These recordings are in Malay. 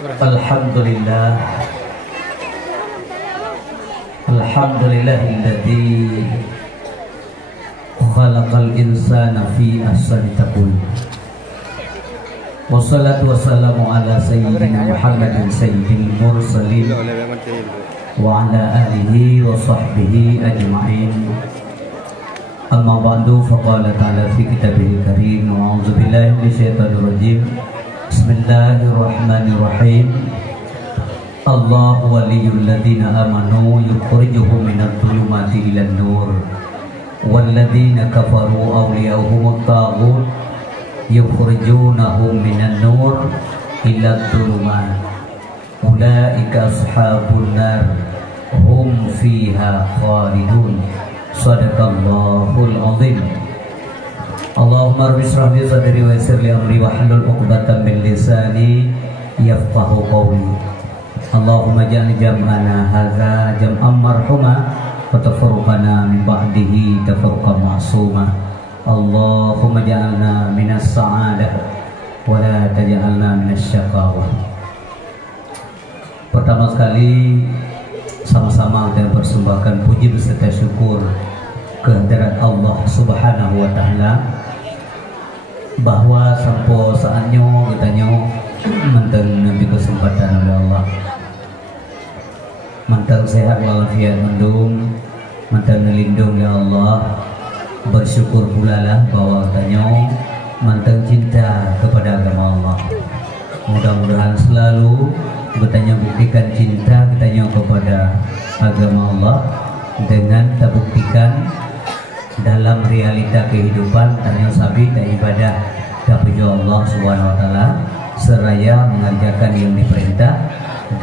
Alhamdulillah. Alhamdulillahilladzi khalaqal insana fi ahsani taqwim. Wassalatu wassalamu ala sayyidina Muhammadin sayyidil mursalin wa ala alihi wa sahbihi ajma'in. Amma ba'du, faqala ta'ala fi kitabihil karim wa a'udzu billahi minasyaitonir rajim. Bismillahirrahmanirrahim. Allahu waliyyul ladzina amanu yukhrijuhum minadh dhulumati ilan nur wal ladzina kafaru awliya'uhumut taghut yukhrijunahum minan nur ilad dhulumat ulaika ashabun nar hum fiha khalidun. Shadaqallahul azim. Allahumma rabbi shrah li sadri wa yassir li amri wa hlul 'uqdatam min lisani yafqahu qawli. Allahumma ja'al jam'ana hadza jam'an marhuma wa tafarruqana min ba'dihi tafarruqan ma'suma. Allahumma ja'alna minas sa'adah wa la taj'alna minas syaqawah. Pertama sekali sama-sama kita persembahkan puji beserta syukur kehadirat Allah Subhanahu wa taala bahwa sampai saatnya kita mentang nabi kesempatan oleh Allah, mentang sehat walafiat mendung, mentang lindung ya Allah. Bersyukur pula lah bahwa kita mentang cinta kepada agama Allah. Mudah-mudahan selalu bertanya buktikan cinta kita kepada agama Allah dengan kita buktikan dalam realita kehidupan, tanya sabi dan ibadah kepada Allah Subhanahu wa taala, seraya mengerjakan yang diperintah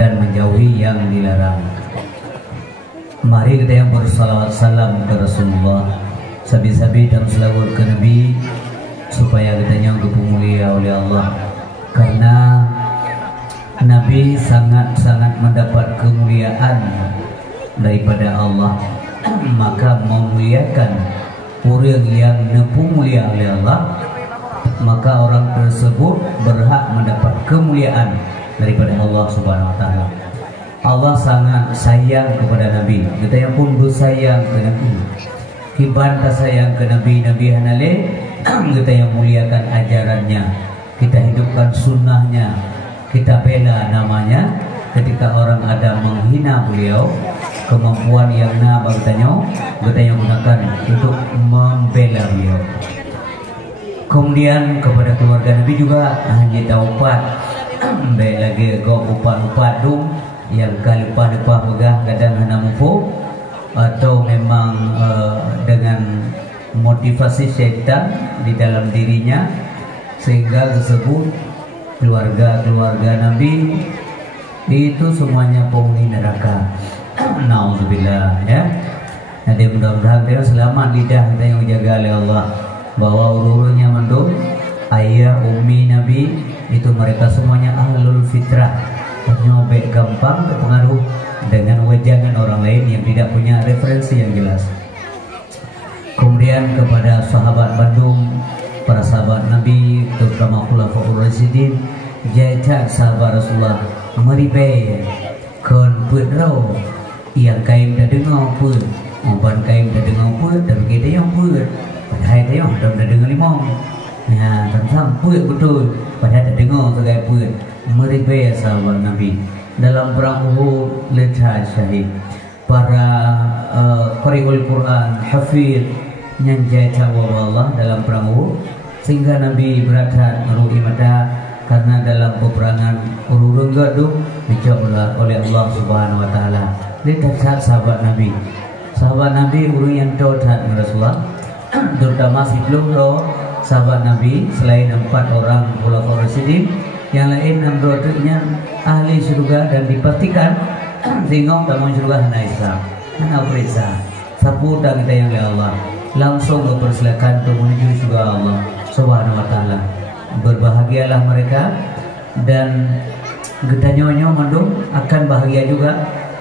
dan menjauhi yang dilarang. Mari kita yang bersalawat salam ke Rasulullah, sabi-sabi dan selawat ke Nabi, supaya kita yang mulia oleh Allah. Karena Nabi sangat-sangat mendapat kemuliaan daripada Allah, maka memuliakan orang yang nepu mulia oleh Allah, maka orang tersebut berhak mendapat kemuliaan daripada Allah Subhanahu wa taala. Allah sangat sayang kepada Nabi. Kita yang pun bersayang ke Nabi. Kiban sayang ke Nabi hanale, kita yang muliakan ajarannya, kita hidupkan sunnahnya, kita bela namanya. Ketika orang ada menghina beliau, kemampuan yang kita gunakan untuk membela beliau. Kemudian kepada keluarga Nabi juga hanya taupat baik lagi go upat dum yang lupa pegah kadang hana mufuk, atau memang dengan motivasi syaitan di dalam dirinya sehingga tersebut keluarga Nabi itu semuanya penghuni neraka. Nauzubillah ya. Jadi mudah-mudahan kita selamat lidah kita yang dijaga oleh Allah, bahwa ururnya mendung ayah ummi Nabi itu mereka semuanya ahlul fitrah, nyobek gampang terpengaruh dengan wejangan orang lain yang tidak punya referensi yang jelas. Kemudian kepada sahabat Bandung, para sahabat Nabi, terutama khulafaur rasyidin, jajak sahabat Rasulullah meribe kon putrau yang kain dah dengar pun, umpan kain dah dengar pun, dan kita yang pun padahal dia dah dengar limau. Nah, tentang pun betul, padahal tak dengar sebagai pun. Meribe sahabat Nabi dalam perang Uhud, letah syahid. Para qari'ul Quran, hafid yang jajak Allah dalam perang Uhud, sehingga Nabi beratat meru'i mata karena dalam peperangan ururun gaduh dijawablah oleh Allah Subhanahu wa taala. Lihat sahabat Nabi urun yang taat Rasulullah, terutama sebelum sahabat Nabi selain 4 orang khulafaur rasyidin, yang lain 6 doanya ahli surga dan dipastikan tengok dalam surga hana Islam, hana perisa. Sapu dan kita yang oleh Allah langsung mempersilakan untuk menuju surga Allah Subhanahu wa taala. Berbahagialah mereka, dan getanyonyo mandung akan bahagia juga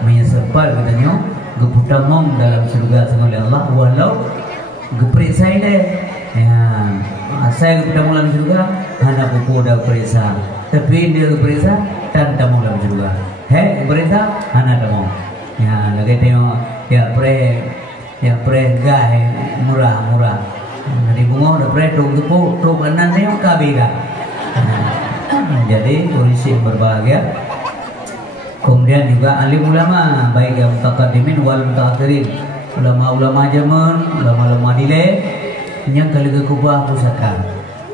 menyesepal getanyo geputamong dalam surga sama oleh Allah, walau geperisai deh ya saya geputamong dalam surga hana buku dah perisa tapi dia berisa dan tamu dalam juga. Berisa anak tamu. Ya, lagi tengok ya pre gay murah. Di bunga udah pre tu kanan tengok kabira. Jadi polisi berbahagia. Kemudian juga alim ulama baik yang mutaqaddimin wal mutaakhirin, ulama-ulama zaman, ulama-ulama dile yang kalau kubah pusaka,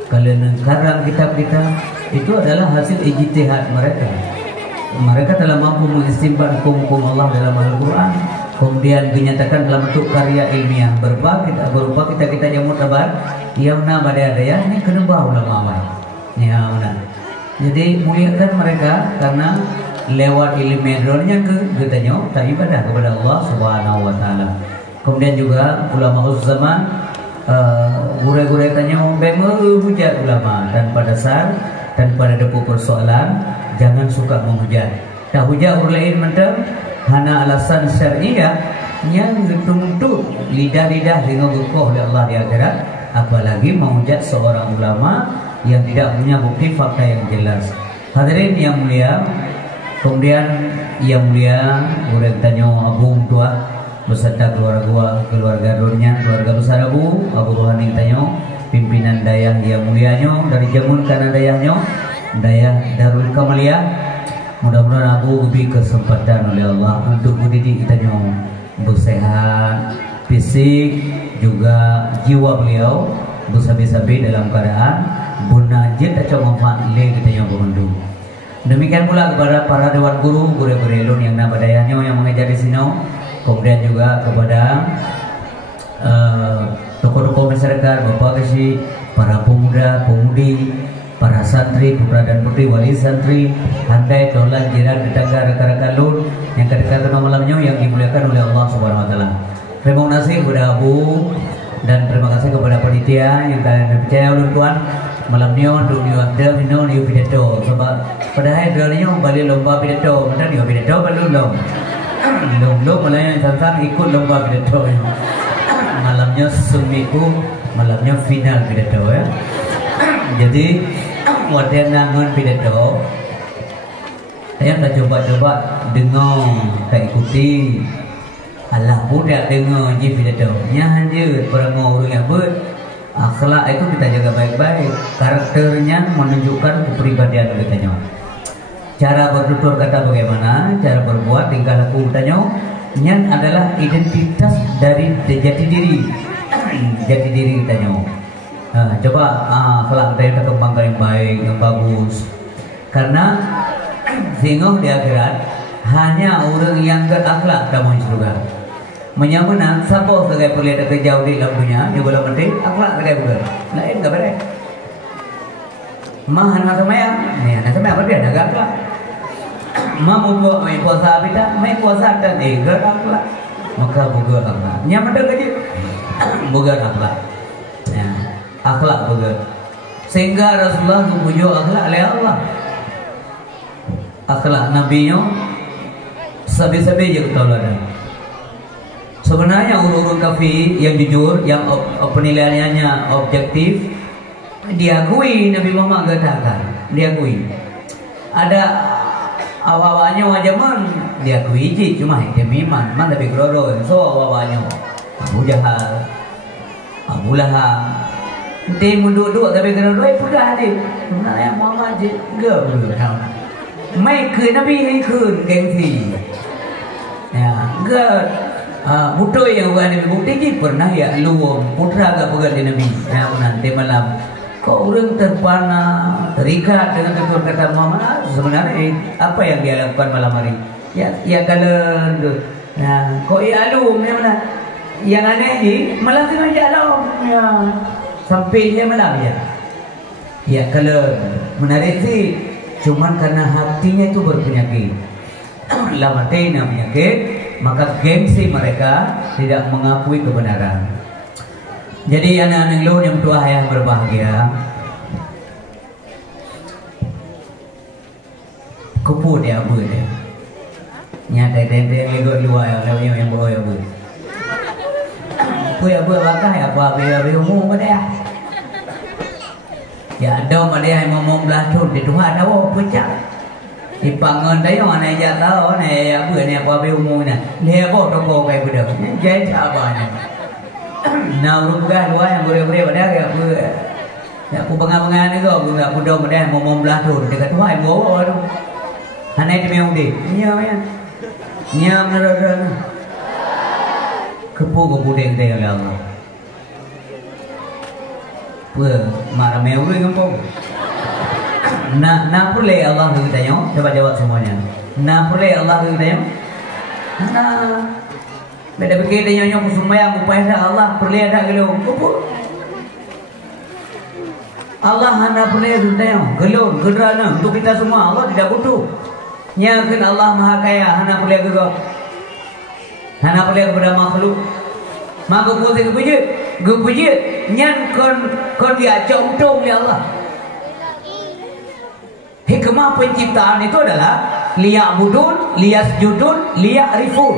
kalau karang kitab-kitab itu adalah hasil ijtihad mereka. Mereka telah mampu mengistimbat hukum-hukum Allah dalam Al-Quran, kemudian dinyatakan dalam bentuk karya ilmiah berupa kita yang mutabar yang nama daya ini kena bawa ulama ya benar. Jadi muliakan mereka karena lewat ilmu medronya kita ibadah kepada Allah Subhanahu wa taala. Kemudian juga ulama zaman gure-gure tanya hujat ulama, dan pada saat dan pada depu persoalan jangan suka menghujat. Dah hujat orang lain mentang hana alasan syariah yang dituntut lidah-lidah dengan gukoh oleh Allah di akhirat, apalagi menghujat seorang ulama yang tidak punya bukti fakta yang jelas. Hadirin yang mulia, kemudian yang mulia boleh tanya Abu tua beserta keluarga Rohnya, keluarga besar Abu Rohani tanya pimpinan dayah yang mulianya dari jamun karena dayahnya dayah Darul Kamaliyah. Mudah-mudahan Abu beri kesempatan oleh Allah untuk mendidik kita untuk sehat fisik juga jiwa beliau bersabi-sabi dalam keadaan bunajit atau manfaat le kita yang beruntung. Demikian pula kepada para dewan guru elun yang nama dayahnya yang mengajar di sini, kemudian juga kepada tokoh-tokoh masyarakat, bapak kasih, para pemuda, pemudi, para santri, putra dan putri, wali santri, handai, taulan, jiran, tetangga, rekan-rekan lur yang kedekatan malamnya yang dimuliakan oleh Allah Subhanahu wa taala. Terima kasih kepada Abu dan terima kasih kepada panitia yang kalian percaya oleh Tuhan. Malam ni untuk ada minum di pidato sebab pada hari ni balik lomba pidato, macam ni pidato belum malamnya santan ikut lomba pidato. Malamnya semiku, malamnya final pidato ya. Jadi waktu nangun pidato, saya dah coba dengar, tak ikuti. Allah budak dengar je pidato. Nya hanya orang yang akhlak itu kita jaga baik-baik. Karakternya menunjukkan kepribadian kita. Cara bertutur kata bagaimana, cara berbuat, tingkah laku kita yang adalah identitas dari jati diri kita. Coba akhlak kita kembangkan yang baik, yang bagus. Karena sehingga di akhirat hanya orang yang berakhlak kamu surga. Menyamuna siapa sebagai pelihara kerja di lampunya dia boleh mati akhlak sebagai bukan lain enggak beres. Mah anak semaya apa dia ada akhlak. Mah mau puasa kita, mai puasa dan akhlak. Maka bukan akhlak. Nyaman dah kerja. Bukan akhlak. Ya, akhlak bukan. Sehingga Rasulullah memuji akhlak oleh Allah. Akhlak Nabi-nya sabi-sabi je tauladan. Sebenarnya urut-urut kafir yang jujur, yang penilaiannya objektif, diakui Nabi Muhammad katakan, diakui. Ada awalnya wajaman diakui je, cuma dia iman, man tapi kerodo. So awalnya Abu Jahal, Abu Lahab, dia munduk-duk tapi kerodo sudah ada. Sebenarnya Muhammad je enggak boleh tahu. Mai ke Nabi hai kun gengsi. Ya, enggak. Buto yang bukan bukti ni pernah ya luwum putra agak pegang Nabi. Nanti malam kau orang terpana terikat dengan tutur kata Muhammad. Sebenarnya apa yang dia lakukan malam hari? Ya kalau kau alum ya mana? Yang aneh ni malam tengah jalan ya sampai dia malam ya. Ya kalau menarik sih, cuman karena hatinya itu berpenyakit. Lama tena penyakit. Maka gengsi mereka tidak mengakui kebenaran. Jadi anak-anak lu yang tua yang berbahagia, kupu dia abu dia. Nyata dia lego luar yang bawa abu. Kuya abu bakah apa umum pada. ya ada dia yang mau belah tu di Tuhan dah pecah dipangan dah yang mana jatuh ni apa ni apa umum ni dia apa toko kayak bedah jadi apa ni nah rugan dua yang boleh pada apa ya aku bengang-bengang ni kau enggak bodoh dia mau belah tu dekat Tuhan bawa tu hanai demi undi nya menara kepu deng dia Allah marah mewah kampung. Nah boleh Allah kita coba jawab semuanya. Nah boleh Allah kita Nah, beda begitu yang sembahyang upaya Allah boleh ada gelung. Allah hanya boleh kita gelung, gerana untuk kita semua. Allah tidak butuh. Nyakin Allah Maha Kaya hanya boleh gegak. Hanya boleh kepada makhluk. Maka boleh kepuji nyan kon diajak untung oleh Allah. Hikmah penciptaan itu adalah liya'budun, liyasjudun, liya'rifun.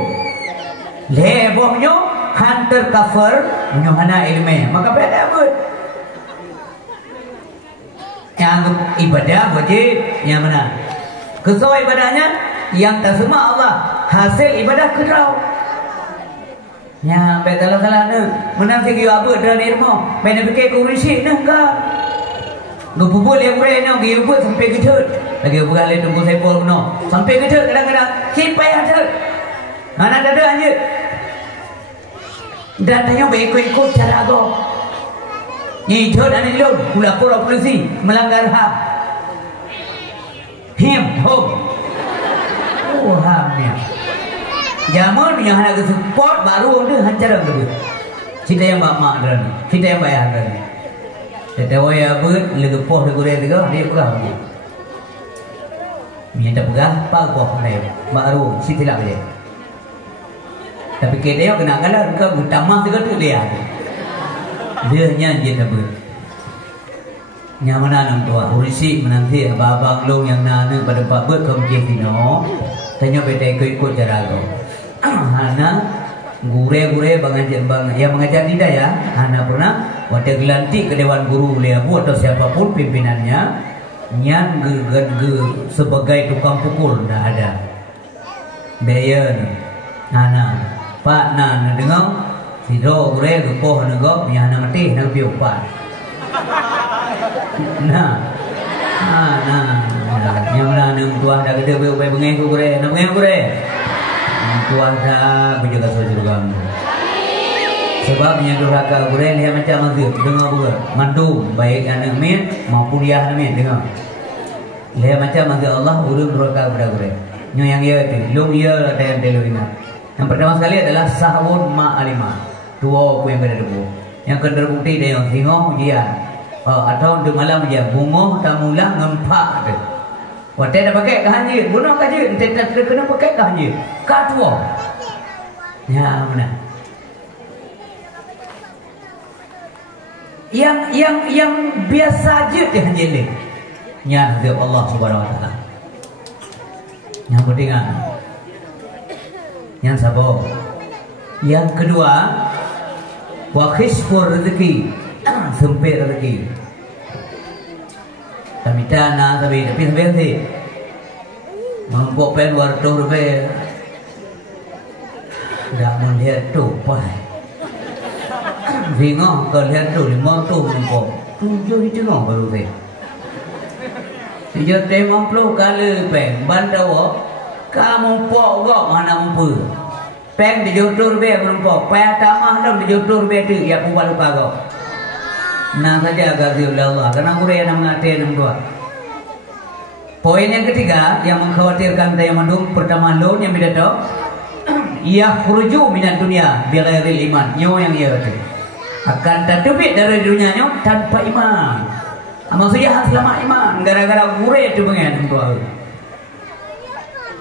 Lebohnya hantar kafir menyuhana ilmu. Maka beda pun. Yang ibadah wajib yang mana? Kesuai ibadahnya yang tak semua Allah. Hasil ibadah kerau. Ya, salah ni. Menang segi apa dalam ilmu. Mana fikir kurisi ni ke? Gupupul yang boleh nak pergi uput sampai kejut. Lagi bukan lagi tunggu sepul no. Sampai kejut kadang-kadang simpai ada. Mana ada aja. Dan tanya ikut cara aku. Ni jod ani lon, pula polisi melanggar HAM. Hom. Oh, HAM ni. Zaman yang ada support baru ada hancaran dulu. Kita yang mak dan kita yang bayar dan. Tetapi ya ber lagi poh lagi goreng juga dia pegah. Minta pegah pak poh ni baru si tidak boleh. Tapi kita yang kena kalah ke utama juga tu dia. Dia nyanyi tak ber. Nyamana nam tua polisi menanti abang long yang nana pada pak ber komjen dino. Tanya bete ikut cara kau. Hana gure yang mengajar tidak ya. Hana pernah waktu gelantik ke Dewan Guru Leabu atau siapapun pimpinannya nyan sebagai tukang pukul dah ada. Bayan Hana Pak Nan dengar si do gure gepoh nego yang Hana mati nak piu Pak. Nah yang mana nang tua dah gede bae bengai ku gure nak bengai gure. Kuasa menjaga surga. Sebab menyatu raka gure dia macam mazhab dengar buka. Mandu baik anak min maupun dia anak min dengar. Dia macam mazhab Allah urus raka kepada gure. Nyo yang ia itu, long ia ada yang telurina. Yang pertama sekali adalah sahun ma'alima. Dua aku yang berdebu. Yang kedua bukti dia yang singoh dia. Atau di malam dia bungoh tamulah ngempak tu. Waktu dah pakai kahanji, bunuh kaji, tak kena pakai kahanji. Katua. Ya mana? Yang biasa je kahanji ni. Ya Allah Subhanahu Wa Taala. Yang ketiga, yang sabar. Yang kedua, wa khisfur rezeki, sempit rezeki. Kami tanah tapi sampai mampu pen 200 rupiah. Dah melihat tu pai. Bingung kalau lihat tu 500 mampu. 7 itu ngah baru tu. Sejak 50 kali pen bandar kamu pok gak mana mampu. Pen 700 rupiah mampu. Pen tamah dalam 700 rupiah tu ya pun baru kagak. Nah saja agar Allah karena Quran yang mengatur yang dua. Poin yang ketiga yang mengkhawatirkan daya mandung pertama loan yang beda tu, ia khuruju minat dunia bighairil iman. Nyo yang ia tu akan tertubik dari dunia nyo tanpa iman. Maksudnya selama iman gara-gara Quran tu bengen dua.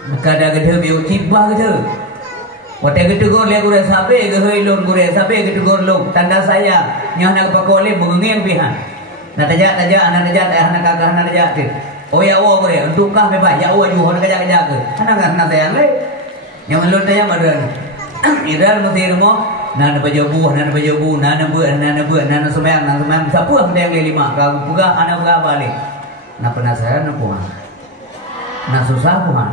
Maka ada gede biu cibah gede. Waktu itu gor lihat gureh sape, gehoi lon gureh sape, gitu gor lon tanda saya, nyah nak pakole bengeng pihan. Nak tajak, anak kakak, anak tajak tu. Oh ya awak gureh, untuk kah bebas, ya awak juga nak kajak ke. Anak saya le, yang lon tajak madran. Iral mesti rumah, nana baju buah, nana baju bu, nana buat, nana sembahyang, siapa yang dia lima? Kau pegang, anak pegang balik. Nah penasaran apa? Nah susah apa?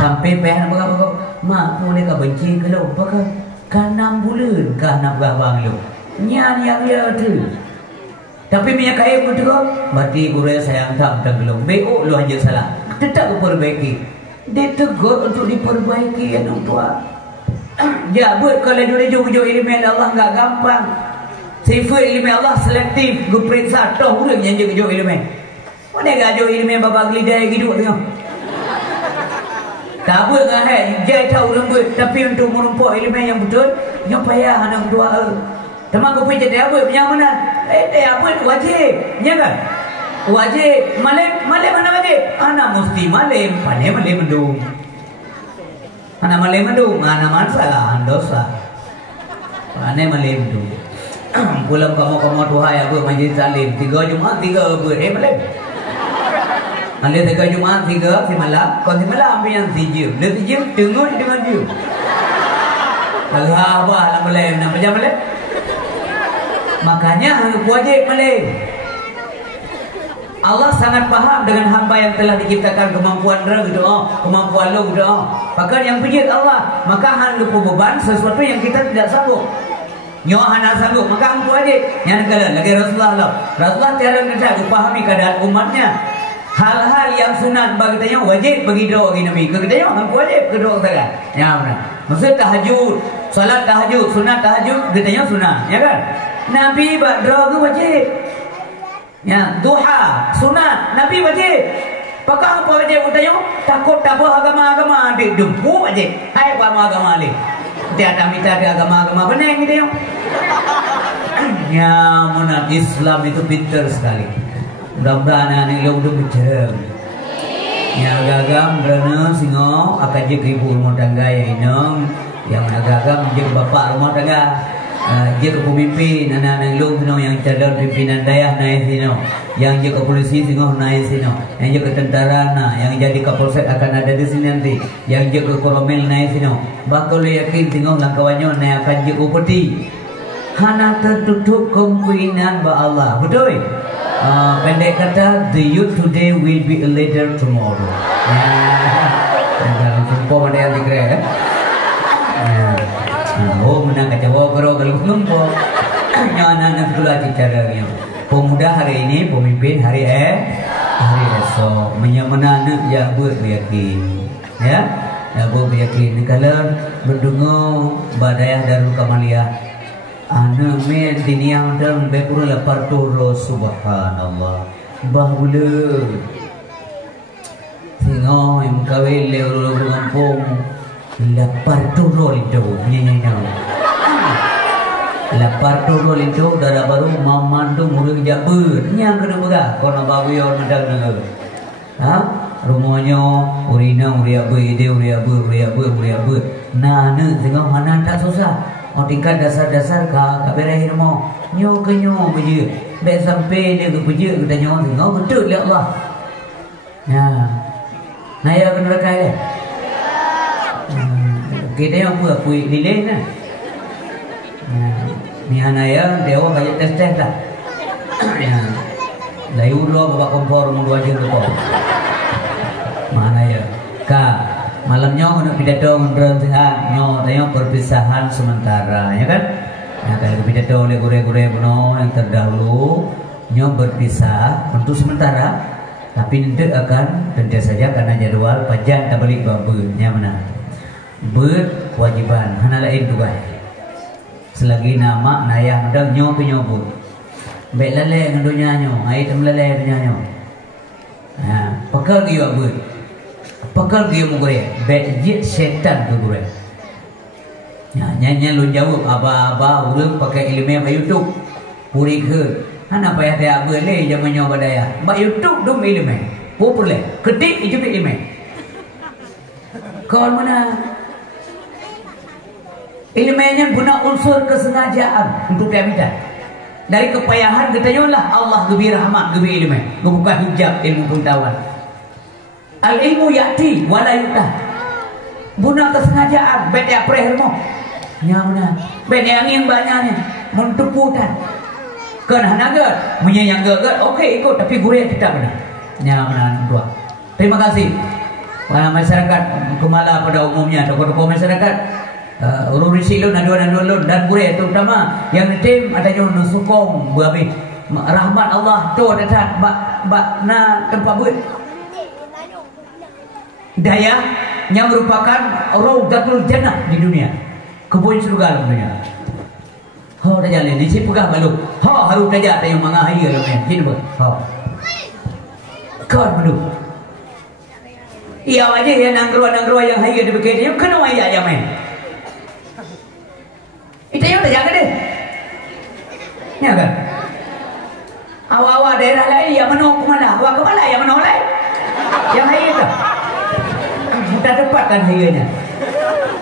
Sampai pehan pegang, mak boleh kau benci kalau pakai kanam bulan, kanam gabang lu. Nyan yang dia tu. Tapi minyak kain pun tu kau, berarti guru sayang tak belum. Beok lu aja salah. Tetap perbaiki. Ditegur untuk diperbaiki anak tua. Ya buat kalau dia jauh ilmu Allah enggak gampang. Sifat ilmu Allah selektif, gu periksa toh urang yang jauh ilmu. Mana enggak jauh ilmu babak lidah hidup tengok. Tak buat ngah jai tahu lembut tapi untuk menumpuk ilmu yang betul, nya payah anak tua. Teman kau pergi jadi apa yang mana? Apa wajib, ya kan? Wajib malam mana wajib? Anak mesti malam, pandai malam mendung. Anak malam mendung, anak masalah, dosa. Pandai malam mendung. Pulang kamu Tuhai apa majlis salim 3 Jumaat 3 malam. Anda 3 Jumaat 3 si malam, kau si malam yang sijil. Dia sijil tengok dengan dia. Agak apa lah malam, nak macam malam? Makanya harus wajib malam. Allah sangat paham dengan hamba yang telah diciptakan kemampuan dia gitu, kemampuan lo gitu. Maka yang puji Allah, maka han lupa beban sesuatu yang kita tidak sanggup. Nyo hana sanggup, maka hang wajib. Yang kala lagi Rasulullah tiada kata pahami keadaan umatnya. Hal-hal yang sunat bagi tanya wajib bagi doa bagi Nabi. Kita tanya hang wajib ke doa saja. Ya benar. Maksud tahajud, salat tahajud, sunat tahajud, kita tanya sunat, ya kan? Nabi buat doa tu wajib. Ya, duha, sunat, Nabi wajib. Pakah apa wajib utanya? Takut tak apa agama-agama di dempu wajib. Hai agama-agama ni. Dia tak minta di agama-agama benar gitu ya. Ya, munat Islam itu pintar sekali. Mudah-mudahan anak yang udah bicara. Ya, agam berana singo akan jadi ibu rumah tangga yang inong. Yang agam jadi bapa rumah tangga. Dia kepemimpin anak-anak lu yang cadang pimpinan daerah naik sini, yang dia ke polisi sini naik sini, yang dia ke tentara yang jadi kapolsek akan ada di sini nanti, yang dia ke koromel naik sini. Bakal lu yakin sini langkawannya naik akan dia upeti. Hana tertutup kemungkinan ba Allah, betul? Pendek kata, the youth today will be a leader tomorrow. Dalam sumpah mana yang dikira? Oh menang kecewa kalau numpuk. Anak-anak sekolah caranya. Pemuda hari ini, pemimpin hari esok. Menyamana anak yang beryakin, ya, yang beryakin. Kalau berdungo badaya Darul Kamaliyah, anak men tiniang dan bekuru lapar turu subhanallah. Bahula singo yang kawin lewat kampung. Lapar turun itu nyanyi. Lapar turun itu darah baru mamandu murid jabut yang kena begah kono babu yon medang dengar. Rumahnya urina uriabu ide uriabu. Nah tengok mana tak susah. Tingkat dasar-dasar kaberahin mo. Nyo ke nyo beje. Baik sampai dia ke beje kita nyo tengok betul ya Allah. Ya. Nah ya kena rekai dia. Kita yang buat kui nilai na. Ni anaya dewa kayak tes lah. Layu lo bapak kompor mulu aja lo. Mana ya? Malamnya kena pidato menurut nyo tanya perpisahan sementara, ya kan? Ya kalau pidato oleh gure-gure kuno yang terdahulu nyo berpisah untuk sementara, tapi nanti akan tentu saja karena jadwal pajak tak balik babunya mana? Berkewajiban hana lain tu baik. Selagi nama nayah dah nyo ke nyobut. Baik lale ngendunya nyo, ai tem lale dunya nyo. Pakal dia ber. Pakal dia mugure. Baik jit setan tu gure. Nyanyi lu jawab aba-aba urang pakai ilmu YouTube. Puri ke. Hana payah dia boleh zaman nyo badaya. Ba YouTube dum ilmu. Popule. Ketik itu ilmu. Kau mana? Ilmunya guna unsur kesengajaan untuk piamida. Dari kepayahan ketahuilah Allah gebi rahmat gebi ilmu. Buka hijab ilmu pengetahuan. Al ilmu yati wala yutah. Guna kesengajaan beda prehmo. Nyamna. Ben yang banyaknya menteputan. Kena naga menyayang gagal. Okey ikut tapi gurih tidak benar. Nyamna dua. Terima kasih. Masyarakat Kemala pada umumnya, tokoh-tokoh masyarakat urus silun, aduan dan gurih terutama yang tim adanya nusukong babi rahmat Allah tu datang bak na tempat buat daya yang merupakan Raudatul Jannah di dunia, kebun surga dunia. Ho dah jalan di sini pegah balu. Ho haru tajak yang mangahai kalau main. Sini ber. Ho. Kau balu. Ia aja ya nanggro yang hai di begini yang kena ayah yang main. Itu yang dah jaga deh. Ya kan? Awak-awak daerah lain yang menolak kemana? Awak kemana yang menolak? Yang hai itu. Kita dapatkan hainya.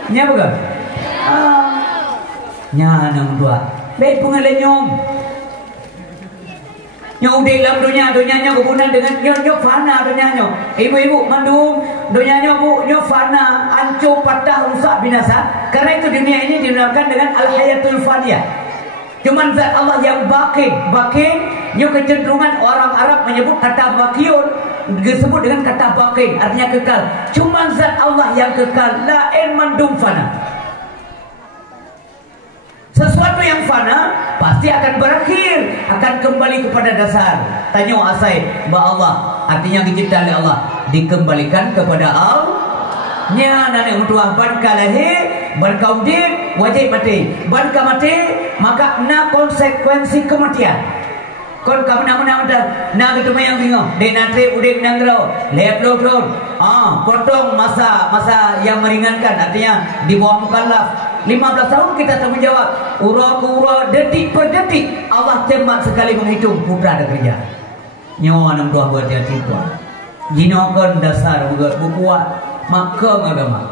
Nya bukan? Nya nang dua. Baik pengalan nyom. Nyom dalam dunia kebunan dengan nyom fana dunia. Ibu-ibu mandum dunia bu nyom fana, hancur, patah, rusak, binasa. Karena itu dunia ini dinamakan dengan al-hayatul faniyah. Cuman zat Allah yang baqi, nyom kecenderungan orang Arab menyebut kata baqiun disebut dengan kata baqi, artinya kekal. Cuman zat Allah yang kekal, lain mandum fana. Sesuatu yang fana pasti akan berakhir, akan kembali kepada dasar. Tanya asai ba Allah, artinya dicipta oleh Allah, dikembalikan kepada Allah. Nya nane mutua ban kalahir, ban kaudin wajib mati. Ban mati maka na konsekuensi kematian. Kon kamu nama na gitu yang bingung. De natre udik nanggro, leplo potong masa yang meringankan, artinya di bawah mukallaf. 15 tahun kita tanggung jawab. Ura-ura, detik per detik Allah cermat sekali menghitung putra ada kerja. Nyawa 6 buah berhati kuat. Jinokan dasar bukuat maka agama.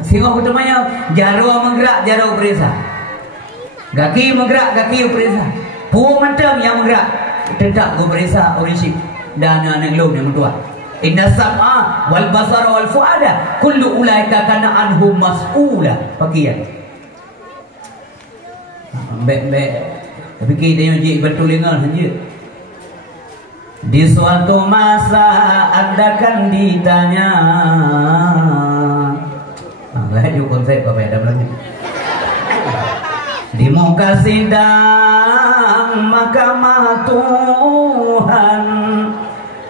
Sehingga utamanya jaro menggerak, jaro perisa. Gaki menggerak, gaki perisa. Pu macam yang menggerak, tetap go perisa orisi dan anak lo yang tua. Inna sam'a wal basara wal fuada kullu ulaika kana anhum mas'ula. Pakian. Tapi kita yang jadi betul dengar saja. Di suatu masa Anda kan ditanya. Laju konsep apa ya dalamnya. Di muka sidang mahkamah Tuhan,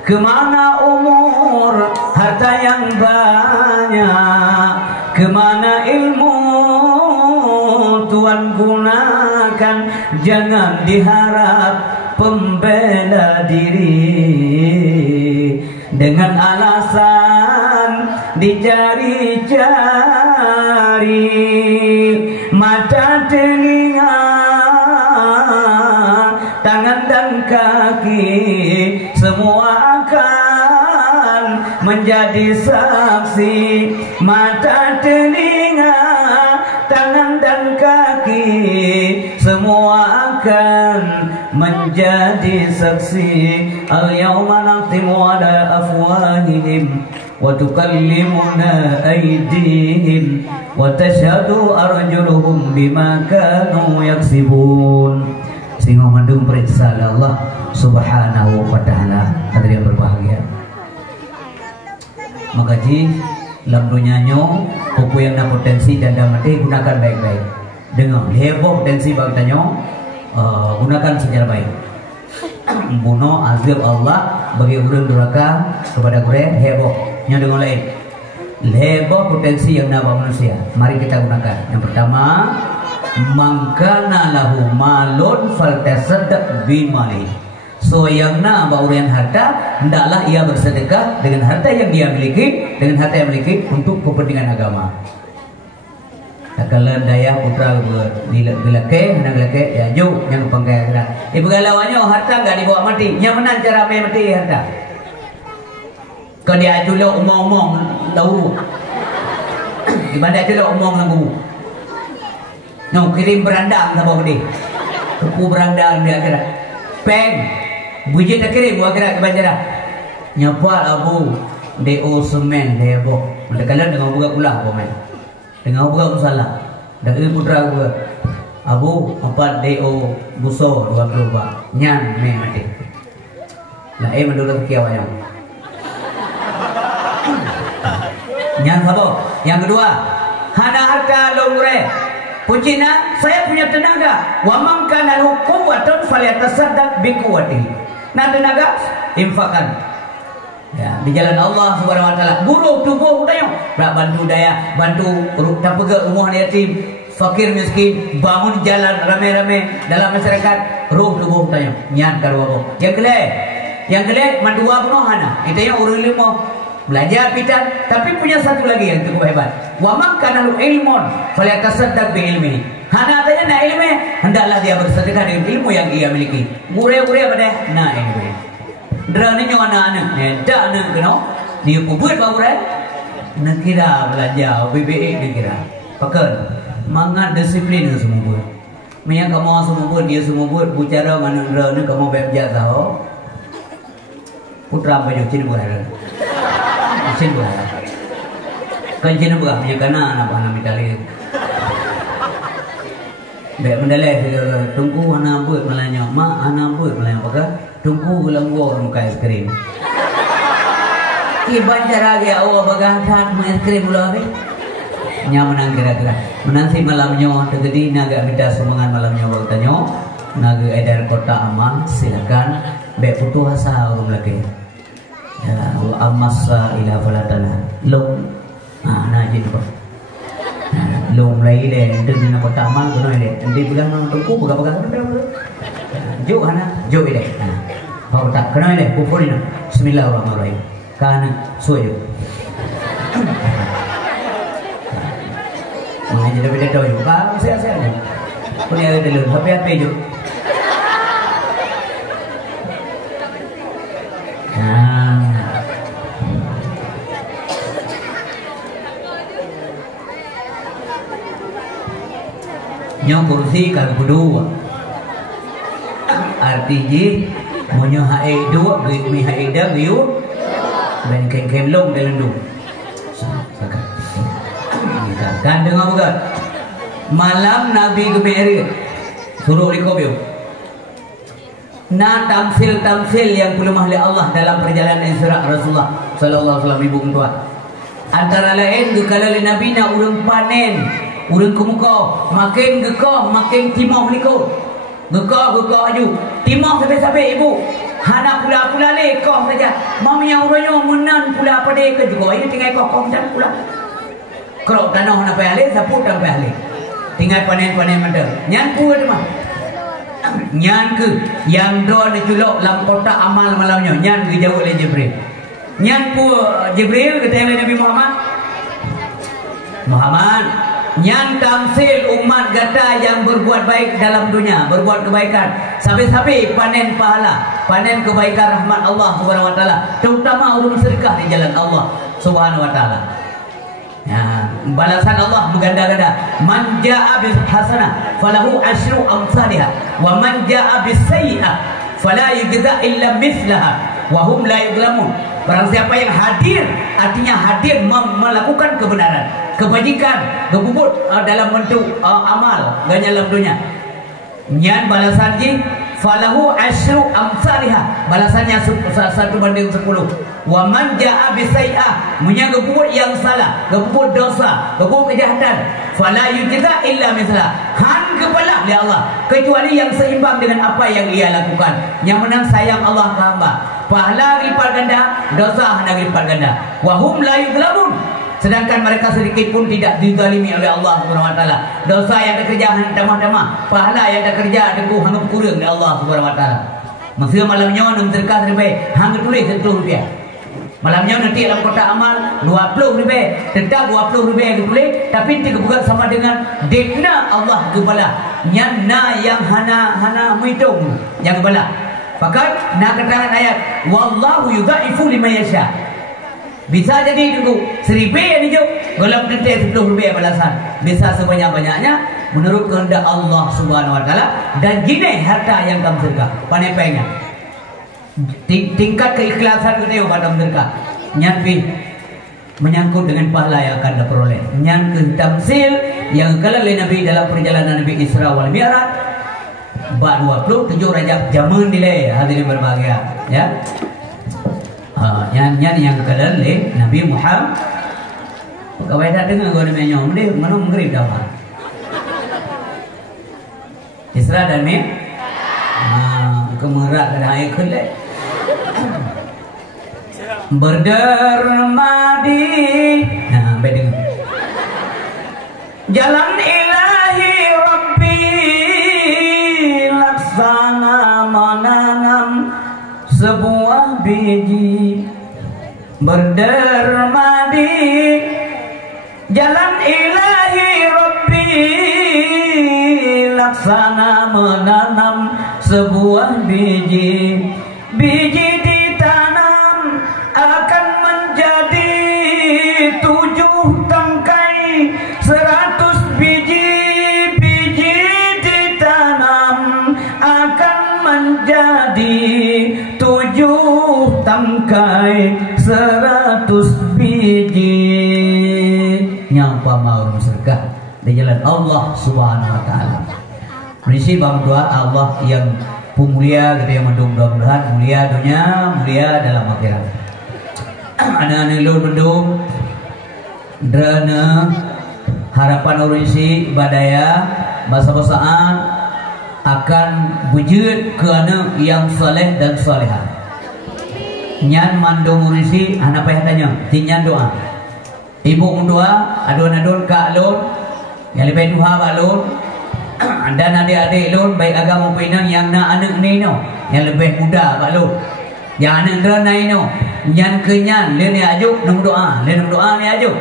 kemana umur harta yang banyak, kemana ilmu Tuhan gunakan, jangan diharap pembela diri dengan alasan dicari-cari mata, telinga, tangan dan kaki, semua akan menjadi saksi. Mata, telinga, tangan dan kaki, semua akan menjadi saksi. Al-yawma nakhtimu ala afwahihim wa tukallimuna aydihim wa tashhadu arjuluhum bima kanu yaksibun. Sehingga mendung periksa Allah Subhanahu wa ta'ala. Hadirin berbahagia, maka ji dalam dunianya buku yang nak potensi janda mati gunakan baik-baik. Dengar heboh potensi bagi tanya, gunakan secara baik. Bunuh azab Allah bagi orang durhaka kepada gure heboh. Yang dengan lain heboh potensi yang nama manusia. Mari kita gunakan. Yang pertama, mangkana lahu malun faltasaddaq bimali. So yang na baurian harta, hendaklah ia bersedekah dengan harta yang dia miliki, dengan harta yang miliki untuk kepentingan agama. Kalau daya putra gelake, anak gelake, ya jauh yang pangkai kena. Pegalawannya harta enggak dibawa mati. Yang mana cara mati harta? Kalau dia culok omong-omong tahu. Di mana culok omong lagu. No kirim berandang tak bawa dia. Kupu berandang dia kira. Peng. Bujit tak kirim buat kira ke banjara. Nyapa abu DO semen heboh. Mendekalan dengan buka kulah apa main. Dengan berapa salah. Dari putra gua. Abu 4 DO buso 24. Nyan me mati. Lah mendulang kiau yang. Yang sabo. Yang kedua, hana harta longre. Pucina, saya punya tenaga. Wa man kana lahu quwwatun falyatasaddaq bi quwwatihi. Nah tenaga infakkan. Ya, di jalan Allah Subhanahu wa taala. Buruh tubuh tanya, bantu daya, bantu tapega rumah yatim, fakir miskin, bangun jalan rame-rame dalam masyarakat, ruh tubuh tanya. Nyan karwa. Yang kedua mandua punohana. Itu yang urang lima. Belajar pitan, tapi punya satu lagi yang cukup hebat. Wa man kana lahu ilmun falyatasaddaq bi ilmihi. Hana tanya na ilmu, hendaklah dia bersedekah dengan ilmu yang ia miliki. Murah-murah pada na ilmu. Drane nyo anak-anak, dak anak kena dia buat baru nak kira belajar BBE dia kira. Pakai mangat disiplin ke semua buat. Menyang kamu semua buat dia semua buat bicara mana drane kamu belajar tahu. Putra baju cina buat. Cina buat. Kan cina buat punya kana anak anak mitali. Baik mendalai tunggu anak buat melanya, mak anak buat melanya pakai. Tunggu ulang gua muka es krim. Kiban cara dia awak bagangkan es krim ulang ni. Nya menang kira-kira. Menanti malamnya terjadi naga minta semangat malamnya waktu tanya. Naga edar kota aman silakan. Baik putus asa orang lagi. Ya, wa amasa ila falatana. Long. Nah jadi apa? Long lagi deh. Itu di kota aman kuno ini. Nanti bilang nama tunggu bagang-bagang. Jo hana, jo ile. Baru tak kena ile, kufurin. Bismillahirrahmanirrahim. Kana suyo. Mengaji dah beda tahu. Kalau saya ni. Punya ada dulu, tapi apa jo? Nyong kursi kalau berdua. Artinya monyo hae dua mi hae dah biu ben kem long dalam dulu. Kan dengar bukan? Malam Nabi ke Mi'raj suruh dikopiu. Na tamsil yang belum ahli Allah dalam perjalanan Isra Rasulullah sallallahu alaihi wasallam ibu tua. Antara lain kalau Nabi na urang panen, urang kemuka, makin gekoh, makin timoh liko. Gekoh aju. Timah sampai ibu. Hana pula lekoh saja. Mamanya urangnya menan pula pada ke juga. Ini tinggal kokoh macam pula. Kerok tanah nak payah saput tak payah tinggal panen macam. Nyan pu tu mah. Nyan ke yang do diculok dalam kota amal malamnya. Nyan ke jauh oleh Jibril. Nyan pu Jibril kata Nabi Muhammad Nyan tamsil umat gata yang berbuat baik dalam dunia, berbuat kebaikan sampai-sampai panen pahala, panen kebaikan rahmat Allah Subhanahu wa taala, terutama urus sedekah di jalan Allah Subhanahu wa taala. Ya, balasan Allah berganda-ganda. Man jaa bil hasanah falahu asyru amsalha wa man jaa bis sayyi'ah fala yujza illa mithlaha wa hum la yuzlamun. Barang siapa yang hadir, artinya hadir melakukan kebenaran, kebajikan, kebubut dalam bentuk amal dalam dunia. Nyan balasan ji falahu asyru amsalha, balasannya 1/10. Wa man jaa bisai'ah, punya kebubut yang salah, kebubut dosa, kebubut kejahatan, fala yujza illa mithla, han kepala oleh Allah kecuali yang seimbang dengan apa yang ia lakukan. Yang menang sayang Allah ke hamba, pahala lipat ganda, dosa hanya lipat ganda. Wa hum la yuzlamun, sedangkan mereka sedikit pun tidak dizalimi oleh Allah Subhanahu wa taala. Dosa yang dikerja hanya tamah-tamah, pahala yang dikerja deku hanya kurang oleh Allah Subhanahu wa taala. Masa malamnya nak terkas lebih hanya tulis Rp10. Malamnya nanti dalam kotak amal Rp20, tetap Rp20 ditulis, tapi tidak bukan sama dengan dekna Allah kepala. Nyana yang hana menghitung yang kepala. Pakai nak keterangan ayat wallahu yudha'ifu liman yasha. Bisa jadi tunggu Rp1,000 yang hidup golong tentu Rp10 balasan. Bisa sebanyak-banyaknya menurut kehendak Allah Subhanahu wa taala. Dan gini harta yang kamu sedekah, pandai-pandainya. Tingkat keikhlasan kita yang pada sedekah. Nyat pi menyangkut dengan pahala yang akan diperoleh. Yang ke tamsil yang kalau oleh Nabi dalam perjalanan Nabi Isra wal Mi'raj bab 27 Rajab jamun dilai hadirin berbahagia ya. Yang kalau oleh Nabi Muhammad kau dah dengar gua namanya dia mana mengerib dah. Isra dan Mi'raj kemerak dah air kelak berderma di bedeng jalan ilahi Rabbi laksana menanam sebuah biji berderma di jalan ilahi Rabbi laksana menanam sebuah biji ditanam akan menjadi 7 tangkai 100 biji ditanam akan menjadi 7 tangkai 100 biji nyapa mau sedekah di jalan Allah Subhanahu wa taala. Berisi bang doa Allah yang mulia gitu yang mudah-mudahan mulia dunia mulia dalam akhirat. Anak-anak lu mendung drana harapan urisi badaya basa-basaan akan wujud ke anak yang saleh dan salihah. Nyan mandung urisi anak payah tanya tinyan doa. Ibu doa adun-adun ka alun yang lebih duha balun dan adik-adik lun baik agama pinang yang nak anak ni no yang lebih muda pak lun yang anak teranai no yang kenyan le ni ajuk nung doa le nung doa ni ajuk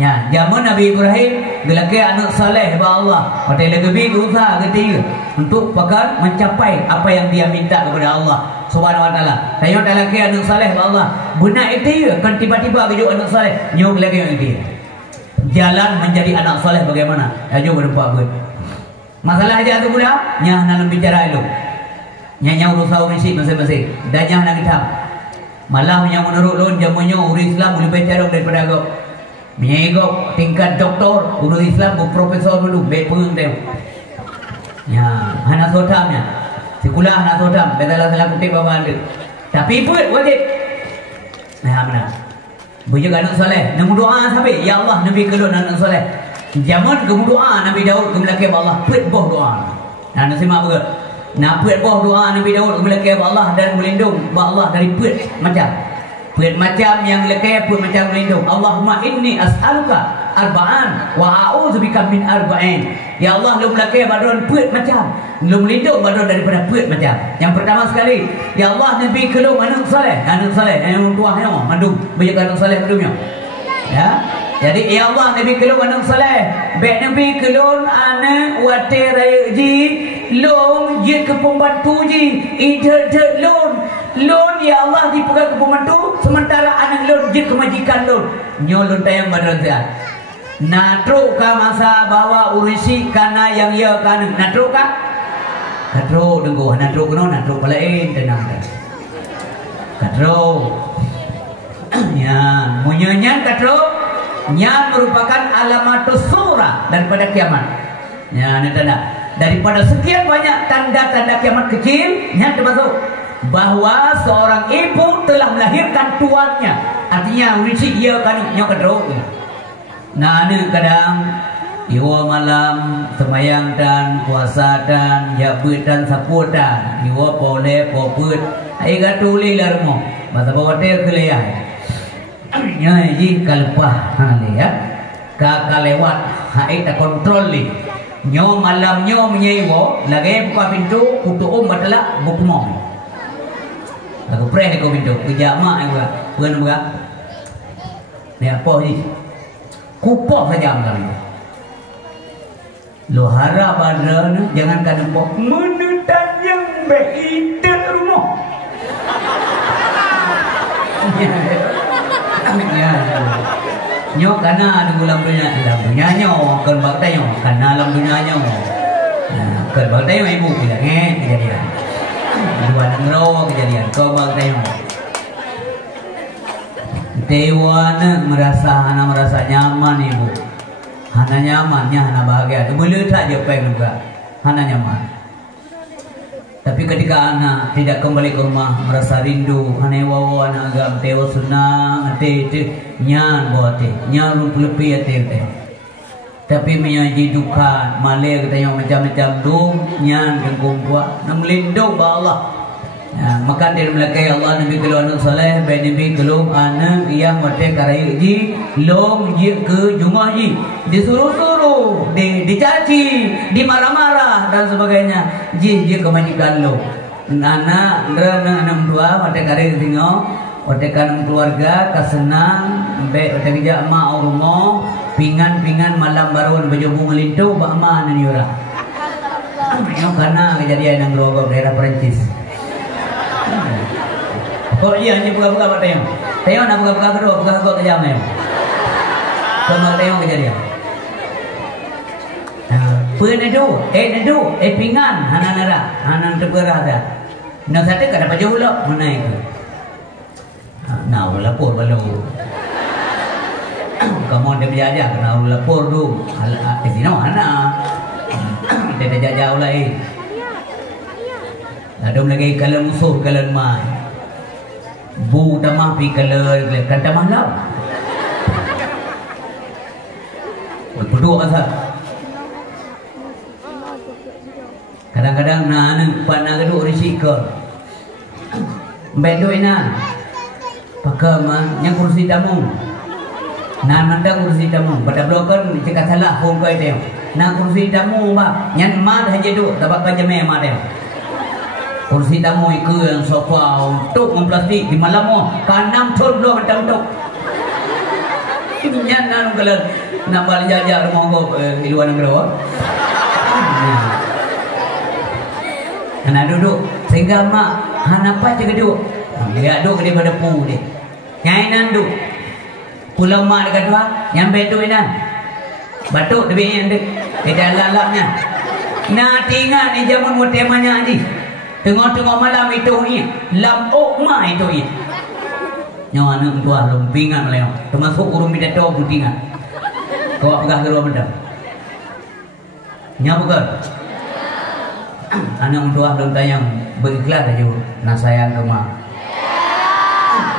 ya zaman Nabi Ibrahim gelake anak saleh ba Allah pada lebih berusaha ketiga untuk pagar mencapai apa yang dia minta kepada Allah Subhanahu wa taala. Tayong dalake anak saleh ba Allah benar itu kan tiba-tiba kejuk anak saleh nyok lagi yang itu jalan menjadi anak saleh bagaimana ajuk berempat gue. Masalah aja tu budak nyah dalam bicara itu nyah urusan urisi masing-masing dan nyah nak kita malah yang menurut lon jamannya urus Islam boleh bicara daripada agak menyegok tingkat doktor urus Islam profesor dulu bepeng dia ya hana sotamnya sekolah hana sotam bedalah salah kutip bawa dia tapi pun wajib nah mana bujuk anak soleh nang doa sampai ya Allah Nabi kelon anak soleh zaman kamu doa Nabi Daud kemelaki Allah put boh doa. Nah nasimak ber. Nak put boh doa Nabi Daud kemelaki Allah dan melindung Allah dari put macam yang lekai put macam melindung. Allahumma inni as'aluka arba'an wa a'udzubika min arba'in. Ya Allah lu melaki badron put macam lu melindung badron daripada put macam. Yang pertama sekali, ya Allah Nabi kelung anak saleh yang tuahnya mandung banyak anak saleh mandungnya. Ya. Jadi ya Allah Nabi kelun anak saleh, baik Nabi kelun anak wate raya ji, lom je ke pembantu ji, ide lon ya Allah dipegang ke pembantu, sementara anak lon je ke majikan lon, nyolon tayang madrasah. Natruk ka masa bawa urisi kana yang ya kana natruk ka? Katruk dengku, natruk kuno natruk palain tenang. Katruk. Ya, munyonya katruk. Yang merupakan alamat surah daripada kiamat. Ya, ini tanda. Daripada sekian banyak tanda-tanda kiamat kecil, yang termasuk bahwa seorang ibu telah melahirkan tuannya. Artinya urisi ia kan nyok kedrok. Nah, ini kadang iwa malam semayang dan puasa dan jabut dan saput dan iwa boleh poput. Ai gatuli larmo. Masa bawa teh kelihatan. Nyi kalpah hale ya ka lewat hai ta kontrol li nyo malam nyo menyewo lagi buka pintu kutu batala bukmo lagu preh ko pintu ke jama ai gua pun gua ni apa ni kupoh saja kali lo harap ada jangan kan empok menutan yang baik rumah ya nyo karena ada dalam dunia nyo kan baktai nyo karena dalam dunia nyo kan baktai nyo ibu bilang kejadian dua ngero kejadian kau baktai nyo Dewana merasa nyaman ibu. Hana nyamannya, hana bahagia. Boleh saja pengen juga. Hana nyaman. Tapi ketika anak tidak kembali ke rumah, merasa rindu. Hana wawa anak agam tewa senang. Ate nyan buat nyan lebih ate. Tapi menyaji duka malai katanya macam-macam dong nyan kengkung buat. Nak melindung Allah. Maka dia melakai Allah Nabi kalau anak soleh, baik Nabi kalau anak yang mati karai ji, long ji ke jumah ji, disuruh-suruh, dicaci, dimarah-marah dan sebagainya. Ji kebanyakan lo. Anak dua mati karai tinggal, mati kanam keluarga, kesenang, baik mati kerja mak rumah, pingan malam baru baju melintu, bakma nanyura. Yang karena kejadian yang berogok daerah Perancis. Oh iya, ini buka-buka apa tayang? Tayang nak buka-buka kedua, buka-buka kejam tayang. Sama tayang kejadian. Pun nedu, pingan, hanan terberah dah. Nak satu kada pajak ulak, mana itu? Nak lapor balu. Kamu ada berjaya, kena lapor tu. Di sini mana? Dia dah jauh lagi. Ada lagi kalau musuh kalau mai. Bu tamah pi kalau kata malam. Berdua asal. Kadang-kadang nak panah kedua risiko. Bedoina. Pakai yang kursi tamu. Mandang kursi tamu. Pada blokan cakap salah pun kau itu. Nak kursi tamu bah. Yang mad aja tu. Dapat pajamnya mad dia. Kursi tamu itu yang sofa untuk memplastik di malam mo kanam ton lo macam tu. Ini nan kalau nak balik jajar monggo di luar negeri. Anak duduk sehingga mak hanapa je duduk. Dia duduk daripada pu dia. Nyai nan duduk. Pulau mak dekat dua yang betul nan. Batuk lebih yang dek. Tidak lalapnya. Nah tinggal ni zaman temanya ni. Tengok-tengok malam itu ni lampok ma itu ni nyawa anak tua lumpingan leo termasuk urung pidato putingan kau apakah kedua benda nyawa bukan anak tua belum tayang berikhlas aja nak sayang ke mak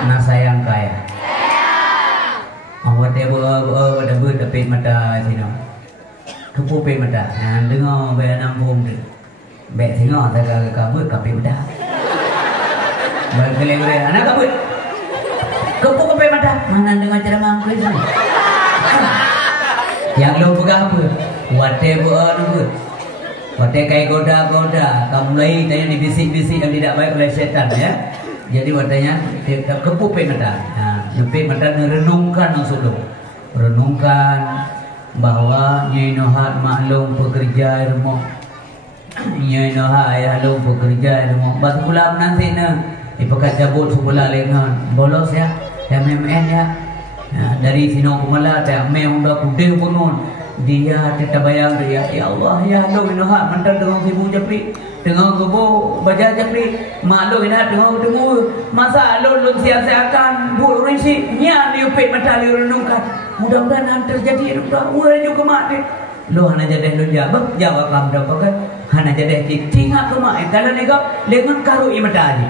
nak sayang kaya awak dia ada tapi mata sini kepupe mata dengar bayar nampung tu Bek tengok tak kabut kape udah. Berkeleng-keleng anak kabut. Kepuk kape mata. Mana dengar ceramah aku ini. Yang lo pegang apa? Whatever nunggu. Whatever kayak goda-goda. Kamu mulai tanya dibisik-bisik yang tidak baik oleh setan ya. Jadi watanya kepuk kape mata. Kape mata merenungkan maksud lo. Renungkan bahwa Nyai Nohat maklum pekerja rumah. Nyai Noha ayah lu bekerja rumah. Batu pula nanti na. Ipakat cabut sebelah lengan. Bolos ya. Ya MMN ya. Dari sini kumala ya memang dah kude punun. Dia kita bayang dia. Ya Allah ya lu Noha mantan dengan ibu japri. Dengan kubu baca japri. Malu ina dengan temu. Masa lu sia-siakan bu risi nya niupit mata lu renungkan. Mudah-mudahan terjadi rupa urang juga mati. Lu hana jadi lu jawab kamu dah pakai. Hana jadi tinggal ke mak. Kalau negak lengan karu i mata aja.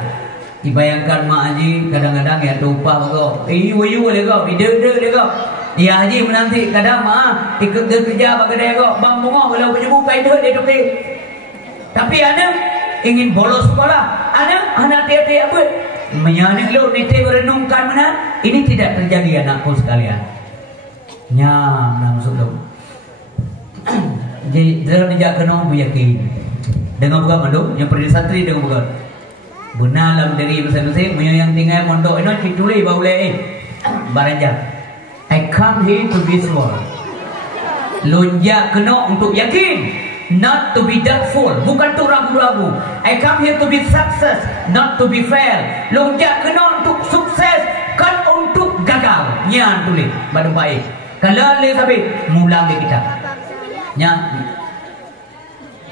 Dibayangkan mak aji kadang-kadang ya tumpah kau. Iu legau, ide legau. Dia aji menanti kadang mak ikut kerja bagi dia kau. Bang bunga kalau penyebu payah dia tu. Tapi anak ingin bolos sekolah. Anak tiap-tiap apa? Menyanyi lu niti merenungkan mana? Ini tidak terjadi anakku sekalian. Nyam maksud lu. Jadi dalam dijak kena yakin dengan bukan manduk yang pergi santri dengan bukan benar dalam diri masing-masing yang tinggal mondok ini cituli baulai baranja. I come here to this world lonjak kena untuk yakin, not to be doubtful, bukan tu ragu-ragu. I come here to be success, not to be fail. Lonjak kena untuk sukses, kan untuk gagal. Nyan tulis pada baik kalau le sampai mulang kita nya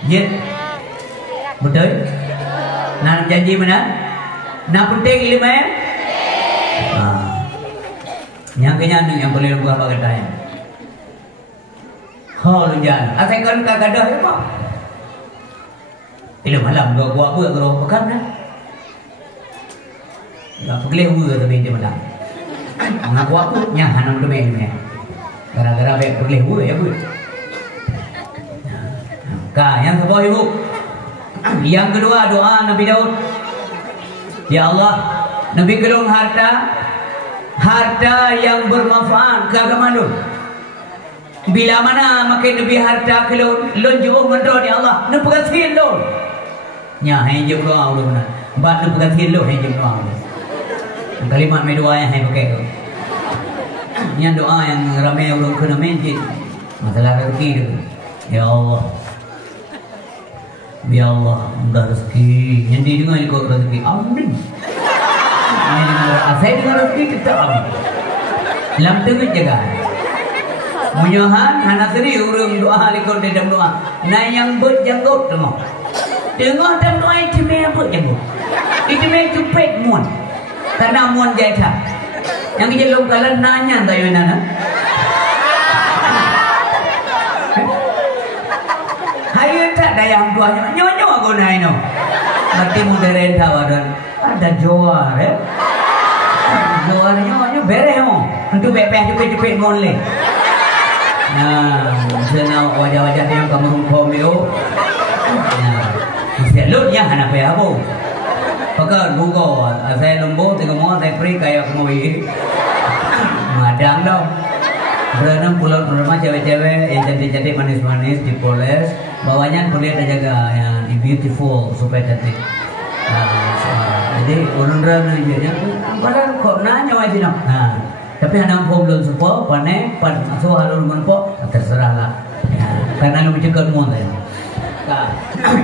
ya betul nak janji mana nak penting ilmu Yang kenyang yang boleh buah bagai Hal jalan. Asal kan kagak ada apa? Ini malam gua apa kalau pekan dah. Gak perlu gua tapi dia malam. Ngaku apa? Nyahan untuk main. Gara-gara baik perlu gua ya gua. Yang kedua ibu. Yang kedua doa Nabi Daud. Ya Allah, Nabi kelong harta yang bermanfaat ke agama lu. Bila mana makin lebih harta kelong jauh mendoa di Allah, nu pegasian lu. Nya hai je doa lu mana. Bat nu pegasian lu hai je doa. Kalimat me doa yang hai pakai tu. Yang doa yang ramai orang kena menjid. Masalah rezeki tu. Ya Allah. Ya Allah, mudah rezeki. Yang dia dengar ikut rezeki. Amin. Saya dengar rezeki kita amin. Lam tengah jaga. Munyahan, anak seri urung doa ikut di dalam doa. Nah yang berjanggut tengok. Tengok dalam doa itu yang berjanggut. Itu yang cupet muan. Karena muan jahit. Yang kita lomkalan nanya tayo nana. Dayang tuanya nyonya aku naik no. Nanti modern tawaran ada juar ya. Juar nyonya bere mo. Untuk bepeh cepet monle. Nah, senang wajah-wajah yang kamu komeo. Nah, selutnya anak apa aku. Pakai buku, saya lembu tengok mau saya free kayak mau ini. Madang dong. Berenam pulau rumah cewek-cewek yang cantik-cantik manis-manis dipoles. Bawahnya kuliah dan jaga yang beautiful supaya cantik. Jadi orang-orang nanya, padahal kok nanya aja no. Nah, tapi anak pun belum sempat, panen, so halus menpo, terserahlah. Karena lu mencegat muat ya.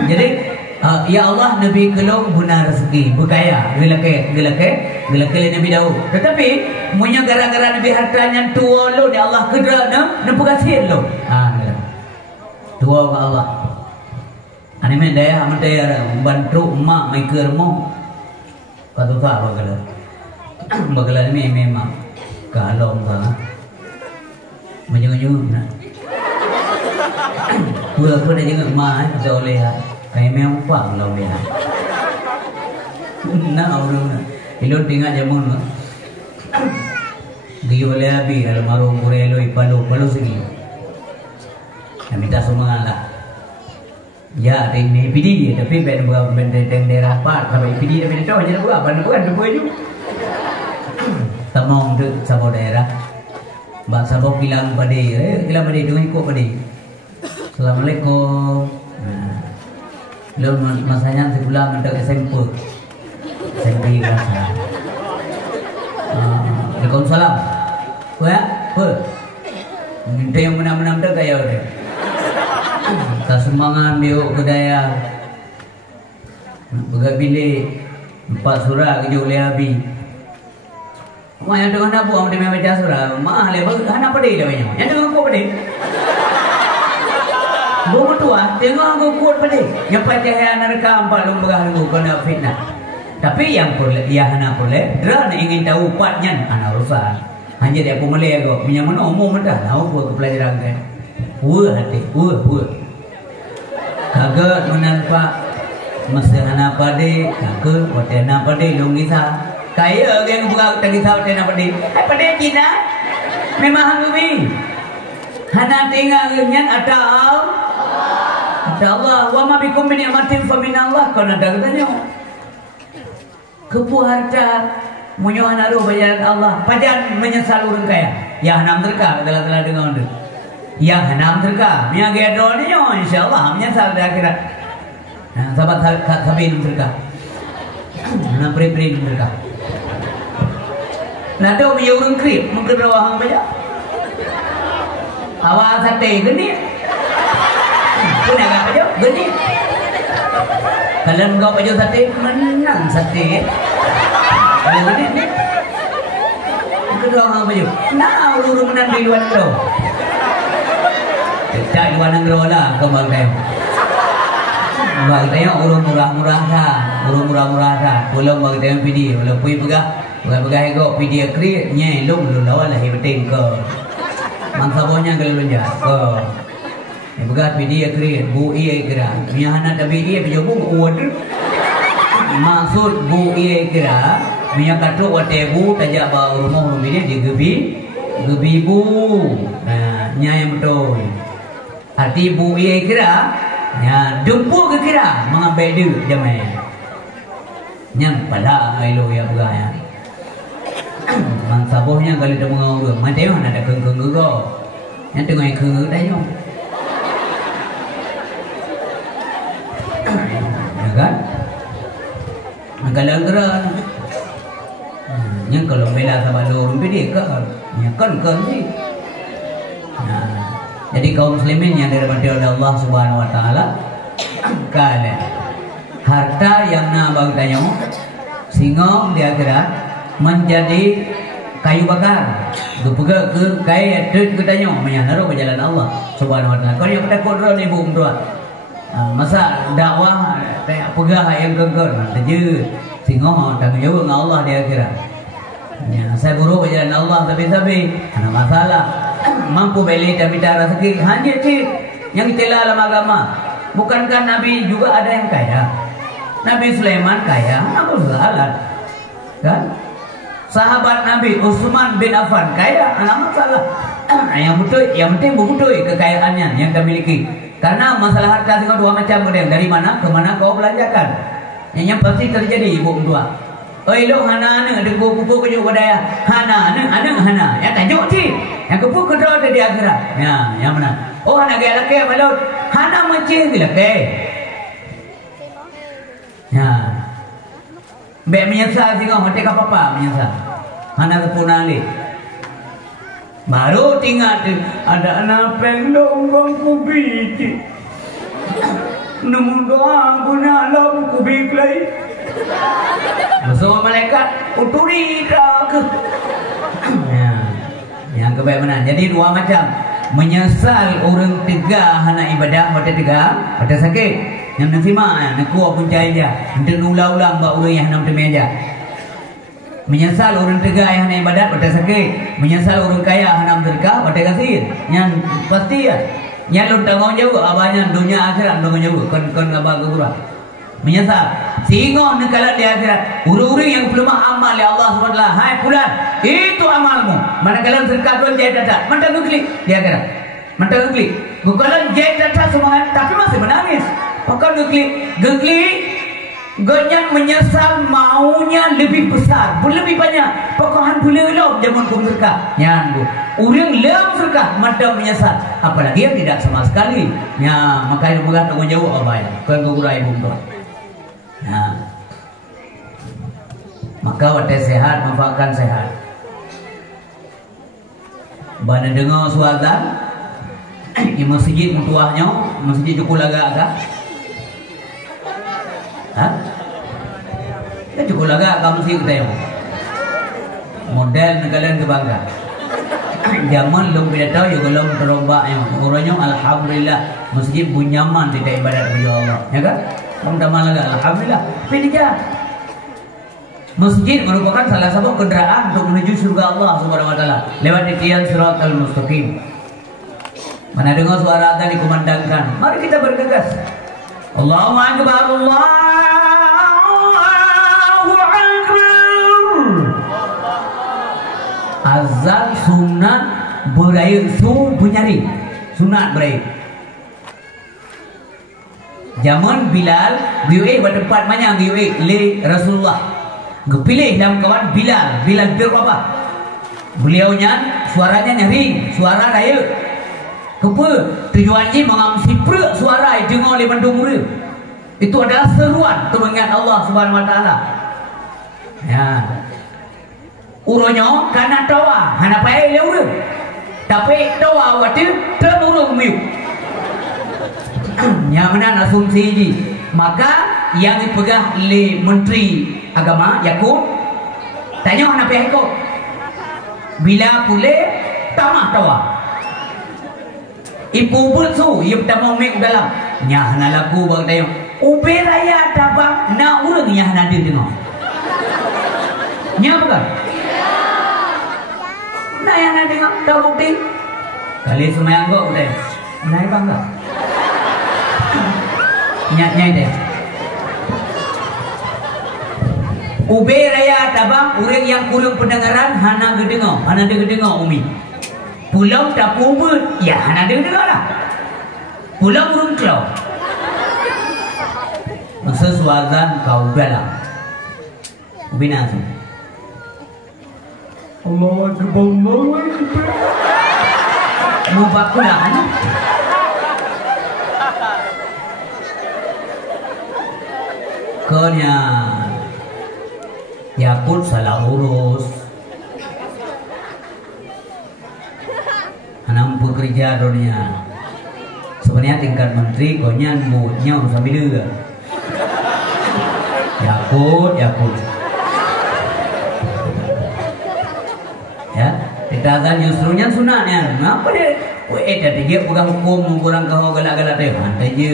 Jadi ya Allah Nabi kelong guna rezeki, berkaya, gelake Nabi Daud. Tetapi punya gara-gara Nabi hartanya tua lo di Allah kedrana, nampu kasih lo. Tua ke Allah. Ani men daya amat daya bantu emak mai kermo. Kata tak bagala. Bagala ni memang kalau enggak menjunjung nah. Vừa dah jangan emak soleh. Kayak memang pang lo dia. Nah orang ilon tinggal jamun. Dia boleh habis kalau maru murelo ipalo segi. Minta sumbangan lah. Ya, ini PD tapi benteng daerah part sampai PD tapi itu aja buat apa bukan juga. Tamong tu sama daerah. Bak sabok bilang pada bilang pada itu ikut pada. Assalamualaikum. Lalu masanya sebulan mendak SMP. SMP rasa. Waalaikumsalam. Apa? Minta yang menang-menang dah kaya dia. Kesemangan biuk kedaya Begat bilik 4 surah kejuk oleh Abi. Mak yang tengah nak buang dia baca surah mahal ya anak pedih dah banyak. Yang tengah kuat pedih Bawa tua tengah aku kuat pedih. Yang pacah yang neraka 4 lumbagah lu kena fitnah. Tapi yang boleh dia anak boleh Dran ingin tahu kuatnya anak urusan. Hanya dia pun boleh aku punya mana umum dah tahu buat kepelajaran kan. Hati kagak menampak masana pade kagak watena pade lungisa kaya yang buka tagisa watena pade pade Cina memang hangumi hana tinggal nyan ada Allah wa ma bikum min ni'matin fa min Allah kana katanya kepu harta munyo hanaru bayaran Allah pajan menyesal urang kaya ya hanam terka telah dengar tu. Yang hanam terka, yang gedo ni yo insyaallah menyesal di akhirat. Nah, sahabat sabi terka. Nah, pri terka. Nah, tu biar urang krip, mungkin rawang baca. Awak sate geni. Pun agak baca geni. Kalau engkau baca sate menang sate. Kalau geni. Mungkin rawang baca. Nah, urang menang di luar tu. Tak luar negara lah kembang kayu. Bagi tengok urung murah-murah dah, urung murah-murah dah. Belum bagi tengok PD, belum pergi pegah Bagai go video create nyai lum lu lawan lah penting ke. Mansabonnya kalau lu ja ke. Bagai video create bu iya kira. Nya hana tapi iya bijobung order. Maksud bu iya kira, minyak katuk wate bu tajak ba rumah rumah dia gebi bu. Nah, nyai betul. Arti bu iya kira, nya dempu ke kira mengambil dia jamai. Nyang pala ailo ya bagai. Mang sabohnya kalau dia mengawal, macam mana ada keng-keng juga. Yang tengok yang keng dah jom. Ya kan? Kalau gerak, yang kalau bela sama orang beda kan, yang kan sih. Jadi kaum muslimin yang dirahmati oleh Allah Subhanahu Wa Taala, kalian harta yang nak bang tanya, sehingga di akhirat menjadi kayu bakar. Gupega ke kayu itu kita tanya, menyanaruh berjalan Allah Subhanahu Wa Taala. Kau yang takut roh ibu umrah. Masa dakwah pegah yang gengger terjun sehingga tanggung jawab dengan Allah di akhirat. Ya, saya buruk berjalan Allah tapi ada masalah. Mampu beli tapi tak rezeki hanya cik yang itulah dalam agama. Bukankah Nabi juga ada yang kaya? Nabi Sulaiman kaya, apa salah? Kan? Sahabat Nabi Utsman bin Affan kaya, ada masalah. Yang penting betul kekayaannya yang kita miliki. Karena masalah harta itu dua macam kemudian dari mana ke mana kau belanjakan. Yang pasti terjadi ibu dua. Lo hana ada kupu ke juga daya. Hana. Ya tajuk sih. Yang kupu kedua ada di akhirat. Ya, yang mana? Oh hana gaya laki malu. Hana mencih di laki. Ya. Bek menyesal sih kau hotek apa menyesal. Hana kepuna ni. Baru tinggal ada anak pendong kubik. Namun doa guna alam kubik lagi. Bersama malaikat uturi ke. Yang kebaik mana? Jadi dua macam. Menyesal orang tiga hana ibadah pada tiga pada sakit. Yang nasima nak kuat pun cahaya. Untuk ulang-ulang bak orang yang nak meja. Menyesal orang tegak yang hanya ibadat pada sakit. Menyesal orang kaya hanya berkah pada kasih. Yang pasti ya. Yang lu tanggung jawab abahnya dunia akhirat tanggung jawab kon abah kurang. Menyesal. Sehingga nekala di akhirat uri-uri yang belum amal ya Allah SWT. Hai fulan, itu amalmu. Manakala sedekah tuan jahit data, mentang klik di akhirat. Mentang klik. Bukan jahit data semangat tapi masih menangis. Bukan geklik Ganyan menyesal maunya lebih besar, lebih banyak. Pokohan boleh lom zaman kum serkah. Nyan bu, orang lom serkah mata menyesal. Apalagi yang tidak sama sekali. Ya, maka itu bukan tanggung jawab apa ya? Kan kurai bung tuan. Ya. Maka wadah sehat, manfaatkan sehat. Bana dengar suara di masjid mutuahnya, masjid cukup lagak kah? Hah? Ya cukup lagak kamu sih kita yang model negara kebangga. Zaman belum beda tahu juga belum terombak yang orangnya alhamdulillah masjid bunyaman tidak ibadat bagi Allah, ya kan? Kamu dah malah alhamdulillah. Tapi dia masjid merupakan salah satu kendaraan untuk menuju surga Allah Subhanahu Wa Taala lewat titian Shiratal Mustaqim. Mana dengar suara adzan dikumandangkan, mari kita bergegas. Allahu Akbar, Allahu Akbar. Azan sunat berair bunyari, sunat berair. Zaman Bilal, giwe bertempat mana giwe le Rasulullah. Gepilih dalam kawan Bilal bin apa? Beliaunya suaranya nyaring, suara raya. Kepa tujuannya mengamsi perut suara dengar oleh bandung murid. Itu adalah seruan untuk mengingat Allah Subhanahu Wa Taala. Ya. Uronyo karena tawa, hana pae leure. Tapi tawa waktu terurung miu. Yang mana asumsi ini? Maka yang dipegang oleh Menteri Agama Yakub tanya hana pae ko. Bila pule tamah tawa. Ibu bulsu, ia pertama umik dalam. Nyah na lagu bang tayo. Ube raya tabang na urang nyah na dia dengar. Nya bukan? Nah yang nanti tahu bukti kali semayang kok deh. Naik bangga. Nyat-nyat deh. Ube raya tabang urang yang kulung pendengaran hana gedengo umi. Pulau tak pubut ya hana dengar lah. Pulau urung klau. Masa suazan kau belang. Ubi nasi. Allah akbar. Mau bakulan. Konya Yakut salah urus. Anam bekerja dunia. Sebenarnya tingkat menteri konya mutnya sampai dia. Yakut. Ya, kita akan justrunya sunatnya. Ngapa dia? Tadi dia bukan hukum, kurang kau galak-galak deh. Hantai je.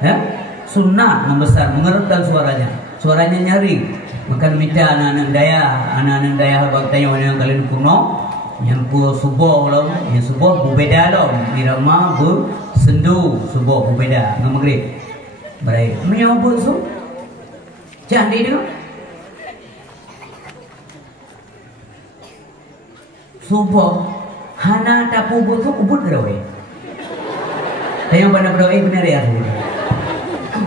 Ya, sunat membesar, mengerutkan suaranya. Suaranya nyaring. Makan minta anak-anak daya habang tayo yang kalian kuno yang pu subuh lo yang subuh berbeda lo di rumah bu sendu subuh berbeda dengan maghrib baik menyambut su jangan dia subuh hana tapu butuh ubud gawe tayo pada gawe benar ya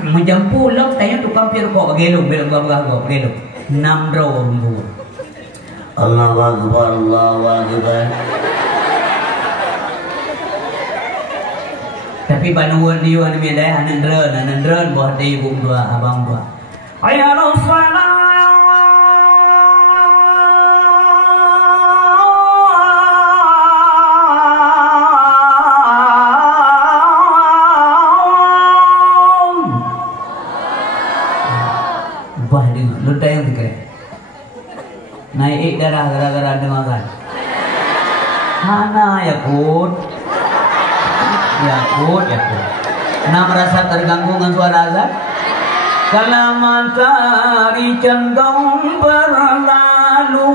menjampu lo tayo tukang pir kok gelung belum gak gelung 6 rombongan. Allahu Akbar, Allahu Akbar. Tapi banuan dia ni ada anak dren buat dia ibu dua abang dua. Ayah Rasulullah. Naik darah gara-gara dengarkan. Hana Yakut. Nah merasa terganggu dengan suara azan. Kalau matahari condong berlalu,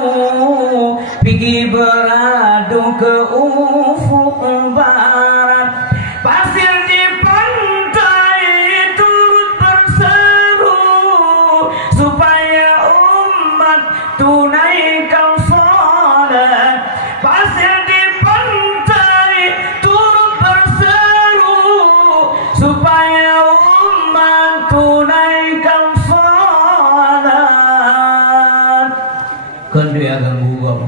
pergi beradu ke ufuk barat. Pasir di pantai turut berseru supaya umat tunaikan salat. Pasir di pantai turut berseru supaya umat tunaikan salat. Kan dia ganggu kau.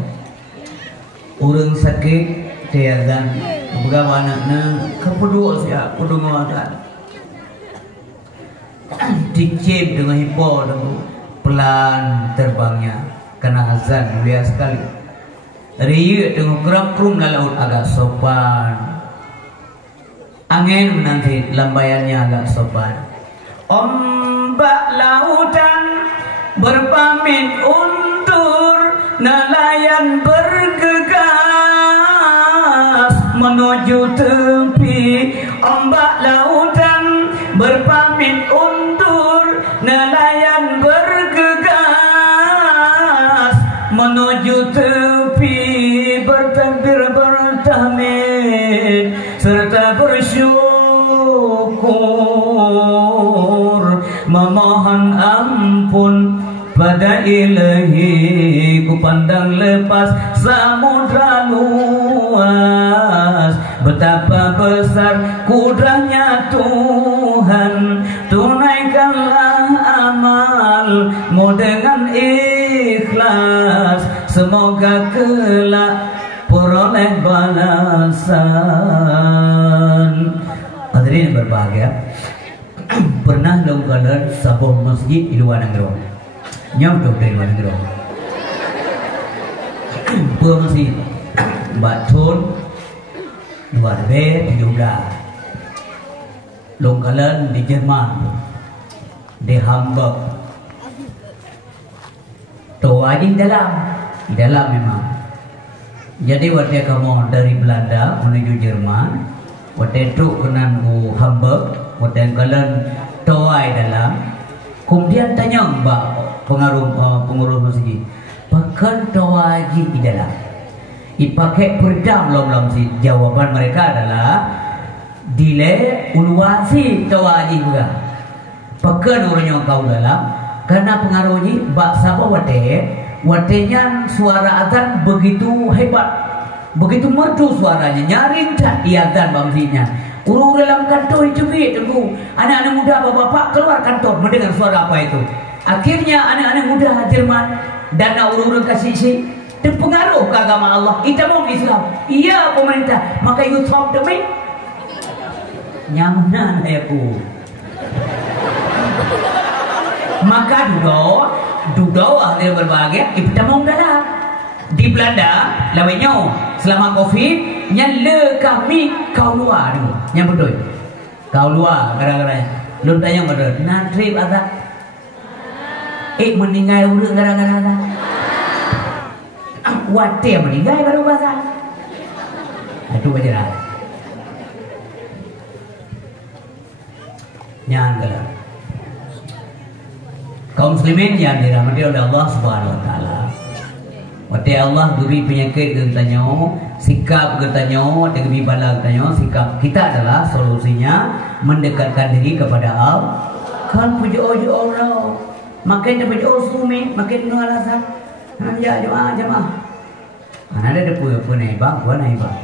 Orang sakit dia dan beberapa anaknya kepedua siap kudu ngawakan. Dicip dengan hipo pelan terbangnya karena azan mulia sekali. Riu dengan keram-kerum laut agak sopan. Angin menanti lambayannya agak sopan. Ombak lautan berpamit untur, nelayan bergegas menuju tepi. Ombak lautan berpamit untur, nelayan bergegas menuju tepi. Bertakbir bertahmid serta bersyukur, memohon ampun pada Ilahi. Ku pandang lepas samudra luas, betapa besar kudranya Tuhan. Tunaikanlah amalmu dengan ikhlas, semoga kelak peroleh balasan. Hadirin berbahagia, pernah longgalan sebuah masjid di luar negeri. Nyampe dari luar negeri. Masjid Batun luar negeri juga. Longgalan di Jerman, di Hamburg. Toa di dalam memang. Jadi waktu kamu dari Belanda menuju Jerman, waktu itu kenan Hamburg, waktu kalian toa dalam. Kemudian tanya mbak pengurus masjid, Pekan tawaji idalah. Ipakai perdam lom si jawaban mereka adalah dile ulwasi tawaji juga. Pekan orangnya kau dalam karena pengaruhi bak sapa watenya suara azan begitu hebat. Begitu merdu suaranya, nyaring tak iadzan bangsinya. Urung dalam kantor itu tunggu. Anak-anak muda bapak-bapak keluar kantor mendengar suara apa itu. Akhirnya anak-anak muda Jerman dan urung kasih si terpengaruh ke agama Allah. Kita mau Islam. Iya pemerintah. Maka you talk to me. Nyaman aku. Maka dudau ahli berbahagia. Kita mau dalam. Di Belanda lawannya selama Covid nyale kami kau luar dulu yang betul kau luar gara-gara lu tanya betul nanti ada meninggal udah gara-gara wate meninggal baru bahasa itu aja lah nyangga kaum muslimin yang dirahmati oleh Allah Subhanahu wa taala. Wate Allah beri penyakit gertanya, sikap gertanya, ada gebi bala gertanya, sikap kita adalah solusinya mendekatkan diri kepada Allah. Kan puja Allah, makin dapat sumi, makin nu alasan. Ya jemaah. Mana ada apa naik bang, gua naik bang.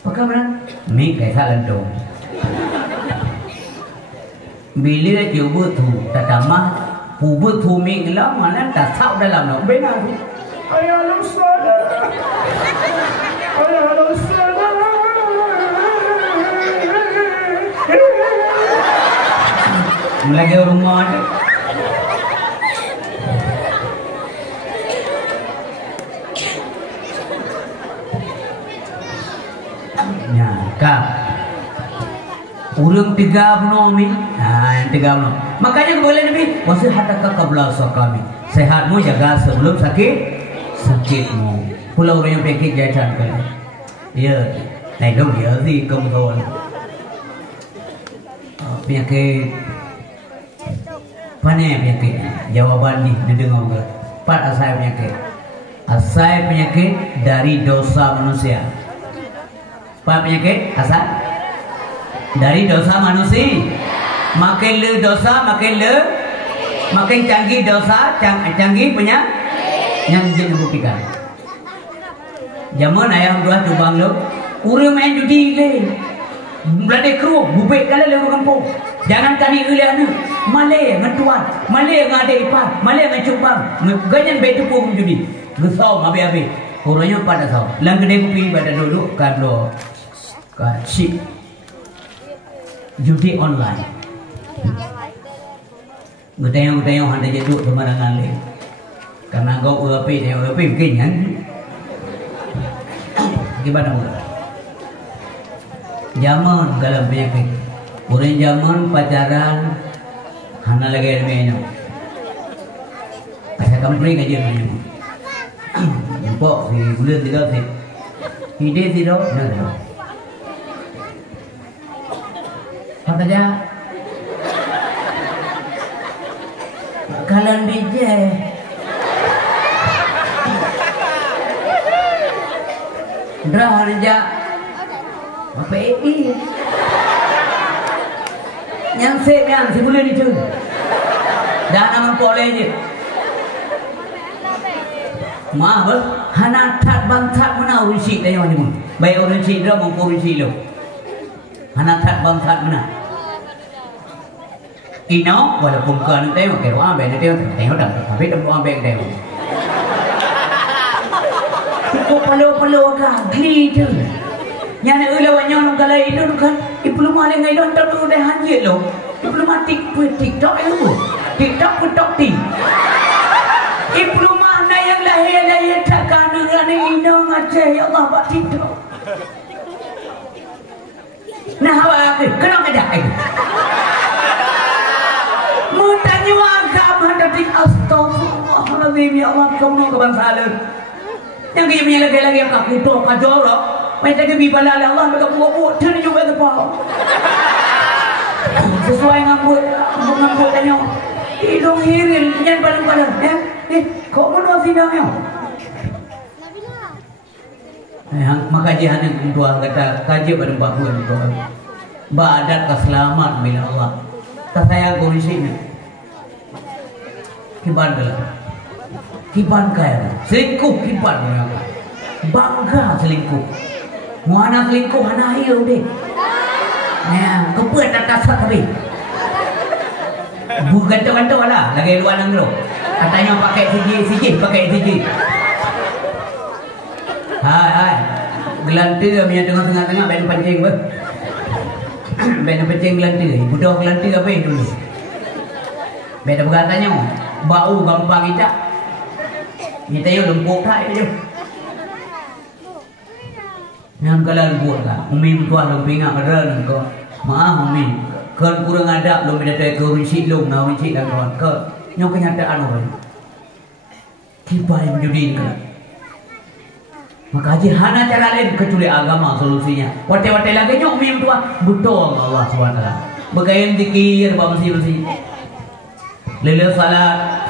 Pakai mana? Mi kaisa lantong. Bila cuba tu, tatamah, pubu tu mi gelam mana tak tahu dalam nak benar. Ayah salah. Lagi rumah ada. Ya, kak. Urang 30 min. Yang 30. Makanya boleh Nabi, wasihataka qabla saqami. Sehatmu jaga sebelum sakitmu. Pulau orang yang penyakit jajan kan. Ya, naik dia sih kemudian. Penyakit mana penyakit? Jawaban ni didengar ke? 4 asal penyakit. Asal penyakit dari dosa manusia. 4 penyakit asal dari dosa manusia. Makin le dosa, makin canggih dosa, canggih penyakit. Yang jadi buktikan. Zaman ayah dua cubang lo, urang main judi le, belade kru, bubek kala le orang kampung. Jangan kani ule anu, malay ngetuan, malay ngade ipar, malay ngecubang, ganyan betu pun judi. Gesau abe-abe, orangnya pada sau. Lang gede kupi pada dulu kalau kasih judi online. Gudayang ada jadi kemarangan le. Karena kau uapi begini gimana mudah zaman dalam penyakit orang zaman pacaran hana lagi ada minum asal kamu beri kajian minum empok di bulan tidak sih ide tidak nak apa saja kalian bijak Drah aja apa ini? Yang si boleh itu. Dah nama boleh je. Maaf, hana tat bantat mana urisi dah yang ni. Baik urisi dah mau urisi lo. Hana tat bantat mana? Ino walaupun kan tengok kerwa ben tengok dah. Tapi tengok ben tengok. Palo gli tu. Yang nak ulawanya orang kalau itu kan, ibu malah ngai don tak udah hanjir lo. Ibu mati TikTok itu. TikTok putok ti. Ibu mana yang lahir tak kanu ngane ino ngace ya Allah buat TikTok. Nah awak kenapa dah itu? Mau tanya agama tapi astagfirullahaladzim ya Allah kamu kebangsaan. Yang kita punya lagi-lagi yang kak kutuk, kak jorok. Mereka ke bibala Allah, mereka buat dia juga terpau. Sesuai ngambut tanya. Hidung hiril, jangan paling-paling. kok menua sidangnya? Maka jihan yang kedua kata kaji pada bahuan itu. Badat keselamat bila Allah. Tak saya gurisi ni. Kiban kala. Kiban kaya. Selingkuh kiban mereka. Bangga selingkuh. Mau anak selingkuh anak ayo deh. Ya, keput atas tapi. Bukan tu lah. Lagi luar nang lo. Katanya pakai siji pakai siji. Hai. Gelantir punya tengah-tengah ben pancing ber. Ben pancing gelantir. Budak gelantir apa itu dulu? Beda berkatanya. Bau gampang kita. Kita yo lembut tak itu. Yang kalian buat lah. Umi tuan lebih ingat beran ko. Maaf umi. Kan kurang adab lo beda ke risik lo na risik dan kawan ke. Nyo kenyataan orang. Kibai menjudin ke. Maka haji hana cara lain kecuali agama solusinya. Wate-wate lagi nyok umi tua betul Allah SWT. Bagaimana dikir bersih-bersih. Lele salat.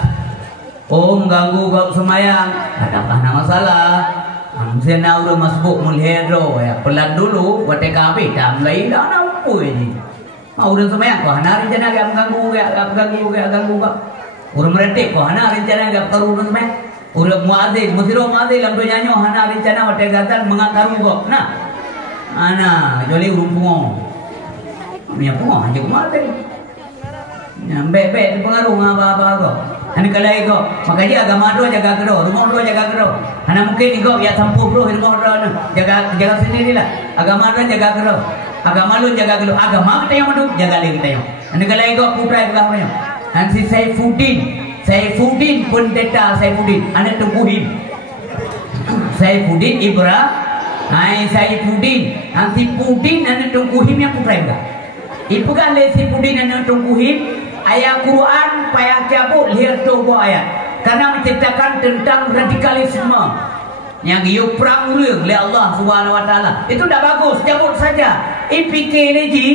Ganggu kau semayang. Ada masalah. Amsena udah masbuk mulhedro ya. Pelan dulu wate kabe tam lain dah nampu ini. Udah semayang kau hana rencana gak ganggu kau. Udah meretik kau hana rencana gak perlu semayang. Udah muadzin, musiro muadzin lam dunia nyo hana rencana wate gatal mengakaru kok. Nah, ana joli urung pungo. Punya pungo aja muadzin. Nyambe pengaruh apa kok. Ani kalai kok, makanya agama dua jaga kero, rumah dua jaga kero. Hana mungkin kau ya tampuk bro rumah dua jaga sendirilah. Agama dua jaga kero. Agama lu jaga kero. Agama kita yang madu jaga lagi kita yang. Ani kalai kok putra agama yang. Ansi Saifuddin pendeta Saifuddin anak tungguhin Saifuddin Saifuddin anti Pudin anak tungguhin yang putra enggak ibu kan le Saifuddin anak tungguhin ayat Quran payah cabut lihat coba ayat karena menceritakan tentang radikalisme yang yuk perang ulang oleh Allah SWT itu tidak bagus cabut saja IPK lagi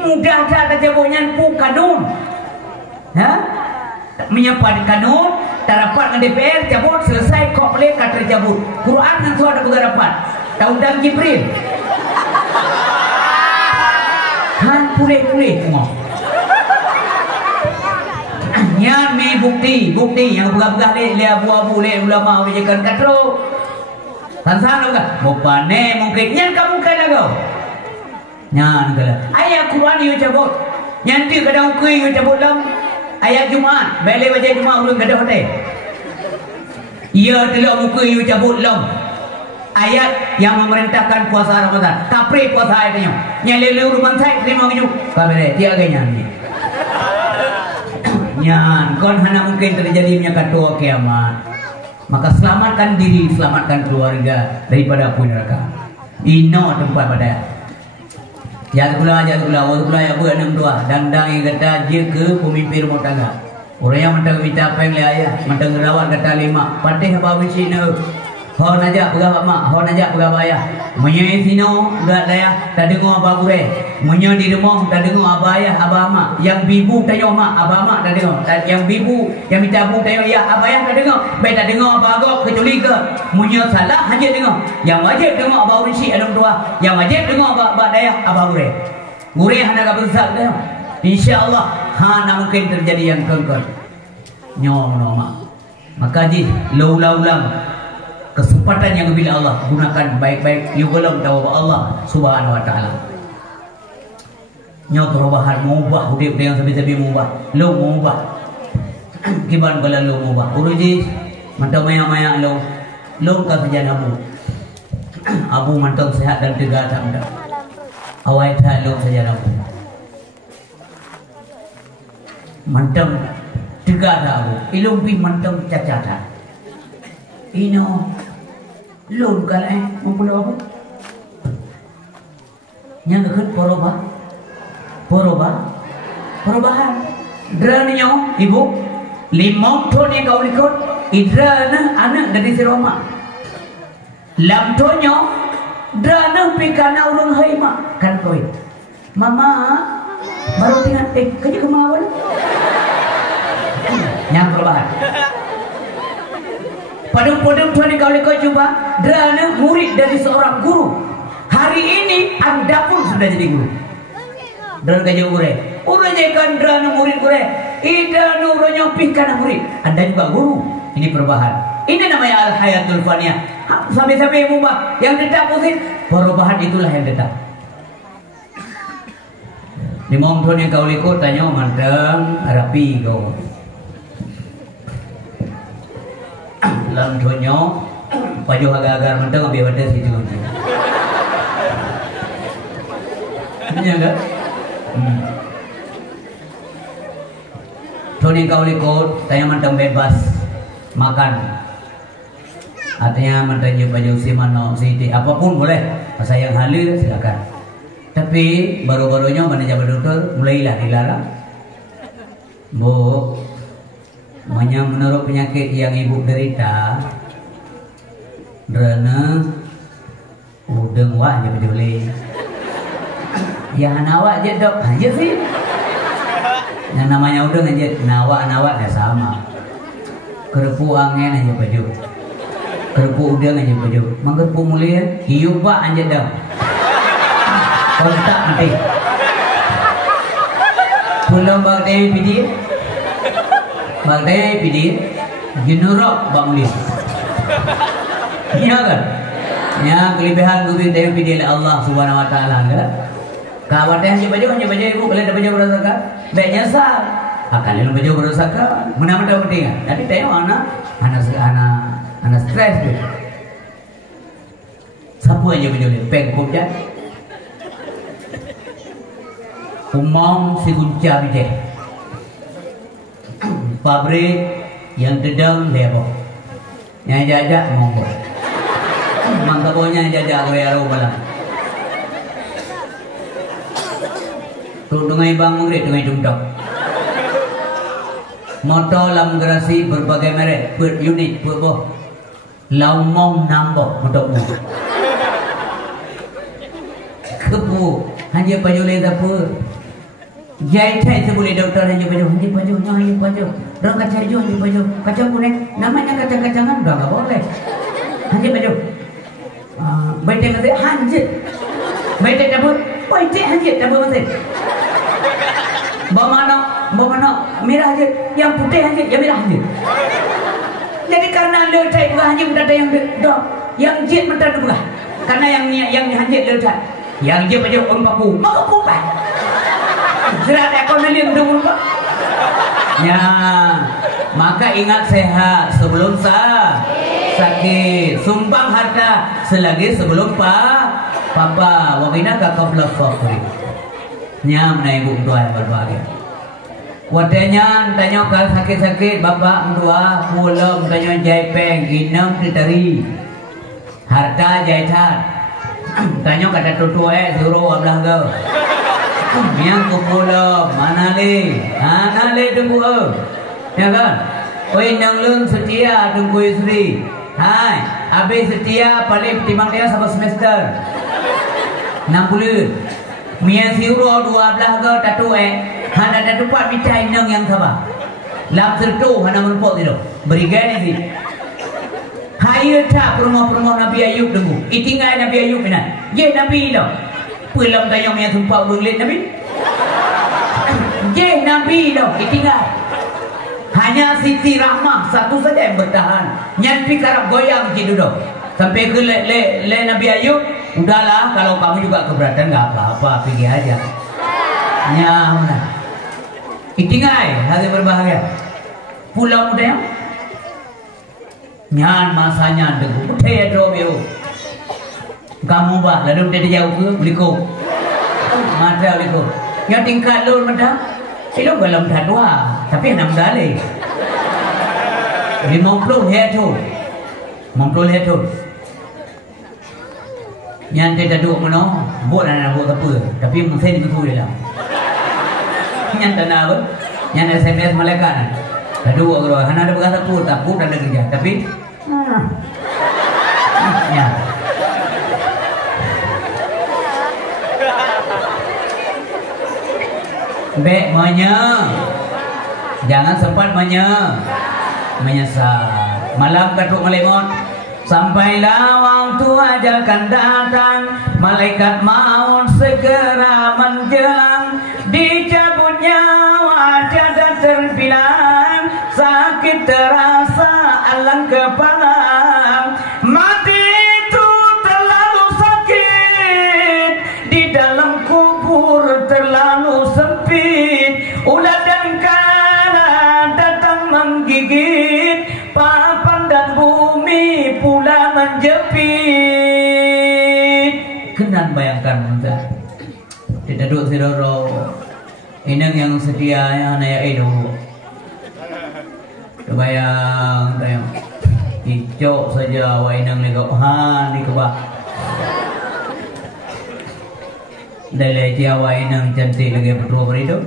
mudah tak ada cabutnya kanun menyampaikan kanun terapat dengan DPR cabut selesai kok boleh kata cabut Quran yang tu ada berdapat tahu Jibril han pulih semua nyan me bukti yang begah-begah le abu-abu le ulama wajikan katro tansan lo kan bopane mungkin nyan kamu kala kau nyan kala ayat Quran yo cabut nyan ti kadang kui yo cabut lam ayat Jumaat, balik baca Jumaat ulun kada hotel. Ia telah muka ia cabut lam. Ayat yang memerintahkan puasa Ramadan. Kapri puasa ayatnya. Yang lelu rumah saya terima minum. Kabere tiaga nyanyi. Nyan, kon hana mungkin terjadi katua kiamat. Maka selamatkan diri, selamatkan keluarga daripada api neraka. Ino tempat pada. Jangan pula ya buat enam dua dandang yang kata dia ke pemimpin rumah tangga. Orang yang mentang minta apa yang ayah, mentang rawat kata lima. Patih apa misi no. Hon aja berapa mak, hon aja berapa ayah. Menye sino dah ayah, tak dengar apa gure. Menye di rumah tak dengar apa ayah, apa mak. Yang bibu tanya mak, apa mak tak dengar. Yang bibu yang minta bu tanya ya, apa ayah tak dengar. Baik tak dengar apa agak kecuali ke. Menye salah hanya dengar. Yang wajib dengar apa urisi alam tua. Yang wajib dengar apa daya, apa gure. Gure hana ka besar dah. Insya-Allah hana mungkin terjadi yang kengkol. Nyom mak. Maka di ulang kesempatan yang bila Allah gunakan baik-baik you belum tahu Allah Subhanahu wa taala. Nyo perubahan mengubah hidup yang sebi-sebi mengubah. Lo mengubah. Kiban bala lo mengubah. Uruji mantau maya-maya lo ka saja abu. Abu mantau sehat dan tegar tak muda. Awai tha lo saja abu. Mantau tegar tak abu. Ilung pi mantau cacat. Ino lun kalai mempunyai apa? Yang ikut perubahan. Dranya ibu limau ton yang kau ikut idrana anak dari si Roma. Lam tonyo drana pikana urang hai mak kan koi. Mama baru tinggal kerja kemauan. Yang perubahan. Padung-padung Tuhan kau lekau coba, derana murid dari seorang guru. Hari ini Anda pun sudah jadi guru. Derana kajau gure. Uranya kan derana murid gure. Ida nuronya pingkana murid. Anda juga guru. Ini perubahan. Ini namanya al-hayatul faniyah. Sampai-sampai mubah yang tetap pusing. Perubahan itulah yang tetap. Di mong Tuhan yang kau lekau tanya manteng rapi kau. Lam thonyo paju agar-agar mentang biar ada situ. Iya kan? Thoni kau likut, tanya mentang bebas makan. Artinya mentang baju si mano siti apapun boleh. Masa yang halal silakan. Tapi baru-barunya mana jabat dokter mulailah dilarang. Bu, menurut penyakit yang ibu derita, derana udeng wah je peduli. Ya nawak je dok aja sih. Yang namanya udeng aja nawak dah sama. Kerpu angin aja baju. Kerpu udeng aja baju. Mangkerpu mulia hiup pak aja dok. Kontak nanti. Pulang bang Dewi pidi. Bang Dewi pidi. Junurok bang mulia. Iya kan? Ya kelebihan Gusti Dewi pidi oleh Allah Subhanahu Wa Taala kan? Kawan yang baju ibu kalian ada baju berasakan, baik nyasar. Kalian baju berasakan, mana-mana penting. Jadi tengok anak stres tu. Siapa aja baju ni? Pengkop je. Umum si kunca bide. Pabrik yang dedang lebo. Yang jajak monggo. Mangkabonya jajak goyaro balang. Dengan bang murid dengan jumdak. Motor lam gerasi berbagai merek, per unit, per boh. Laumong nambok motor mu. Kepu hanya baju leza pur. Jai thai sebuli doktor hanya baju. Dong kaca hijau hanya baju. Kaca kuning namanya kacang-kacangan dah enggak boleh. Hanya baju. Baik kata hanjit. Baik dapur. Baik hanjit dapur masih. Bagaimana merah aja, yang putih aja, yang merah aja. Jadi karena letai bukan hanya mendadak yang jit mendadak bukan. Karena yang hanjit letai, yang jit aja orang papu, maka pupai. Serat ekonomi dulu pak. Ya, maka ingat sehat sebelum sakit, sumbang harta selagi sebelum papa. Wabina kakabla fakri. Nyam na ibu tua yang berbahagia. Wadanya tanya kalau sakit-sakit bapak mentua pulang tanya jaipeng ginam diteri harta jaitan tanya kata tutua suruh ablah kau yang kupulang mana le tunggu ya kan oi nang lung setia tunggu istri hai habis setia paling timbang dia sampai semester 60 Mia siuro 12 ke tatu hana tatu pat bicai nang yang sama. Lap sertu hana menpot itu. Berikan ini. Hayu tak perumah Nabi Ayub dulu. Itinggal Nabi Ayub benar. Ye Nabi itu. Pulang tayang yang sumpah berlit Nabi. Ye Nabi itu. Itinggal. Hanya Siti Rahmah satu saja yang bertahan. Nyampi karab goyang gitu dong. Sampai ke le Nabi Ayub. Udahlah kalau kamu juga keberatan nggak apa-apa pergi aja. Nyamna. Itingai hari berbahagia. Pulau muda yang nyan masanya degu. Udah dro kamu bah lalu dia jauh ke beliko. Mata beliko. Yang tingkat lur meda. Itu belum dah dua tapi 6 kali. 50 hektar. 50 hektar. Yang tidak duduk mana, buat anak buat apa? Tapi mungkin itu dia lah. Yang tanah apa? Yang SMS malaikat. Duduk kalau hana ada berkata pun takut ada kerja. Tapi, ya. Bek jangan sempat menyesal. malam katuk melemot. Sampailah waktu ajal kan datang, malaikat maut segera menjelang, dicabut nyawa tiada terbilang, sakit terasa alang kepala, mati itu terlalu sakit, di dalam kubur terlalu sempit, ulat dan kala datang menggigit, papan dan bumi pula menjepit. Kenan bayangkan muda, tidak duduk sidoro, inang yang setia yang naya itu, bayang, icok saja wa inang legok ha ni kebak, dari Jawa inang cantik lagi berdua berido.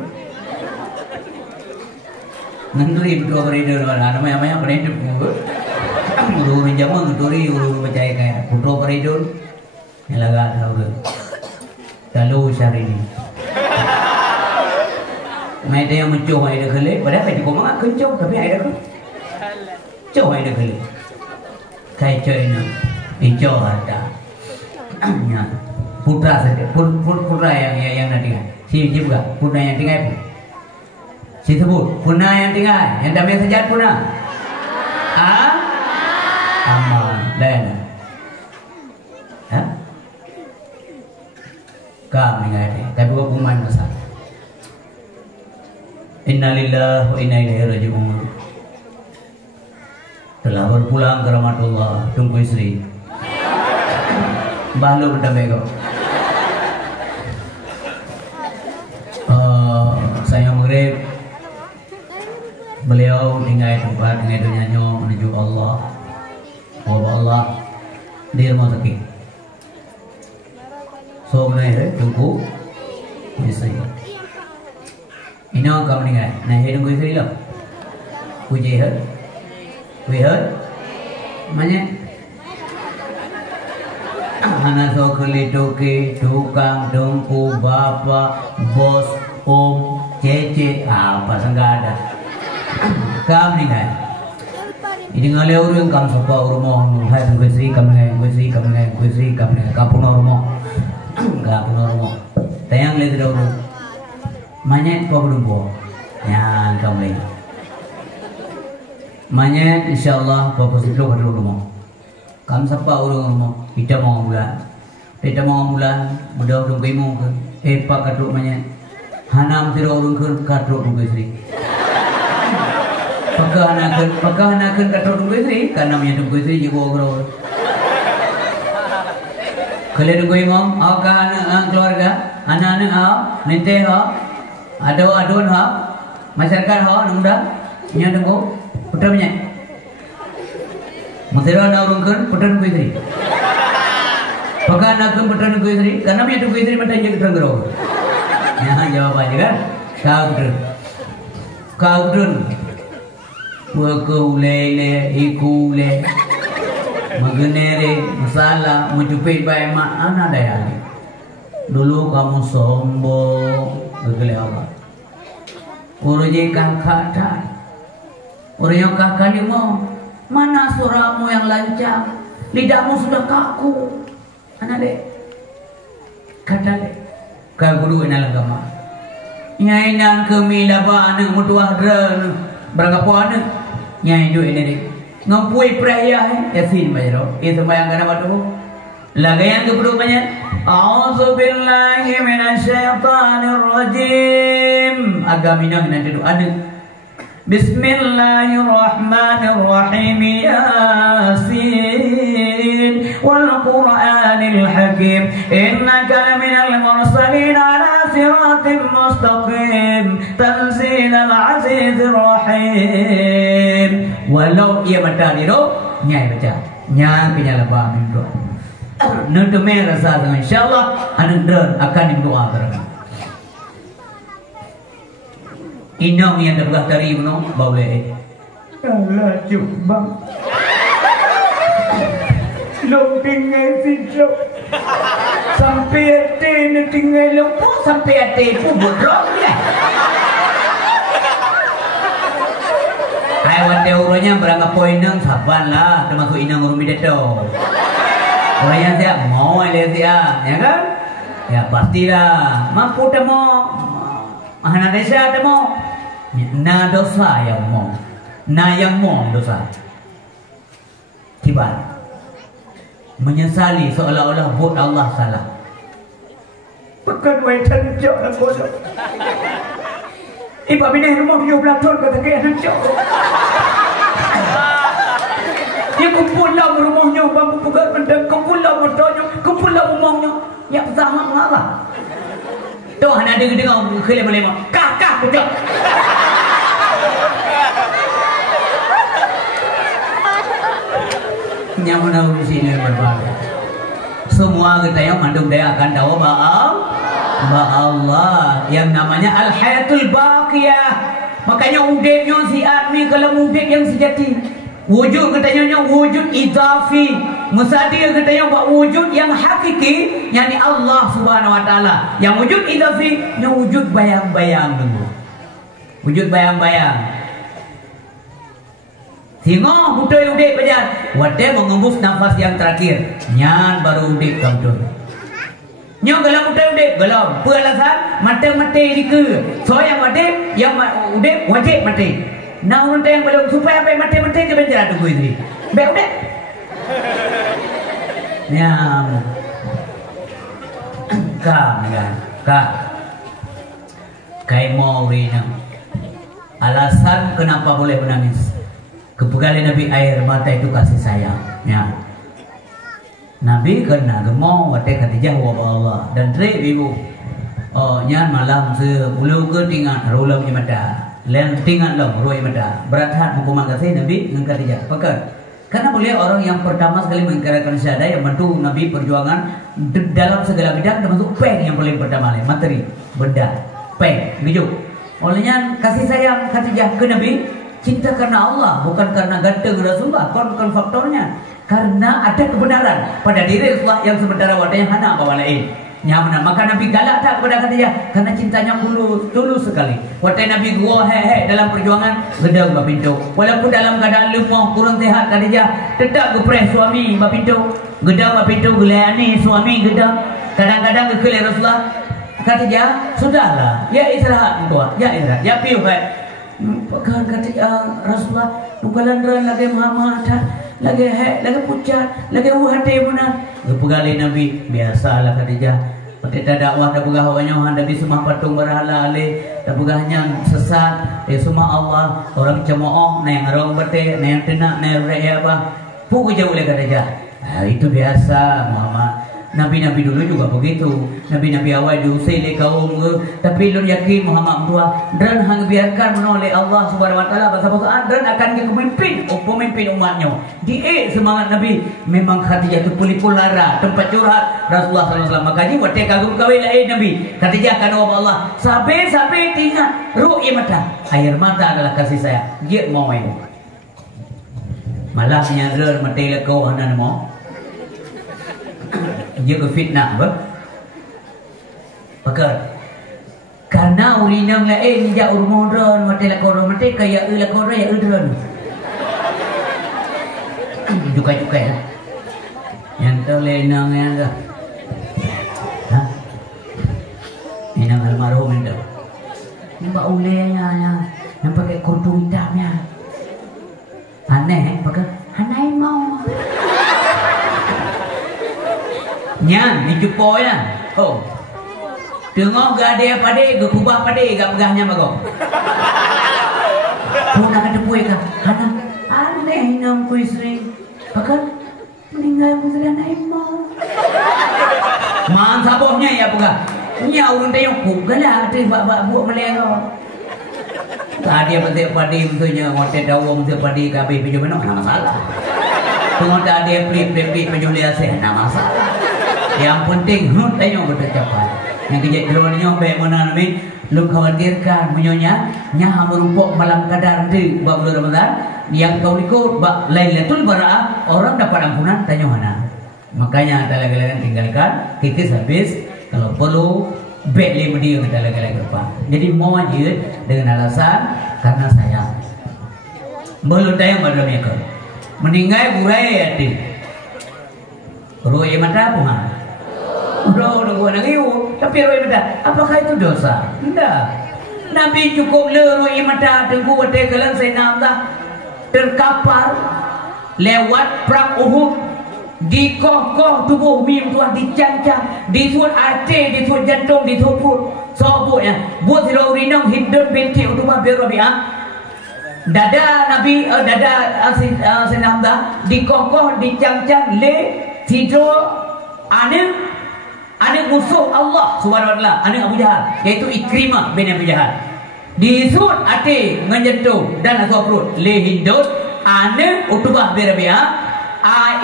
Ngenduri berdua berido ada namanya berido. Uru menjamang ngenduri uru percaya kayak berdua berido. Nelaga tahu. Kalau syari ini. Mai dia mencoba ada kali, padahal dia kau mangak kencok tapi ada kan. Coba ada kali. Kai coy ini, hijau ada. Ya, putra saja, putra yang nanti kan. Si juga putra yang tinggal. Si sebut punah yang tinggal, yang damai sejat punah. Aman, lain. Kami ngai, tapi gua kuman besar. Innalillahi wa inna ilaihi raji'un. Telah berpulang ke rahmatullah, tunggu istri. Balu berdamai kau. Saya maghrib. Beliau tinggal tempat dengan dunianya menuju Allah. Allah di rumah sakit. So menaik tunggu istri. Ini orang kamu dengar. Nah, tunggu istri lah. Puji her, mana? Anak so kelitoki, tukang, dengku, bapa, bos, om, cece, apa senggada. Kamu dengar. Ini ngalir orang kamu siapa rumah, hai tunggu istri kamu dengar, kamu rumah. Tayang lagi dah urut. Manyet kau belum buat. Ya, kamu lagi. Manyet insyaallah kau positif kau rumah. Kamu siapa orang rumah? Kita mau bulan. Mudah orang kaimu ke. Pak katruk manyet. Hanam tiro orang ke katruk tunggu istri. Pakah anakan katruk tunggu istri. Karena manyet tunggu istri juga orang. Kalian tunggu imam, awak keluarga, anak-anak awak, nente awak, adun awak, masyarakat awak, nunda, nya tunggu, putar punya. Masira na urungkan, putar tunggu istri. Pakai anak putar tunggu istri, karena punya tunggu istri macam jadi tergerau. Ya jawabannya kan, kau dun, wakule ikule. Magenere, masalah, menjupit baik mak anak daya. Dulu kamu sombong, begele apa? Uruji kakak tak, uruji kakak lima, mana suaramu yang lancang, lidahmu sudah kaku, anak dek, kata dek, kau guru ini agama. Nyai nang kemila ba anak mutuah dren, berangkat puan, nyai duit ini dek. Ngampui perayaan Yasin bayaro. Itu bayangkan apa tu? Lagayan ke berubahnya. A'udzubillahi minasyaitonir rajim. Agaminang nanti tu ada. Bismillahirrahmanirrahim. Yasin wal Qur'anil Hakim. Innaka laminal mursalin ala siratim mustaqim. Tanzilal azizir rahim. Walau ia baca di roh, nyai baca, nyai punya lebah minta. Nanti merasa dengan insyaallah, anda akan doa berkat. Inang yang terbelah dari mana, boleh. Allah cuba. Lompingan situ, sampai hati ni tinggal lupa, sampai hati pun bodoh ni. Hai wate uronya berangkat poin nang saban lah termasuk inang urumi deto. Orangnya siap mau dia siap, ya kan? Ya pastilah mampu temo mahana desa temo na dosa yang mau na yang mau dosa tiba menyesali seolah-olah buat Allah salah pekan waitan jauh dan bodoh ibu bini rumah 17 tahun kata kaya jauh dia kumpul lah rumahnya bambu pegat benda kumpul lah motornya kumpul lah rumahnya ya bersama mengalah tu hanya dengar kelima-lima kah betul yang mana di sini berbalik semua kita yang mandung dia akan tahu bahwa Allah yang namanya al-hayatul baqiyah makanya udipnya si admi kalau udip yang sejati wujud katanya wujud idafi musadir katanya buat wujud yang hakiki yakni Allah subhanahu wa ta'ala yang wujud idafi yang wujud bayang-bayang dulu wujud bayang-bayang tengok butuh udik bajan wadah mengembus nafas yang terakhir nyan baru udik kamu nyo galau butuh udik galau peralasan mati-mati dike so yang wadah yang udik wajib mati nah orang yang belum supaya apa mati-mati ke penjara tunggu ini baik udik nyam kak kai mau rina alasan kenapa boleh menangis kepegali Nabi air mata itu kasih sayang ya Nabi kena gemau wate Khadijah wa Allah dan tre ibu oh nyan malam sebulu ke tinggal rulam ni mata len tinggal long roi mata berat hat hukuman kasih Nabi dengan Khadijah pakat karena boleh orang yang pertama sekali mengkirakan syahadah yang bantu Nabi perjuangan dalam segala bidang termasuk peng yang paling pertama materi benda peng bijuk olehnya kasih sayang Khadijah ke Nabi cinta karena Allah bukan karena ganteng Rasulullah bukan faktornya karena ada kebenaran pada diri Rasulullah yang sementara wadahnya hana bawa lain nyaman maka Nabi galak tak kepada Khadijah karena cintanya tulus sekali wadah Nabi gua he dalam perjuangan gedang bapintu walaupun dalam keadaan lemah kurang sehat Khadijah tetap gepres suami bapintu gedang bapintu gelayani suami gedang kadang-kadang kekelai Rasulullah Khadijah sudahlah ya istirahat engkau ya istirahat ya piu pekan kata Rasulullah bukalan ran lagi Muhammad lagi lagi pucat lagi hati mana pegali Nabi biasalah Khadijah kita dakwah dah pegawainya Nabi semua patung berhala ale dah pegahnya sesat semua Allah orang cemooh nang orang bete nang tenak nang raya apa pu jauh oleh Khadijah itu biasa Muhammad Nabi-nabi dulu juga begitu. Nabi-nabi awal diusir oleh kaum tapi lu yakin Muhammad tua dan hang biarkan menoleh Allah Subhanahu wa taala bahasa dan akan pemimpin umatnya. Dia semangat Nabi memang Khadijah itu pelikulara tempat curhat Rasulullah sallallahu alaihi wasallam. Makanya waktu kagum kawin Nabi Khadijah kan Allah sampai tinggal ru'i mata. Air mata adalah kasih sayang. Dia mau ini. Malah nyadar mati lekau hanan mau dia ke fitnah apa? Pakai karena ulinang lain jak urmodron mati la koron mati kaya la koron ya udron. Jukai-jukai lah. Yang terlenang yang dah. Ha? Inang almarhum itu. Nampak ulenya yang pakai kerudung hitamnya. Aneh pakai hanai mau. Nyan dicupo ya. Oh. Tengok gak ada pada gak kubah pada gak pegahnya bago. Kau nak ada kue kah? Hana aneh nam kue sering. Pakai meninggal kue anak mau. Man sabohnya ya pegah. Nya urun tayong kugalah tu bak buat melero. Tadi apa padi bentuknya ngote dawo bentuk padi kabe pinjam mana masalah. Tengok tadi plip penjual saya masalah. Yang penting tanya betul cepat. Yang kejadian dronnya baik mana ni lu khawatirkan menyonya nya merumpuk malam kadar di bulan Ramadan yang kau ikut bak Lailatul Bara'ah orang dapat ampunan tanya mana. Makanya kita lagi-lagi tinggalkan kikis habis kalau perlu baik lima dia kita lagi-lagi depan. Jadi mau aja dengan alasan karena sayang. Belum tayang pada mereka. Meninggal burai hati. Roi mata apa mah? Udah gua nangiu. Tapi roi mata, apakah itu dosa? Tidak. Nabi cukup le roi mata tengku wate galan saya namda terkapar lewat perang Uhud. Di koh tubuh mim tuah dicancang, disuat hati, disuat jantung, disuat perut. Sobuknya buat sila urinang hidup binti Utbah bin Rabi'ah. Dada Nabi dada Sayyidina Hamzah dikokoh dicancang le tidur anak musuh Allah Subhanahu wa taala, anak Abu Jahal, yaitu Ikrimah bin Abi Jahal. Disut hati menyentuh dan asal perut le hindut anak Utbah bin Rabi'ah.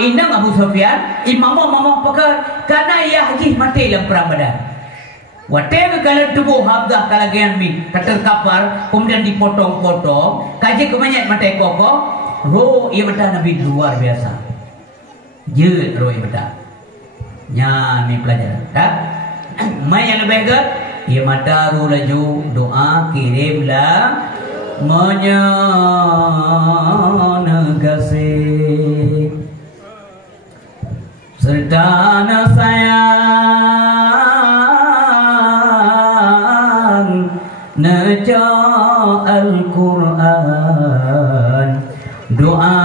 Inang Abu Sufyan imam pakar karena ia haji mati dalam perang Badar. Whatever kalau tubuh Hamzah kalau gian mi terkapar kemudian dipotong-potong kaji kebanyak mata kokoh roh ia mata Nabi luar biasa. Je roh ia mata. Nya ni pelajaran. Tak? Mai yang lebih ke ia mata roh laju doa kirimlah menyanegasi serta sayang neca Al-Quran doa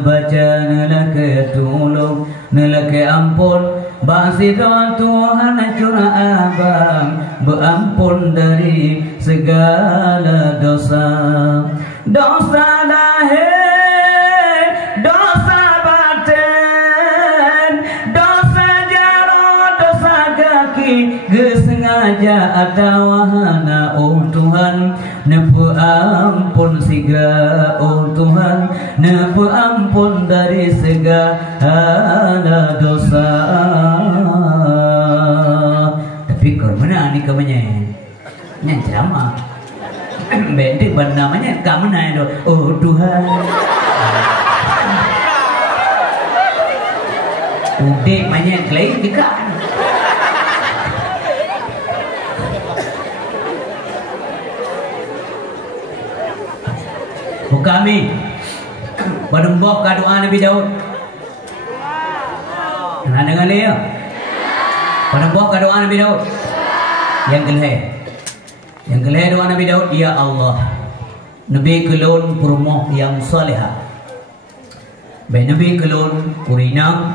baca nelake tulung nelake ampun basira Tuhan curah abang berampun dari segala dosa dosa lahir dosa batin dosa jaro dosa kaki gesengaja atau wahana oh Tuhan nepu ampun siga oh Tuhan nepu ampun dari segala dosa. Tapi kormana ni kamanya yang ceramah benda namanya kamana itu oh Tuhan udah banyak lain juga. Kami berembok ke doa Nabi Daud. Nah dengar dia. Berembok ke doa Nabi Daud. Yang kelih doa Nabi Daud, ya Allah, Nabi kelun perumah yang salihah. Baik Nabi kelun kurinang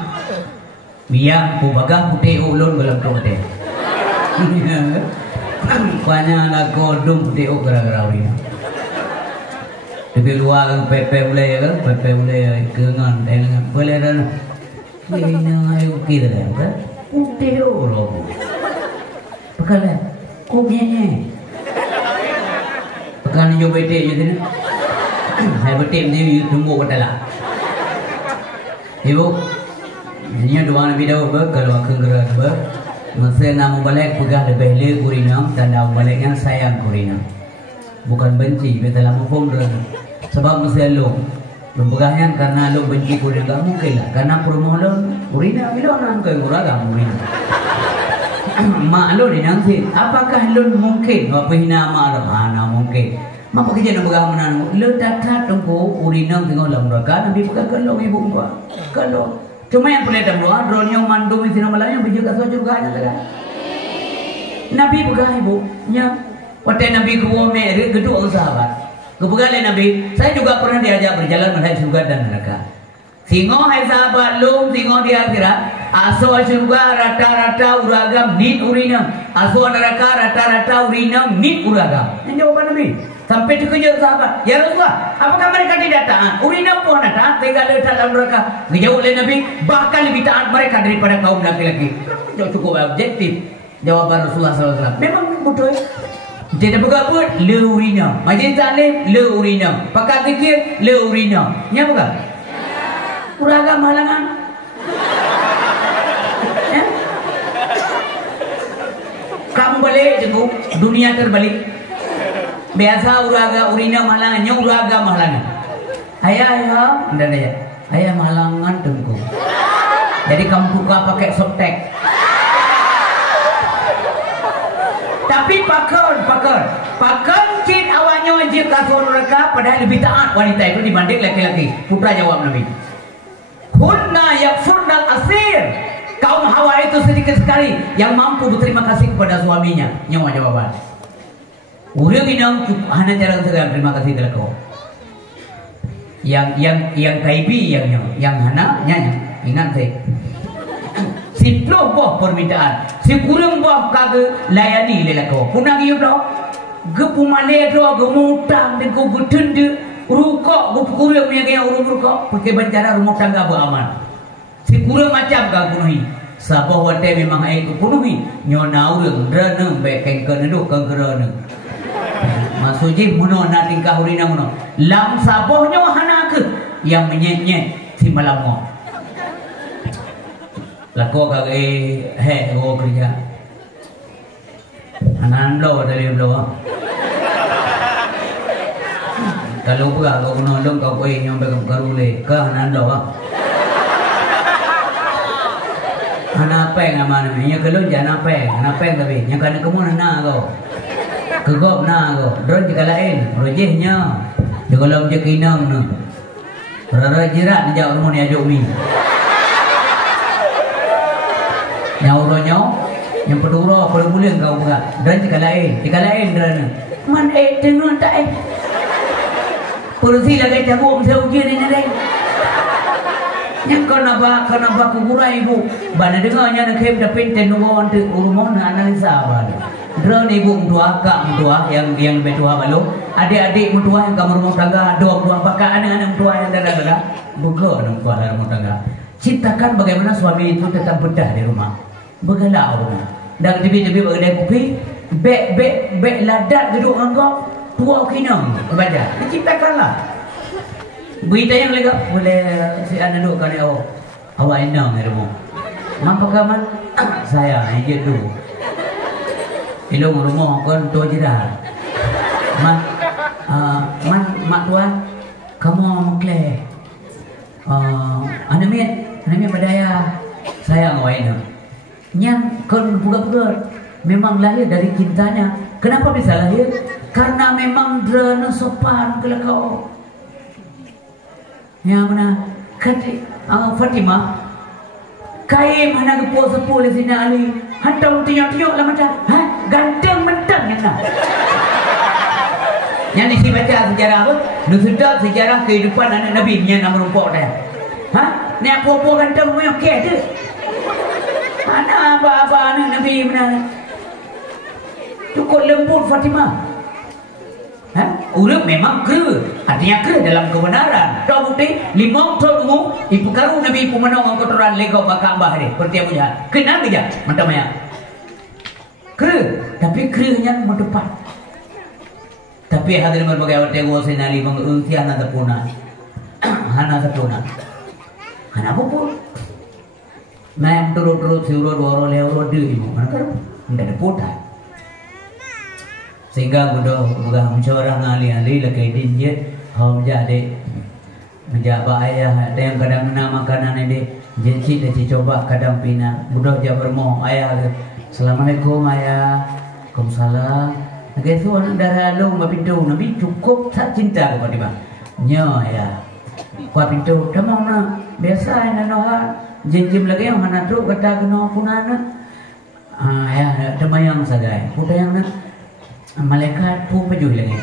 biang pubagah putih ulun belum putih. Banyak nak kodum putih gara-gara urinang. Tapi luar pepe boleh kan, pepe boleh kengan, boleh kan? Ini ayo kita kan? Putih loh, pekalan, kuminya, pekalan jo bete je ni, hai bete ni tunggu katalah. Ibu, ini doa Nabi Daud kalau akan gerak masa nama balik pegah lebih le kurinam dan nama baliknya sayang kurinam, bukan benci, betul lama pun sebab masa lo pegahnya karena lo benci kurinam tak mungkin lah, karena perumah lo kurinam bila orang kau kurang kurinam. Mak lo dinangsi, apakah lo mungkin apa hina mak lo? Mana mungkin? Mak kerja nak pegah mana? Lo tak tunggu kurinam tengok dalam neraka, Nabi pegah kalau ibu gua kalau cuma yang boleh dalam doa, drone mandum itu nama lain yang berjaga surga kan? Nabi pegah ibu, nya, waktu Nabi keluar mereka kedua sahabat. Kepegalan Nabi, saya juga pernah diajak berjalan menuju surga dan neraka. Singo hai sahabat lum, singo di akhirat, aso surga rata-rata uragam nit urinam, aso neraka rata-rata urinam nit uragam. Ini jawaban Nabi. Sampai dikejar sahabat, ya Rasulullah, apakah mereka tidak taat? Urinam pun taat, tinggal di dalam neraka. Dijawab oleh Nabi, bahkan lebih taat mereka daripada kaum laki-laki. Cukup objektif jawaban Rasulullah SAW. Memang betul. Tidak buka pun le urinam. Majlis taklim le urinam. Pakat zikir le urinam. Nya bukan? Uragam halangan. Kamu balik jenguk dunia terbalik. Biasa urinam halangan, nya uragam halangan. Ayah, ndak ada ya. Ayah halangan tengku. Jadi kamu buka pakai softtek. Tapi pakar cint awaknya je di kasur mereka padahal lebih taat wanita itu dibanding laki-laki. Putra jawab Nabi, hunna yakfurnal asir. Kaum Hawa itu sedikit sekali yang mampu berterima kasih kepada suaminya. Nyawa jawaban. Urang inang hana jarang sekali terima kasih kepada kau. Yang kaibi yang hana nyanyi ingat saya. Si ploh boh permintaan, si kurang boh kagak layani lelako. Punang iyo doh, gepumale doh, gemutang dan kau getende, rukok gepurang yang kaya urung rukok, pakai bencana rumah tangga beraman. Si kurang macam kau penuhi, sabah wate memang air penuhi, nyona urang, drana baik kengkern itu kengkern. Maksudnya muno na tingkah urina muno, lam sabahnya hana ke yang menyet si malamo. Lako kagak go kerja. Anan blow dari blow. Kalau buka kau nolong kau nyampe ke karule ke anan blow. Anak peng aman namanya kalau jangan anak peng tapi yang kana kamu nana kau. Kegop na kau. Dron jika lain rojehnya. Jika lam jekinam nu. Rara jirat ni jauh rumah ni ajuk mi. Nyauronyo yang peduro kalau boleh kau buka dan jika lain dan man tenun tak polisi lagi jago saya ujian ini deh yang kenapa kuburai ibu bana dengarnya nak kem dapat tenungan tu urumon analisa apa drone ibu mentua kak mentua yang betua balu adik-adik mentua yang kamu rumah tangga dua pakak anak-anak mentua yang dada buka mentua dalam rumah tangga ciptakan bagaimana suami itu tetap bedah di rumah bergalau dan tiba-tiba bagi kopi bek ladat geduk engkau tua kinam kebaca diciptakanlah berita yang lega boleh si anak duk kali awak enam di rumah mampu kaman saya hijau tu ilung rumah kan tua jiran mak tuan kamu mengkle anak berdaya saya ngawain yang kon buka-buka memang lahir dari cintanya. Kenapa bisa lahir? Karena memang drana sopan kalau kau. Yang mana? Fatimah. Kai mana kepo sepuluh di sini Ali. Hantar tiok-tiok lah macam. Ganteng mentang yang nak. Yang isi baca sejarah apa? Sudah sejarah kehidupan anak Nabi yang nama rumput dia. Ni apa-apa ganteng punya okey je. Mana apa-apa anak Nabi mana? Cukup lembut Fatimah. Urut memang kera. Artinya kera dalam kebenaran. Tahu bukti? 5 tahun umur ibu karu Nabi ibu menong kotoran legau bakal mbah dia. Seperti Abu Jahal. Kenapa dia? Mantap maya. Kera. Tapi keranya mendepan. Tapi hadirin berbagai awak tengok senali mengusia hana terpuna. Hana terpuna. Hana apa pun. Naik turut-turut siurut waro lewat dia ibu. Mana kan? Enggak ada potai. Sehingga budak mencorang ahli-ahli lekai dinjet hau menjadi menjabat ayah ada yang kadang menamakan anak dia jenci dia coba kadang pina budak dia bermoh ayah assalamualaikum ayah waalaikumsalam naga itu anak darah lu mbak pintu nabi cukup tak cinta kepada dia nyo ayah kuat pintu dah mau nak biasa anak noha jenci lagi yang mana tu kata kena punana ayah temayang sagai kuda yang nak malaikat pun baju lagi.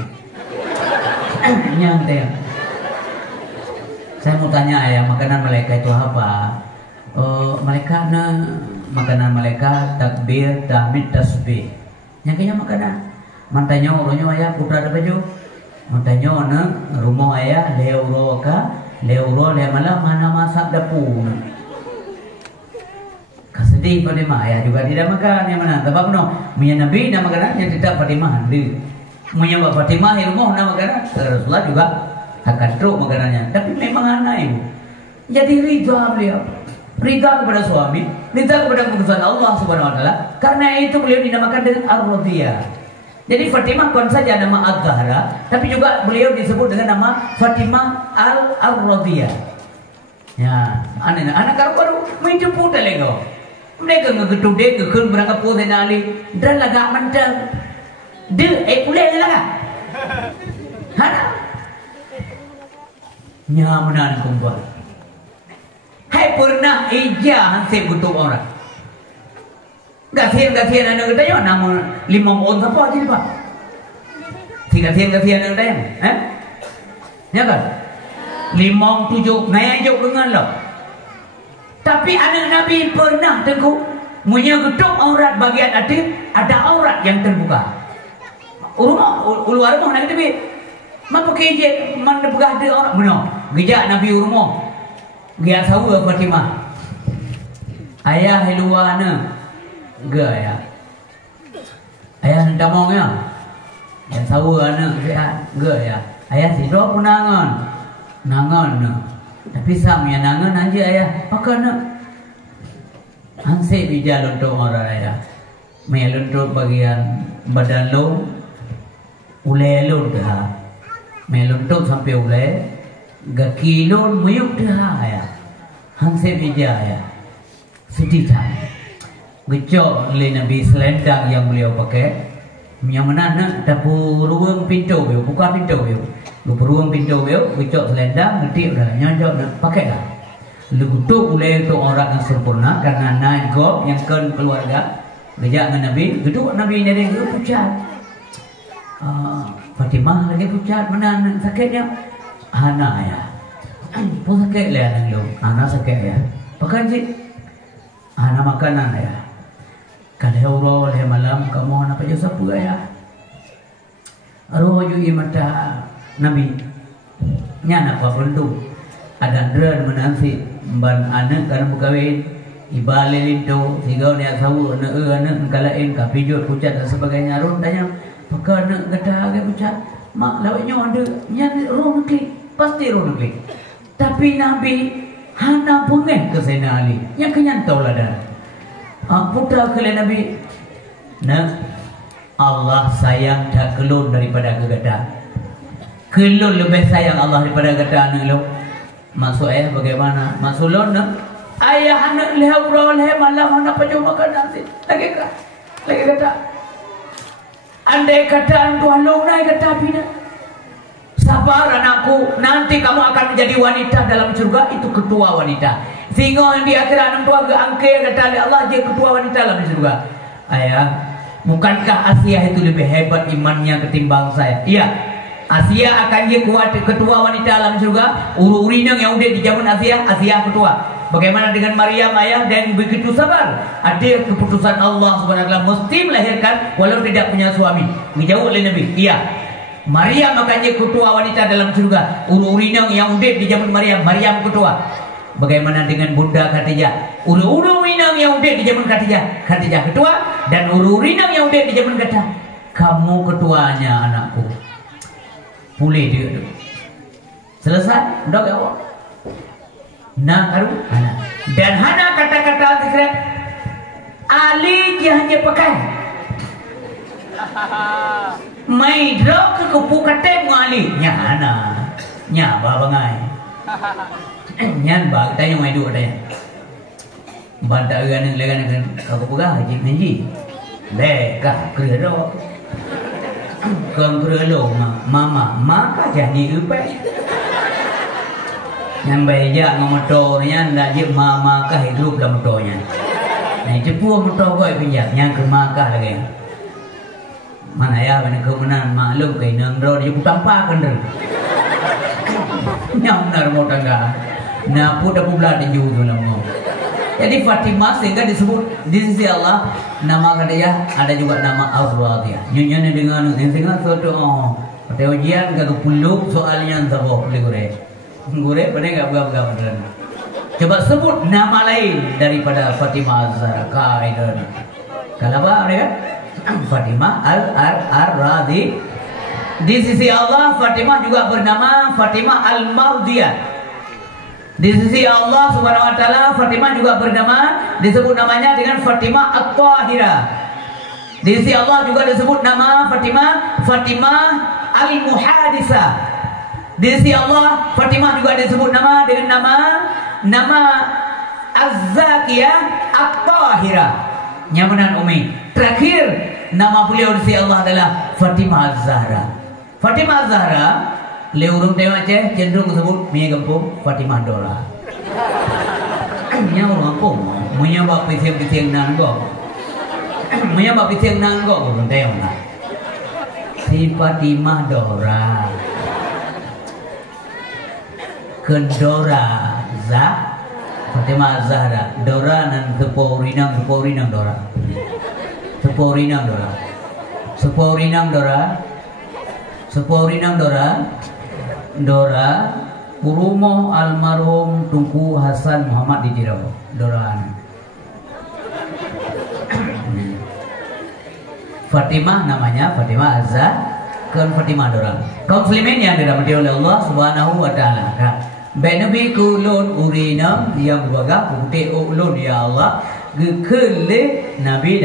Yang teh. Saya mau tanya ayah makanan malaikat itu apa? Malaikat makanan malaikat takbir, tahmid, tasbih. Yang kayaknya makanan. Mantanya orangnya ayah putra ada baju. Mantanya rumah ayah leuro malam mana masak dapur. Kasedih Fatimah ayah juga tidak makan yang mana sebab punya Nabi nama makanan yang tidak Fatimah handi punya Fatimah ilmu nama makanan Rasulullah juga akan teruk makanannya tapi memang anak ibu jadi ridha beliau ridha kepada suami ridha kepada keputusan Allah Subhanahu Wa Taala karena itu beliau dinamakan dengan Ar-Radiyah. Jadi Fatimah bukan saja nama Az-Zahra tapi juga beliau disebut dengan nama Fatimah Al-Radiyah. Ya anak karu-karu menjemput lego mereka ngegetuk dia kekun berangkat pun senali dan lagak mentang dia pulih lah Hana nyamanan kumpul. Hai pernah ija hansip butuh orang. Gatian anak kita yo namun 5 on siapa aja Pak. Gatian anak kita ya kan? 5 7 naya jauh dengan lo. Tapi anak Nabi pernah tengku punya gedung aurat bagian ada aurat yang terbuka. Uluar rumah nak Nabi. Mampu keje mana buka ada aurat benar. Gejak Nabi rumah. Gejak sawa Fatimah. Ayah heluana. Gaya. Ayah hendak mau ya. Yang sawa anak sehat. Gaya. Ayah tidur pun nangan. Tapi sam yang nangan aja ayah. Pakai nak. Hansip bija luntuk orang ayah. Mai luntuk bagian badan lo. Ulai lo dah. Mai luntuk sampai ulai. Gaki lo muyuk dah ayah. Hansip bija ayah. Sedih tak? Gecok oleh Nabi selendang yang beliau pakai. Yang mana nak dapur ruang pintu beliau, buka pintu beliau. Ruang pintu beliau, gecok selendang, ngetik dah, nyajak dah, pakai dah. Legutuk oleh itu orang yang sempurna karena naik gop yang kan keluarga. Gejak dengan Nabi, geduk Nabi dari itu pucat. Fatimah lagi pucat, mana sakitnya? Hana ya. Pun sakit lah anak lu, Hana sakit ya. Pakai je. Hana makanan ya. Kalau roh le malam kamu nak kerja siapa ya? Roh ju mata Nabi. Nya nak apa pun ada dran menansi ban anak kan berkahwin ibale linto sigau dia sawu anak kalain kapijut pucat dan sebagainya ron tanya pakar nak kata ke pucat mak lawaknya ada nya roh klik pasti roh klik. Tapi Nabi hana pungeh ke Sayyidina Ali. Yang kenyantau lah dah. Putra kalian Nabi. Nah, Allah sayang dah kelun daripada kegadah. Kelun lebih sayang Allah daripada kegadah anak lo. Maksud ayah bagaimana? Maksud lo nak? Ayah anak leha urau leha malam anak pajau makan nasi. Lagi kata. Andai kata Tuhan lo naik kata bina. Sabar anakku, nanti kamu akan menjadi wanita dalam surga. Itu ketua wanita. Sehingga di akhirat anak tua ke angke kata Allah dia ketua wanita dalam surga. Ayah, bukankah Asia itu lebih hebat imannya ketimbang saya? Iya, Asia akan dia kuat ketua wanita dalam surga. Uru-urinang yang udah di zaman Asia ketua. Bagaimana dengan Maryam ayah dan begitu sabar. Ada keputusan Allah Subhanahu wa taala mesti melahirkan walau tidak punya suami. Dijawab oleh Nabi. Iya. Maryam akan jadi ketua wanita dalam surga. Uru-urinang yang udah di zaman Maryam ketua. Bagaimana dengan Bunda Khadijah? Uru-urinang yang udah di zaman Khadijah ketua. Dan uru-urinang yang udah di zaman Khadijah. Kamu ketuanya anakku. Boleh dia tu. Selesai? Udah gak awak? Nah karu Hana. Dan Hana kata-kata sekret Ali dia hanya pakai mai drop ke kupu kate ngali nya Hana nya ba bangai nyan ba tanya mai du tanya banta gan aku pegang haji menji le ka kerero kan kerelo mama ka jadi upe yang beja motornya ndak je mama ka hidup dalam motornya. Nah cepu motor kau pinjam yang ke maka lagi. Mana ya mana kemenan maklum ke nang ro dia tampak kan der. Nyam nar mo tangga. Na puda pula di judu namo. Jadi Fatimah sehingga disebut di sisi Allah nama dia ada juga nama Al-Wadiyah. Nyonya dengan sehingga suatu pada ujian ke puluk soalnya sabo boleh gure pada enggak buka beneran. Coba sebut nama lain daripada Fatimah Az-Zahra kaidan. Kalau apa mereka? Fatimah Al-Radhi. Di sisi Allah Fatimah juga bernama Fatimah Al-Mardiyah. Di sisi Allah Subhanahu wa taala Fatimah juga bernama disebut namanya dengan Fatimah At-Tahirah. Di sisi Allah juga disebut nama Fatimah Al-Muhadisah. Di sisi Allah Fatimah juga disebut nama dengan nama Az-Zakiyah At-Tahirah. Nyamanan Umi. Terakhir nama beliau di sisi Allah adalah Fatimah Az-Zahra. Fatimah Az-Zahra Leurung tengok Aceh cenderung sebut mi kampung Fatimah Dora. Nya orang kampung, punya bab piteng nang go. Punya bab piteng nang go urung tengok. Si Fatimah Dora. Kendora Fatimah Zahra Dora nan Teporinang Dora Seporinang Dora Kurumo almarhum Tunku Hasan Muhammad di Jirau Dora Fatimah namanya Fatimah Azhar kan Fatimah Dora kaum muslimin yang dirahmati oleh Allah Subhanahu wa taala. Benabi kulun urinam yang baga putih ulun ya Allah gekele Nabi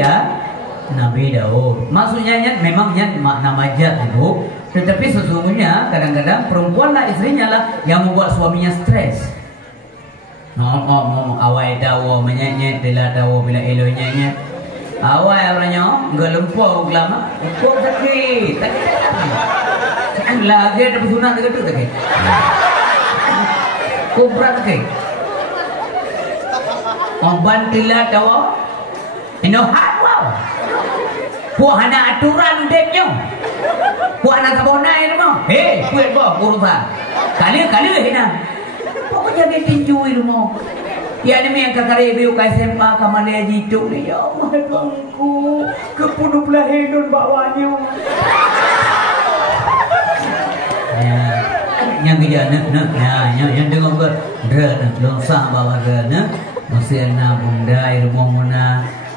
Daud. Maksudnya memangnya makna majaz itu, tetapi sesungguhnya kadang-kadang perempuanlah istrinya lah yang membuat suaminya stres. Ngomong awai dawo menyanyi bila dawo bila elonya awai orangnya enggak lempau lama ukur sakit lagi ada pesunan dekat tu sakit kubrat ke oban tila dawo ino hat wow puak hana aturan deknya puak hana sabonai rumah puak boh urusan kali hina pokoknya dia tinju rumah ya ni yang kakak review kai sempa kamane jitu ni ya Allah bangku kepunuh belah hidun bawanya yang kerja yang dengar ber longsah bawa dana masih na bunda rumah mana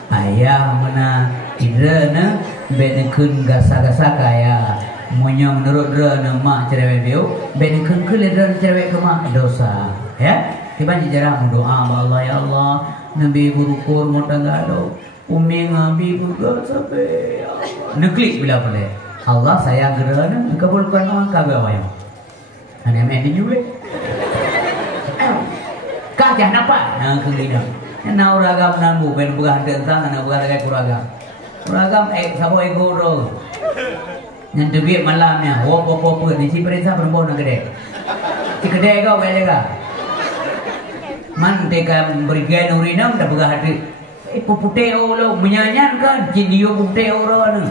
ayah mana idana benekun gasa-gasa kaya munya menurut dana mak cerewet dia benekun keledan cerewet ke mak dosa ya tiba jarang doa Allah ya Allah nabi burukur mau tangga do umi ngabi juga sampai neklik bila boleh Allah sayang gerana kabulkan orang kagawaya ana men juga kah jangan apa nah kelina na uragam nan bu ben bukan tentang na bukan kayak uragam sabo ego ro yang debi malamnya wo di si perintah perempuan nak gede si gede kau kayak jaga man teka berikan urinam dah bukan hati pupute lo menyanyian kan jidio pupute orang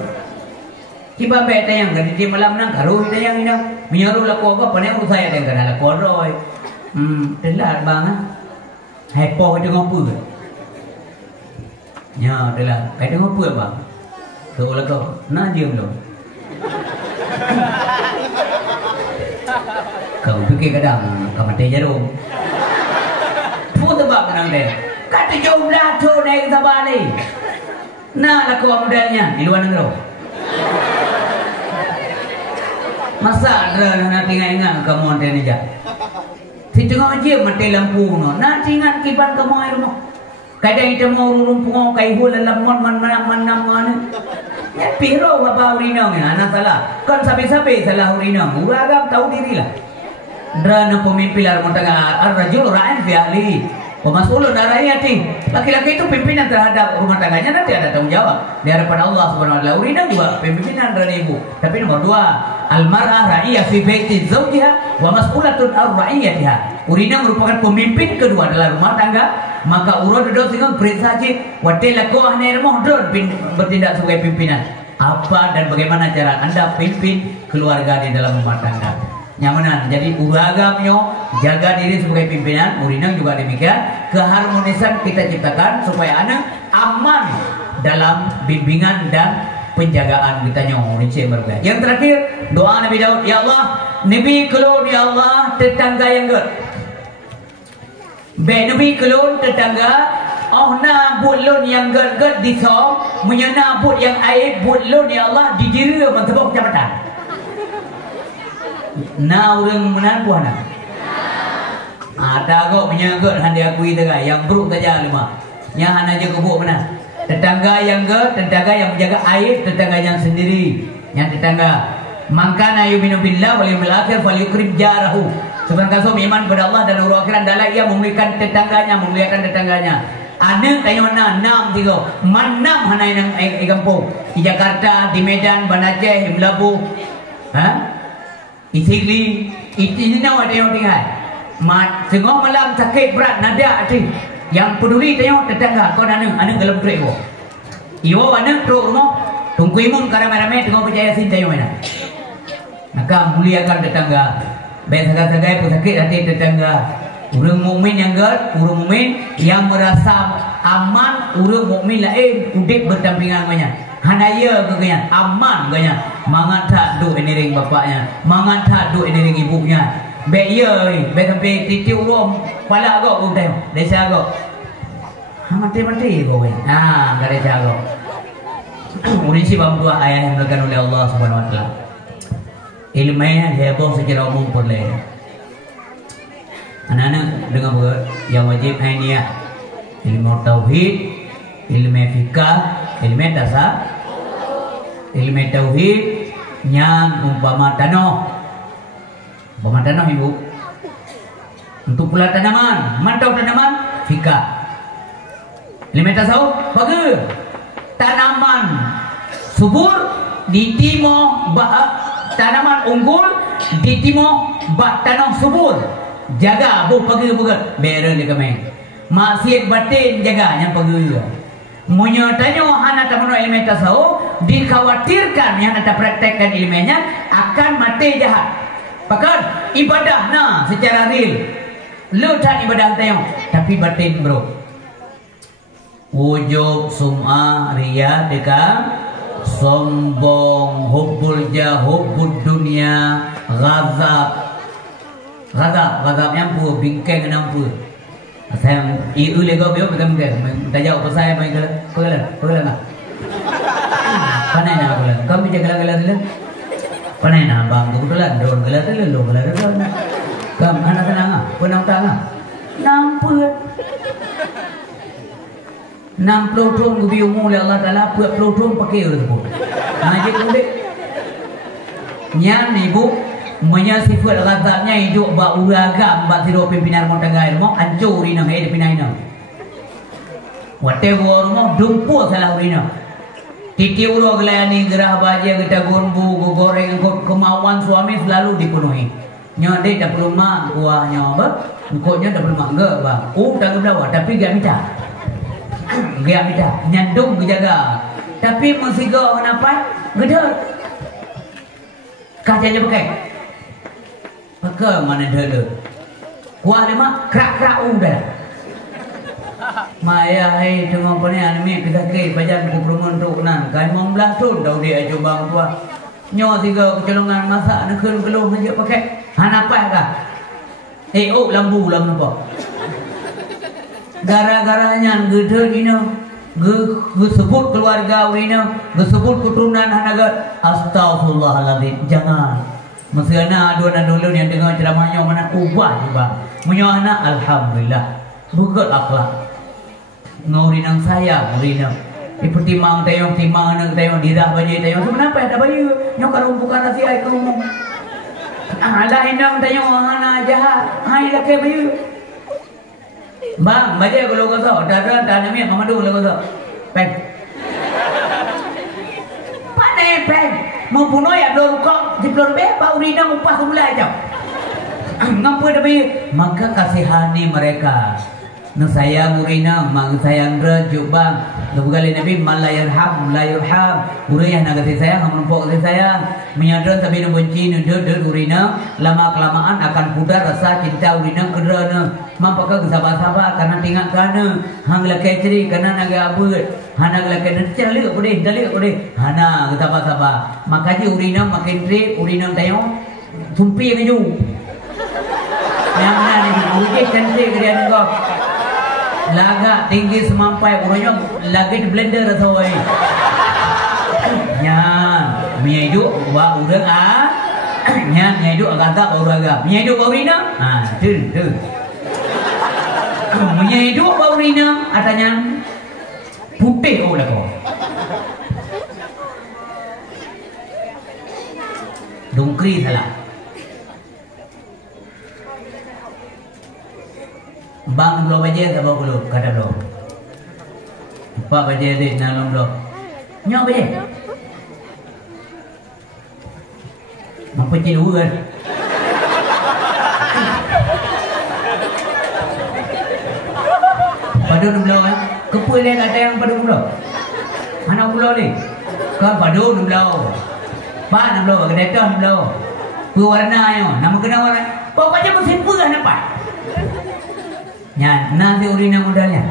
Kiba beta yang kan di malam nang karu kita yang ini menyaru laku apa panai urus saya dengan kana laku roy telat bang hepo itu ngopu ya telat kai ngopu bang tu laku na diam lo kau fikir kadang kau mati jarum pun sebab nang deh kata jumlah tu naik sabali nah laku modelnya di luar negeri masa ada nanti ingat kamu ada ni jah. Si tengok je mati lampu no. Nanti ingat kiban kamu air no. Kadang kita mau rumpung kai hul dalam man mana. Ya piro bapa urina ni anak salah. Kan sabi salah urina. Uragam tahu diri lah. Drana pemimpin rumah tangga ar-rajul ra'in fi ahli. Pemasulun rakyati. Laki-laki itu pimpinan terhadap rumah tangganya nanti ada tanggung jawab di hadapan Allah Subhanahu wa taala. Urina juga pimpinan dari ibu. Tapi nomor 2, al-mar'ah ra'iyah fi baiti zawjiha wa mas'ulatun ar-ra'iyatiha. Urina merupakan pemimpin kedua dalam rumah tangga, maka urut do singon perintah saja watel ko ahne rumah do bertindak sebagai pimpinan. Apa dan bagaimana cara Anda pimpin keluarga di dalam rumah tangga? Nyamanan. Jadi uragamnya jaga diri sebagai pimpinan, urina juga demikian. Keharmonisan kita ciptakan supaya anak aman dalam bimbingan dan penjagaan kita nyawa berbeda. Yang terakhir doa Nabi Daud, ya Allah, Nabi kelun ya Allah tetangga yang ged. Nabi kelun tetangga na bulun yang ged di som, menyana but yang aib bulun ya Allah dijira mentebuk kecamatan. Na urang menan puana. Ada kok menyagut handi akui tegai yang buruk saja lima. Yang hana je kubuk mana? Tetangga yang menjaga aib tetangga yang sendiri. Yang tetangga mangkana yu'minu billah wal yawmil akhir falyukrim jarahu. Sebenarnya so iman kepada Allah dan hari akhirat adalah ia memuliakan tetangganya. Ada tanya mana 6 3. Manam hana yang kampung. Di Jakarta, di Medan, Banda Aceh, di Melabu. Isigli ini nawa tengok tinggal. Tengok malam sakit berat nada tu. Yang peduli tengok tetangga kau anu dalam trek wo. Iyo anu truk rumah tunggu imun ramai-ramai tengok percaya sin tengok mana. Maka muliakan tetangga. Baik sagai-sagai pun sakit hati tetangga. Orang mukmin yang ger, orang mukmin yang merasa aman, orang mukmin lain udik berdampingan banyak. Hanaya keganya aman keganya. Mangan tak duk ini ring bapaknya, mangan tak duk ini ring ibunya. Baik ya, baik sampai titik urum pala kau tengok, desa kau. Mati-mati kau weh. Dari desa kau. Ini sih bang dua ayat yang dilakukan oleh Allah Subhanahu Wa Taala. Ilmu yang heboh secara umum perlu. Anak-anak dengar buat yang wajib niat. Ilmu tauhid, ilmu fikah, ilmu tasawuf, ilmu tauhid yang umpama tanah ibu untuk pula tanaman, mantau tanaman fikah. Ilmu tasawuf bagi tanaman subur di timur tanaman unggul di timur tanah subur. Jaga bu pagi bukan beren dia kami. Maksiat batin jaga yang pagi. Munyo tanyo hana tamono ilmu tasawuf dikhawatirkan yang ada praktekkan ilmunya akan mati jahat. Pakat ibadah na secara real. Lu tak ibadah tanyo tapi batin bro. Wujub sum'ah riya deka sombong hubbul jah hubbud dunia ghazab yang pun bingkai enam pun. Saya iu lego bio betul ke? Tanya apa saya main pelan nak. Panai nak pelan. Kami jaga gelas. Panai nak bang kebetulan drone gelas tu lo gelas tu. Kam anak tenang ah, penang tang ah. Nampun. 60 tahun lebih umur Allah Taala 40 tahun pakai tersebut. Ngaji kulit. Nyan ibu Menya sifat razaknya hidup ba uraga ba siro pimpinan rumah tangga ilmu hancur ina me dipinai na. Whatever rumah dumpu salah urina. Titi uro gelayani gerah baja kita gurbu goreng kemauan suami selalu dipenuhi. Nya dek tak perlu mak kuahnya ba. Engkaunya tak perlu mak ge ba. Tak berdawa tapi gak minta. Gak minta nyandung jaga. Tapi mesti go kenapa? Gedor. Kacanya pakai. Maka mana dulu kuah dia mak krak udah maya hai tengok pani anime kita ke bajan ku perumon tu nan kai mong belah tu dah dia coba tua nyo tiga kecolongan masak nak keluh aja pakai hanapai kah lambu apa gara-garanya gede ini ge sebut keluarga ini ge sebut keturunan hanaga astagfirullahaladzim jangan. Masih anak aduan dulu yang dengar ceramahnya mana ubah juga. Punya anak alhamdulillah. Bukan akhlak. Ngaurinang saya, ngaurinang. Dipertimang tayong timang anak tayong dirah bayi tayong. Kenapa ada bayi? Nyok karung bukan nasi air kerumung. Lah indang tayong anak jahat. Hai laki bayi. Bang, baca kalau kau tahu. Dah tanamnya Muhammadu kalau kau tahu. Peng. Pane peng. Mempunyai ya belum kok di belum bau rina upah mulai jauh. Ngapa tapi maka kasihani mereka. Nasayang urina mang sayang rejubang. Kali Nabi malayarham layurham. Uraya nak kasih sayang menumpuk kasih sayang. Menyadar tapi nak benci nudut urina lama kelamaan akan pudar rasa cinta urina kerana mampaka sabar-sabar karena tinggal kerana hang lakai ceri karena naga abut hana lakai ceri dalik boleh hana sabar-sabar maka ji urina makin trip urina tayong tumpi keju yang mana ni ujek cantik kalian kau laga tinggi semampai uranya lagi di blender atau ai nya mie hidup wa urang nya hidup agak uraga mie hidup urina tu punya hidup bau rina atanya putih kau lah kau dongkri salah bang belum aja tak bawa belum kata belum apa aja deh nalong belum nyok aja Mampu cilu kan. Padu nublau kan. Kepui dia kata yang padu nublau. Mana nublau ni? Kan padu nublau. Pak nublau, kedai tu nublau. Warna yo, nama kena warna. Pokoknya musim pun nampak. Nya, nanti urina modalnya.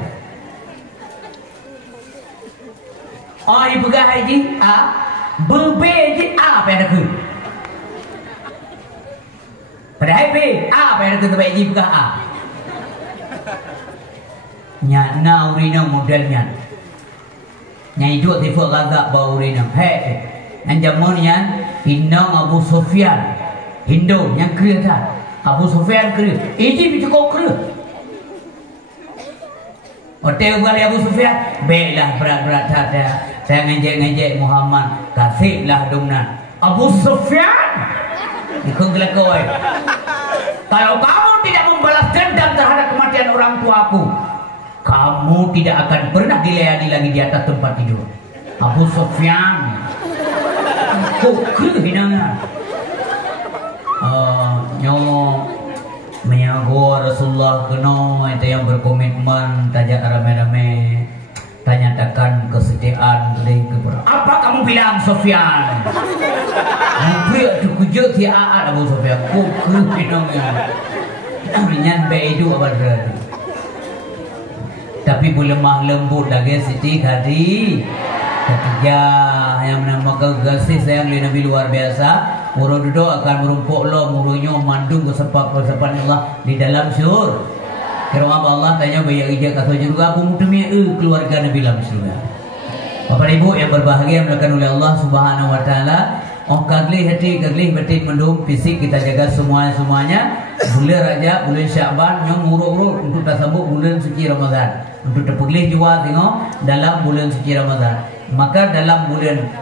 Oh, ibu haji A, berbeji A pada ke. Pada B A pada ke tempat haji buka A. Nya, na urina modalnya. Nya itu tipe gagak bau urina. Hei, anjamunnya Indang Abu Sufyan. Hindu yang kira tak? Abu Sufyan kira. Iji cukup kira. Hotel kali Abu Sufyan. Baiklah berat-berat tak ada. Saya ngejek-ngejek Muhammad. Kasihlah dumnan. Abu Sufyan. Ikut kelakoi. Kalau kamu tidak membalas dendam terhadap kematian orang tuaku, kamu tidak akan pernah dilayani lagi di atas tempat tidur. Abu Sufyan. Kok kira hinanya? Nyawa menyago Rasulullah kena itu yang berkomitmen tajak rame-rame tanyakan kesetiaan dari kepada apa kamu bilang Sofyan mungkin tu kerja si Aat Abu Sofyan kok kena nyan bedu apa berarti tapi boleh lemah lembut lagi siti kadi ketiga yang menamakan kasih sayang Nabi luar biasa. Muru duduk akan merumpuk lo murunya mandung kesepak Allah di dalam syur. Kira Allah tanya bayar ijak atau juga aku mudahnya keluarga Nabi dalam surga. Bapak Ibu yang berbahagia melakukan oleh Allah Subhanahu Wa Taala. Oh kagli hati kagli batin mendung fisik kita jaga semuanya. Bulan Rajab, bulan Syaban, nyom muru untuk tersambut bulan suci Ramadan. Untuk terpilih juga tengok dalam bulan suci Ramadan. Maka dalam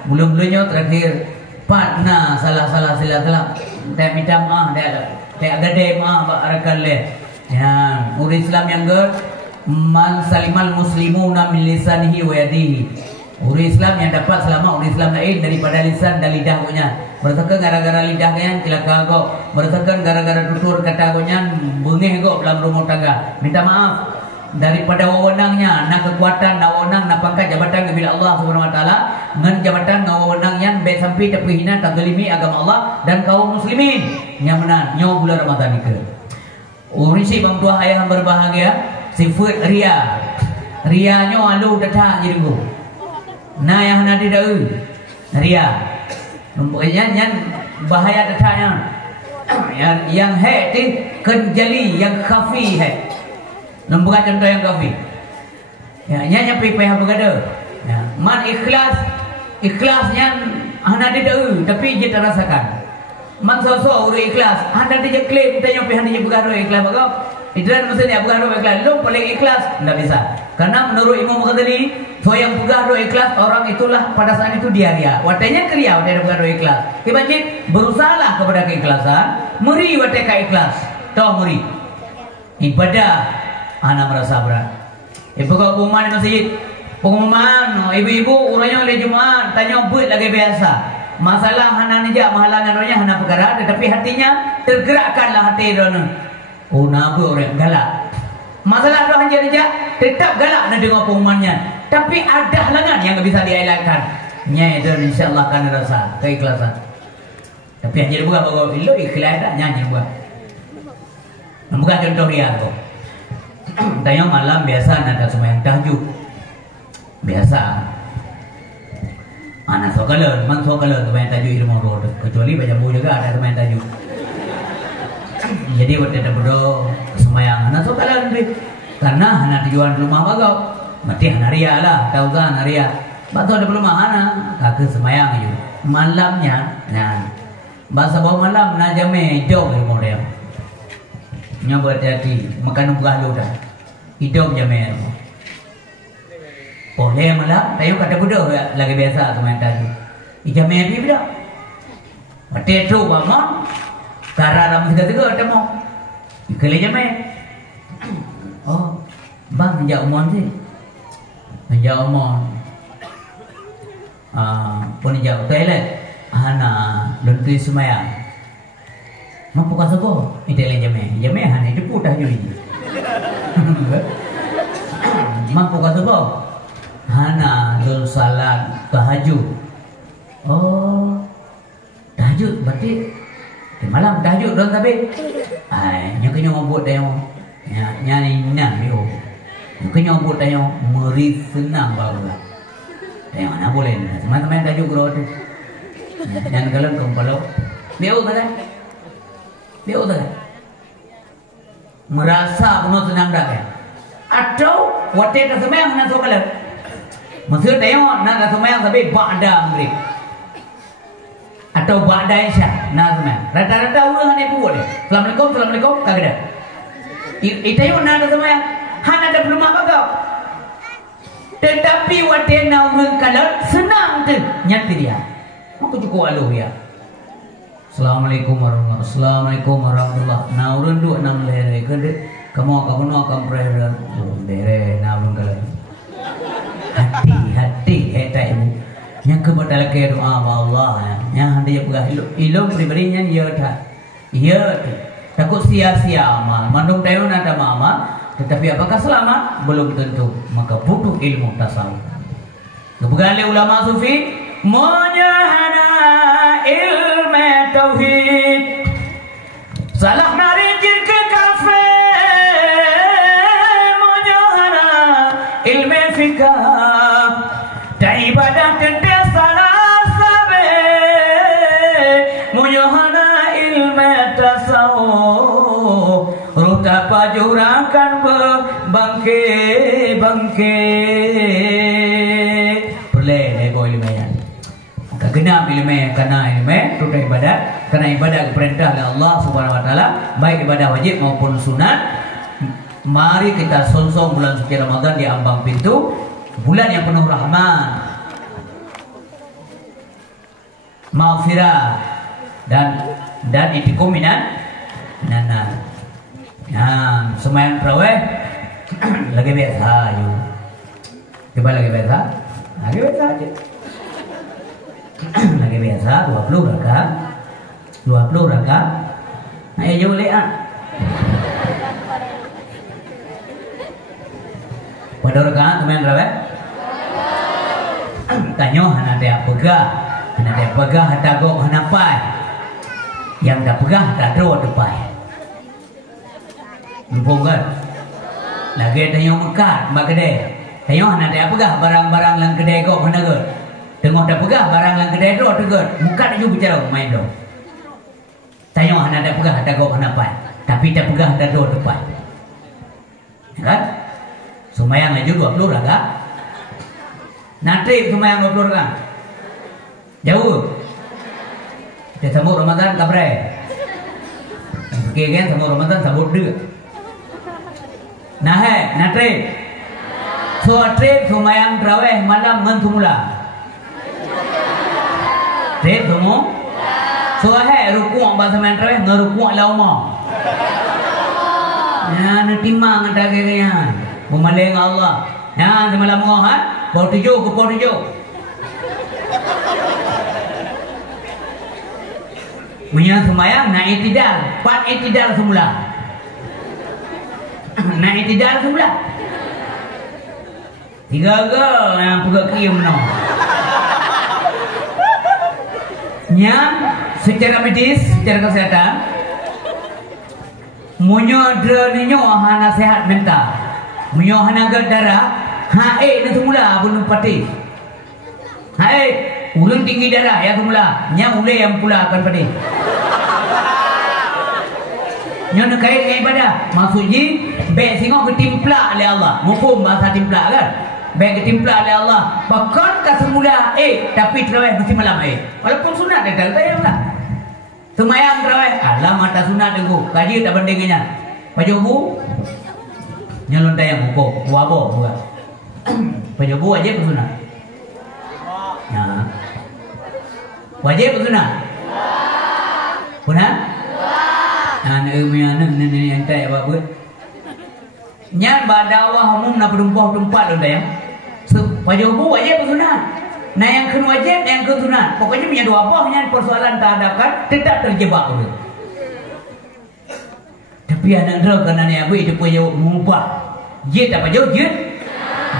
bulan-bulannya terakhir partna salah dia minta maaf dia gede maaf barakan le ya umat Islam yang man salimal muslimuna min lisanihi wa yadihi umat Islam yang dapat selama umat Islam lain daripada lisan dan lidahnya bertekan gara-gara lidahnya celaka kok bertekan gara-gara tutur kata gonya bengih kok dalam rumah tangga minta maaf daripada wewenangnya na kekuatan na wewenang na pangkat jabatan kepada Allah Subhanahu Wa Taala ngan jabatan na wewenang yang baik sampai tapi hina taglimi agama Allah dan kaum muslimin yang menan nyo bulan Ramadan ini urisi bang tua ayah berbahagia sifat ria nyo alu datang jadi go na yang nadi dau ria yang bahaya datangnya yang hati kenjali yang khafi hai nombor contoh yang kafi. Ya, nya payah bergada. Ya, man ikhlasnya hana dia tahu tapi dia tak rasakan. Man sosok urus ikhlas, hana dia klaim tanya payah dia bergada ikhlas bagau. Idran maksudnya bergada ikhlas, lu paling ikhlas enggak bisa. Karena menurut Imam Ghazali, so yang bergada ikhlas orang itulah pada saat itu dia ria. Watanya kriya dia bergada ikhlas. Kebajik berusahalah kepada keikhlasan, meri wateka ikhlas. Tahu meri. Ibadah anak merasa berat. Ibu kau pengumuman di masjid, pengumuman ibu-ibu urangnya oleh Jumaat tanya buat lagi biasa. Masalah hana nijak mahalangan orangnya hana perkara, tetapi hatinya tergerakkanlah hati orang. Oh nabi orang galak. Masalah orang hanya nijak tetap galak nak dengar pengumumannya, tapi ada halangan yang bisa dielakkan. Nya itu insyaallah akan rasa keikhlasan. Tapi hanya bukan bagai ilo ikhlas tak nyanyi bukan. Bukan contoh dia tu. Tanya malam biasa ada sembahyang tahajud biasa anak sokalan man sokalan sembahyang tahajud ilmu roh kecuali baca buku juga ada sembahyang tahajud jadi waktu ada berdoa sembahyang anak sokalan karena anak tujuan rumah bagau mati anak ria lah tahu kan anak ria batu ada rumah anak kakek sembahyang itu malamnya nah bahasa bawah malam najame jauh ilmu dia nyoba jadi makan buah lu dah hidup jamai boleh malam tayo kata bodoh lagi biasa teman tadi jamai ni bila mati tu mama cara ram segala temu ikale jamai oh bang menjak umon sih menjak umon pun menjak toilet hana lunti semaya mampu kasabo idele jame hane itu putah jadi mampu kasabo hana dul salat tahajud. Oh tahajud berarti di malam tahajud dong tapi nyo ngobot dayo nyani nang yo nyo ngobot dayo meri senang baru lah dayo mana boleh teman-teman tahajud gro tu jangan kalian kompalo beo kan merasa penuh senang dah kan atau wate ka semayang na so kala maksud dayo na ka semayang sabi ba'da maghrib atau ba'da isya na semayang rata-rata orang ni pun boleh assalamualaikum kagak itayo na ka semayang hana ada belum apa kau tetapi wate na orang kala senang tu nyat dia maka cukup alu ya. Assalamualaikum warahmatullahi. Nah urun duk nang lele kede kamu prehran dere na urun kala. Hati eta ibu. Yang kebetal ke doa Allah yang dia pegah ilmu pribadinya dia dah. Iya takut sia-sia amal. Mandung tayo na amal tetapi apakah selamat? Belum tentu. Maka butuh ilmu tasawuf. Kebegali ulama sufi munyahana ilmu tauhid salah narijir ke kafe munyahana ilmu fikah dan ibadah tenda salah sabe munyahana ilmu tasawuf ruta pajurakan bangke perle boy ilmu kena ilmu tutur ibadat karena ibadat perintah oleh Allah Subhanahu wa taala baik ibadah wajib maupun sunat. Mari kita sonsong bulan suci Ramadan di ambang pintu, bulan yang penuh rahmat, maghfirah dan itikum minan nana. Nah, semayang tarawih lagi biasa yuk. Coba lagi biasa aja. Lagi biasa 20 rakaat. Ayo jauh lihat. Pada rakaat teman rawat. Tanyo hana dia pegah hata go hana pai. Yang dah pegah tak dro depai. Mumpung kan. Lagi tanyo mekat mbak gede. Tanyo hana dia pegah barang-barang lang gede go hana go. Tengok dah pegah barang lang kedai tu tegur muka dia bicara main do. Tanya hana dah pegah dah kau hana pai. Tapi dah pegah dah do depan. Kan? Sumayang laju 20 rakaat. Nanti sumayang 20 rakaat. Jauh. Dia sambut Ramadan kabre. Okey kan sambut Ramadan sambut dia. Nah nanti. So trip sumayang tarawih malam ngan semula. Trip semua. So rukuk bahasa main tarawih ngerukuk lama. Ya timang ada kaya. Memaleng Allah. Ya semalam ngohat, pol 7 ke pol 7. Punya semayang naik itidal, pat itidal semula. Naik itidal semula. 3 yang pegak kiam no. Yang secara medis, secara kesehatan, munyo adrenalin hana sehat mental. Munyo hana darah, hae na semula belum pati. Hae ulun tinggi darah ya semula, nya ule yang pula akan pati. Nya nak kait dengan ibadah, maksudnya baik singok ketimpla oleh Allah. Hukum bahasa timpla kan? Baik ketimpla oleh Allah. Bahkan ke semula tapi terawih mesti malam walaupun sunat dia tak tahu lah. Semayang terawih, alah mata sunat tunggu. Kaji tak bandingnya. Pajobu nyalon tayang hukum, wabo bukan. Pajobu wajib sunat. Nah. Wajib sunat. Punah? Nah, ini yang tak apa pun. Nyan badawah umum na perempuan-perempuan lo dayang. Pajobu wajib sunat. Nah yang kena wajib, yang kena sunat. Pokoknya punya dua apa hanya persoalan tak hadapkan, tidak terjebak dulu. Tapi anak drone kena ni apa itu punya mubah. Dia tak apa je?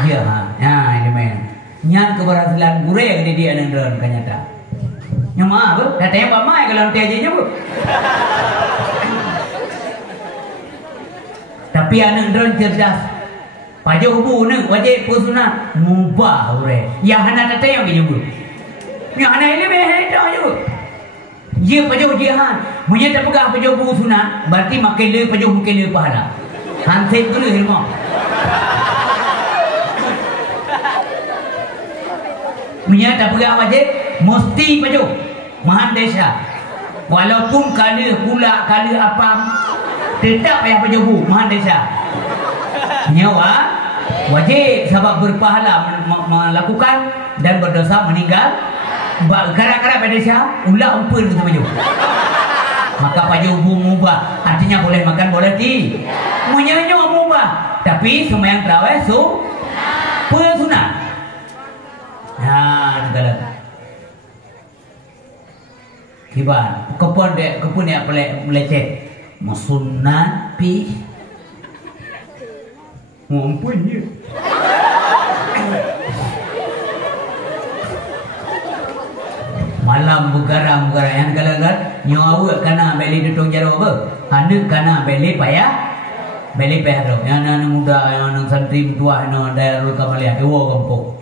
Ya. Ha, ini main. Nyan keberhasilan gureng di dia anak drone kanyata. Nyama apa? Katanya apa mai kalau nanti aja nyebut. Tapi anak drone cerdas. Pajak hubu ni wajib pusuna mubah gureng. Ya hana tata yang nyebut. Ya hana ini meh dah nyebut. Dia pajak jihan. Punya tak pegang pajak hubu sunat, berarti makin le pajak makin le pahala. Hanset dulu ilmu. Punya tak pegang wajib mesti pajak mahan desa. Walaupun kali pula kali apa tetap payah pajak hubu mahan desa. Nyawa wajib sebab berpahala melakukan dan berdosa meninggal. Gara-gara pada desa ulah umpun betul baju. Maka paju mubah artinya boleh makan boleh ti. Munyanyo mubah tapi sembahyang tarawih sunat. Nah, segala. Kiban, kepun dia meleceh. Masunat pi. Mumpunnya. Malam bergaram yang galangan nyawa kana beli ditong jaro apa? Hande kana beli payah tu. Yang anak muda, yang anak santri tua, yang daerah Kamalia, ewo kampung.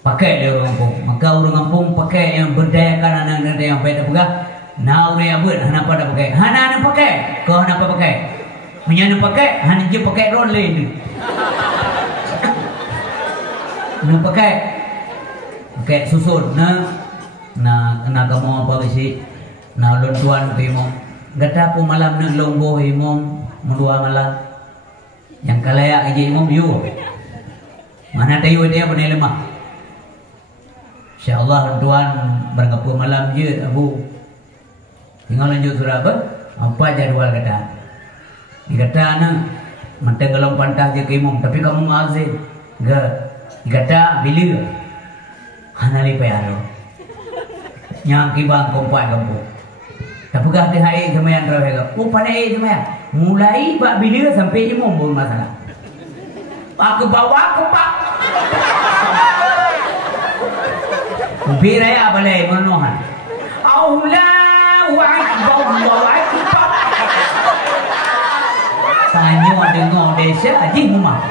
Pakai dia orang kampung. Maka orang kampung pakai yang berdayakan anak-anak yang baik pegah. Nah orang yang buat, hana pada pakai. Hana anak pakai, kau hana apa pakai? Menyana pakai, hana je pakai rolling tu. Nak pakai susun, na kamu apa besi na lontuan ke imam gata po malam na longbo imam mudua malam yang kalaya aja imam yu mana tayo dia pun lemah insyaallah lontuan beranggapu malam je abu tinggal lanjut surah apa jadwal kata dikata na manteng galong pantah je ke imam tapi kamu azin gata bila hanali payaro yang kibang kompak kampung. Tak pegah dia hai semayan tarawih ke. Oh pandai semayan. Mulai bab bila sampai imam pun masalah. Aku bawa kepak. Ubi raya balai menuhan. Allahu akbar, Allahu akbar. Tanya dengar desa haji rumah.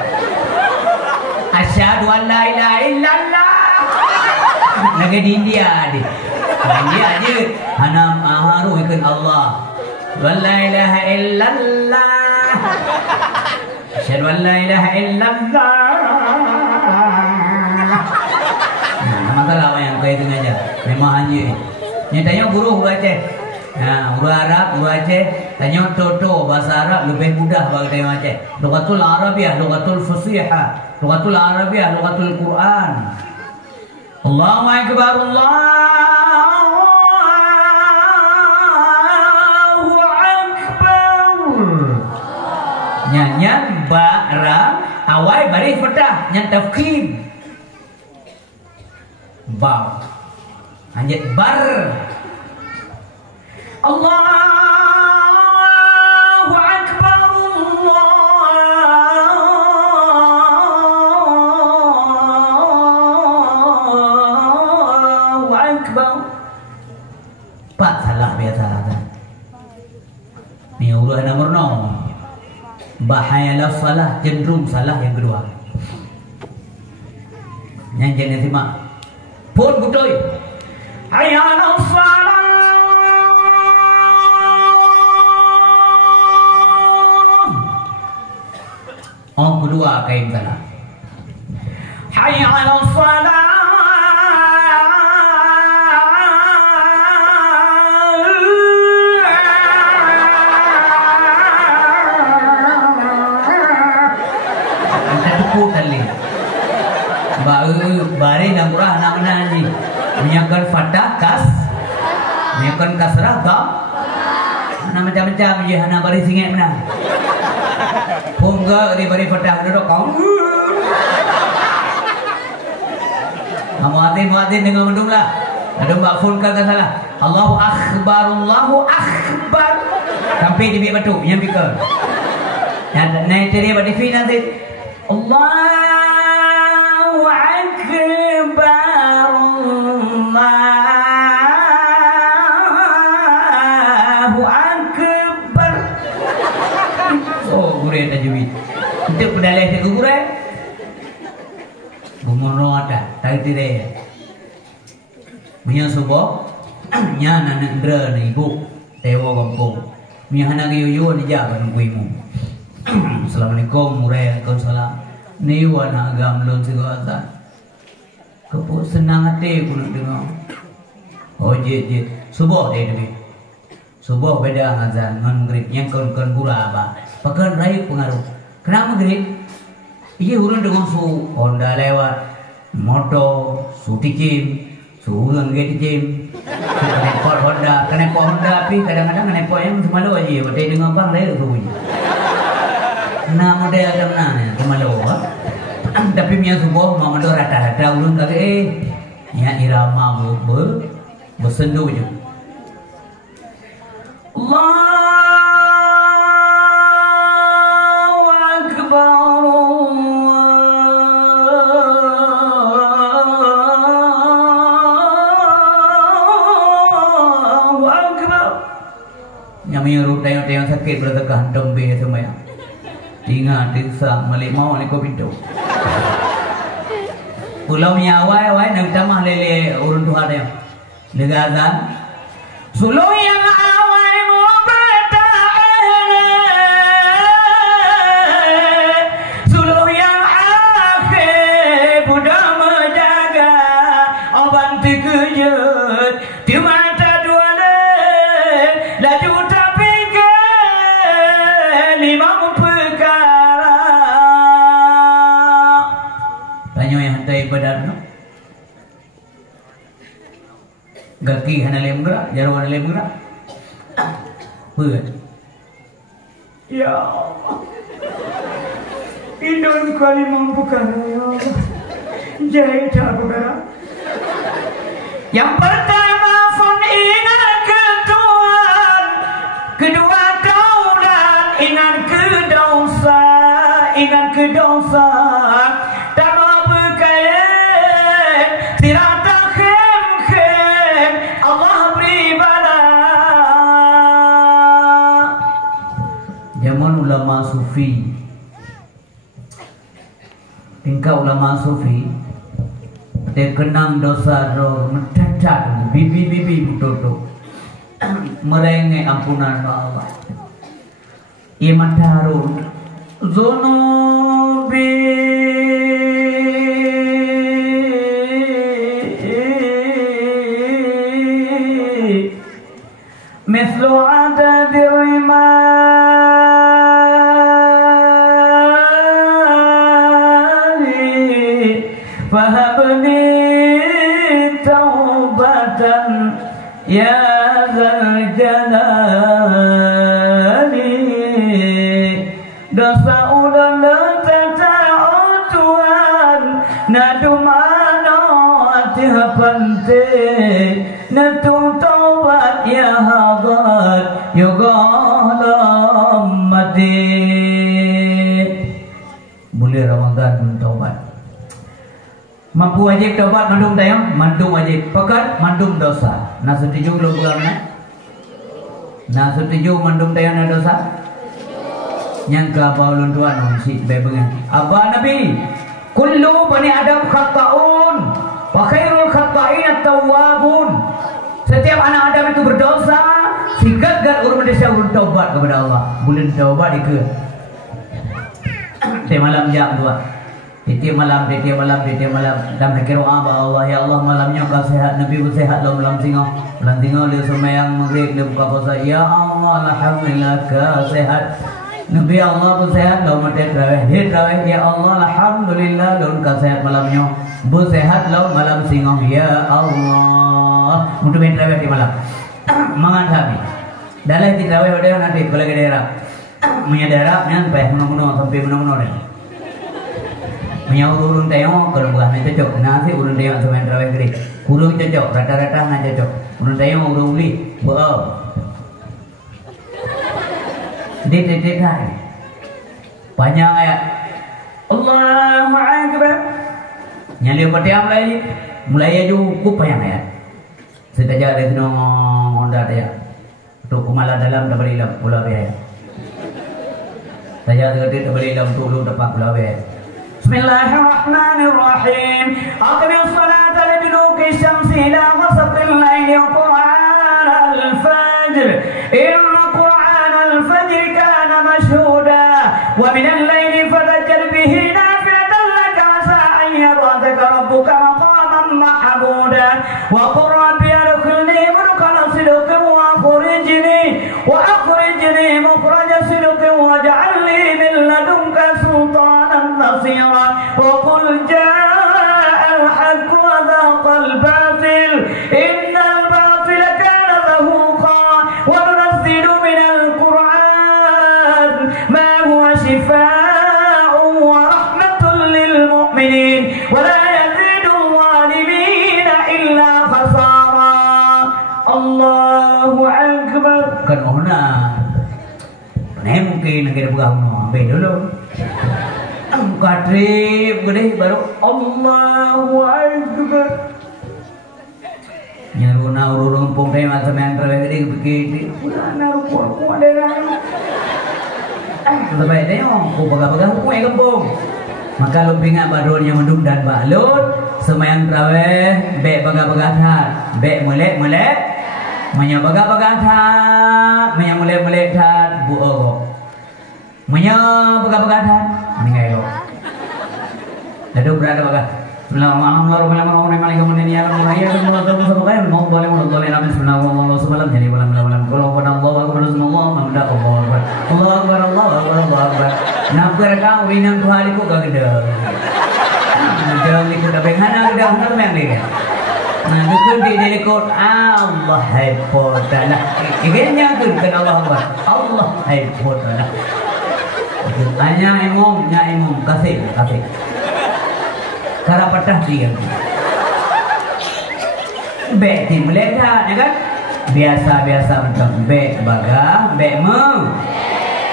Asyhadu an la ilaha illallah. Negara di India dia. India je hana haru ikut Allah. La ilaha illallah. Asyhadu an la ilaha illallah. Nama kalau yang kau itu aja. Memang anjir. Ni tanya guru Aceh. Guru Arab, guru Aceh. Tanya Toto bahasa Arab lebih mudah bagi tanya Aceh. Lughatul Arabiyah, lughatul Fusihah, lughatul Arabiyah, lughatul Quran. Allahu akbar, Allahu akbar. Nyanyian barang awal baris petah nyan tafkhim. Ba. Anjat bar. Allahu akbar, Allahu akbar. Pak salah biasa kan. Ni urut nomor 6. Bahayalah salah cenderung salah yang kedua. Yang jangan simak. Pun betul. Hayya 'alas salah. Oh kedua kain salah. Hayya 'alas salah. Bari dan murah nak mana ni? Menyiapkan fathah kas, menyiapkan kasrah dam. Mana macam-macam je hana bari singet mana? Pungga di bari fathah duduk kau. Muadzin dengan mendung lah. Ada mbak phone kan salah. Allahu akbar, Allahu akbar. Sampai di biak batu yang pikir. Yang naik tadi pada fi nanti Allahu Akbar Allahu Akbar. Oh, gurih tajwid. Untuk pedalai tak gurih. Bumono ada, tak tidak. Punya subuh, nya nana indra ni ibu, tewa kampung. Punya anak yuyu ni jaga nungguimu. Assalamualaikum warahmatullahi wabarakatuh. Ni wana agam lon segala. Kepo senang hati aku nak dengar. Oh je, subuh deh demi. Subuh beda azan, ngan maghrib yang kon bura apa. Pakai rayu pengaruh. Kenapa maghrib? Iya urun dengan su Honda lewat, motor, su tikim, su ulang tikim. Kenepot Honda, tapi kadang-kadang kenepot yang semalu aja. Berarti dengan bang lain tu punya. Nah model ada mana? Semalu. Tapi punya subuh mau mandor rata-rata ulun kali ya irama bersendu je. Allahu Akbar. Allahu Akbar. Yang menyuruh tayang-tayang sakit berdekat dombe semua. Tinggal desa melimau ni ko pintu. Pulau nya awai nak tamah lele urun Tuhan dia. Negara Sulu yang awai mu bertahan. Sulu yang akhir budak menjaga. Oban terkejut di mata dua len. Laju tapi ke lima perkara. Tanya yang hantai badan no? Gaki hana lem gerak, jarum hana lem gerak. Berat. Ya Allah. Indon kali mampukan ya Allah. Jai tak berat. Yang pertama fun ingat ke Tuhan, kedua daulat ingat ke dosa, ingat ke dosa. Tanah berkait tidak takhem Allah beribadah. Zaman ulama sufi, tingkah ulama sufi terkenang dosa roh mencacat bibi betul merengek ampunan Allah. Iman darun zunubi mislu adad rimani fahabni taubatan ya zal jalali. Dosa ulang letak Tuhan nadu mana hati hapante natu taubat ya habat yoga mati. Boleh Ramadan pun taubat. Mampu wajib taubat mandum tayang, mandum wajib. Pekat mandum dosa. Nah setuju belum bulan? Nah setuju mandum tayang na dosa? Yang ke Paulun Tuhan si bebengan. Abah Nabi, kullu bani Adam khata'un, wa khairul khata'in at-tawwabun. Setiap anak Adam itu berdosa, sigat urun manusia urun taubat kepada Allah. Bulan taubat ikut. Tiap malam jam 2. Tiap malam. Dalam fikir doa Allah, ya Allah malamnya kau sehat, Nabi pun sehat lo malam singo dia semayang maghrib dia buka puasa. Ya Allah alhamdulillah kau sehat. Nabi Allah pun sehat lo mati terawih. Ya Allah alhamdulillah lo kau sehat malamnya. Bu sehat lo malam singo. Ya Allah. Untuk main terawih di malam. Mangan sabi. Dalam di terawih ada nanti kalau ke daerah. Punya daerah sampai menung-menung sampai menung-menung deh. Punya urun tayong kalau bukan main cocok. Nasi urun tayong sama terawih gede. Urun cocok, rata-rata nggak cocok. Urun tayong urun uli. Wow. Detik hari. Panjang ayat. Allahu Akbar. Nyali patiam mulai aja cukup panjang ayat. Setaja ada kena Honda dia. Tu kumala dalam dah beri lam pula biaya. Saja dekat beri lam tu lu dapat pula biaya. Bismillahirrahmanirrahim. Aqim as-salata liduluki syamsi ila ghasaqil laili wa qur'an al-fajr. Inna qur'an al-fajr kana mashhuda wa min al-laili fadajjal bihi nafilatan laka asa an yab'athaka rabbuka maqaman mahmuda wa qur rabbi adkhilni mudkhala sidqin wa akhrijni mukhraja sidqin waj'al li min ladunka sultanan nasira wa qul jaa al-haqq wa dhaqa al-batil innal batila kana zahuqa wa nunazzilu min al-qur'an ma huwa shifaa'un wa rahmatun lil mu'minin wa la yazidu adh-dhalimina illa khasara. Allahu Akbar. Kan ona mungkin nak kira bukan ambil dulu. Kadrib gede baru Allahu Akbar. Nyaruna urung pung dai macam yang tergede begini. Pulana ruko ada orang. Lebih deh ku baga-baga ku kampung. Maka lumpingan badurnya mendung dan balut semayang traweh be baga-baga hat be melek-melek menya baga-baga hat menya melek-melek hat bu ogo menya baga-baga hat meninggal yo lalu berada baga Nah, itu di delikot Allah haipotalah. Igenya tu kan Allah Akbar. Allah haipotalah. Hanya imam kasih. Cara patah dia. Be ti meledah, ya kan? Biasa macam be baga, be mu.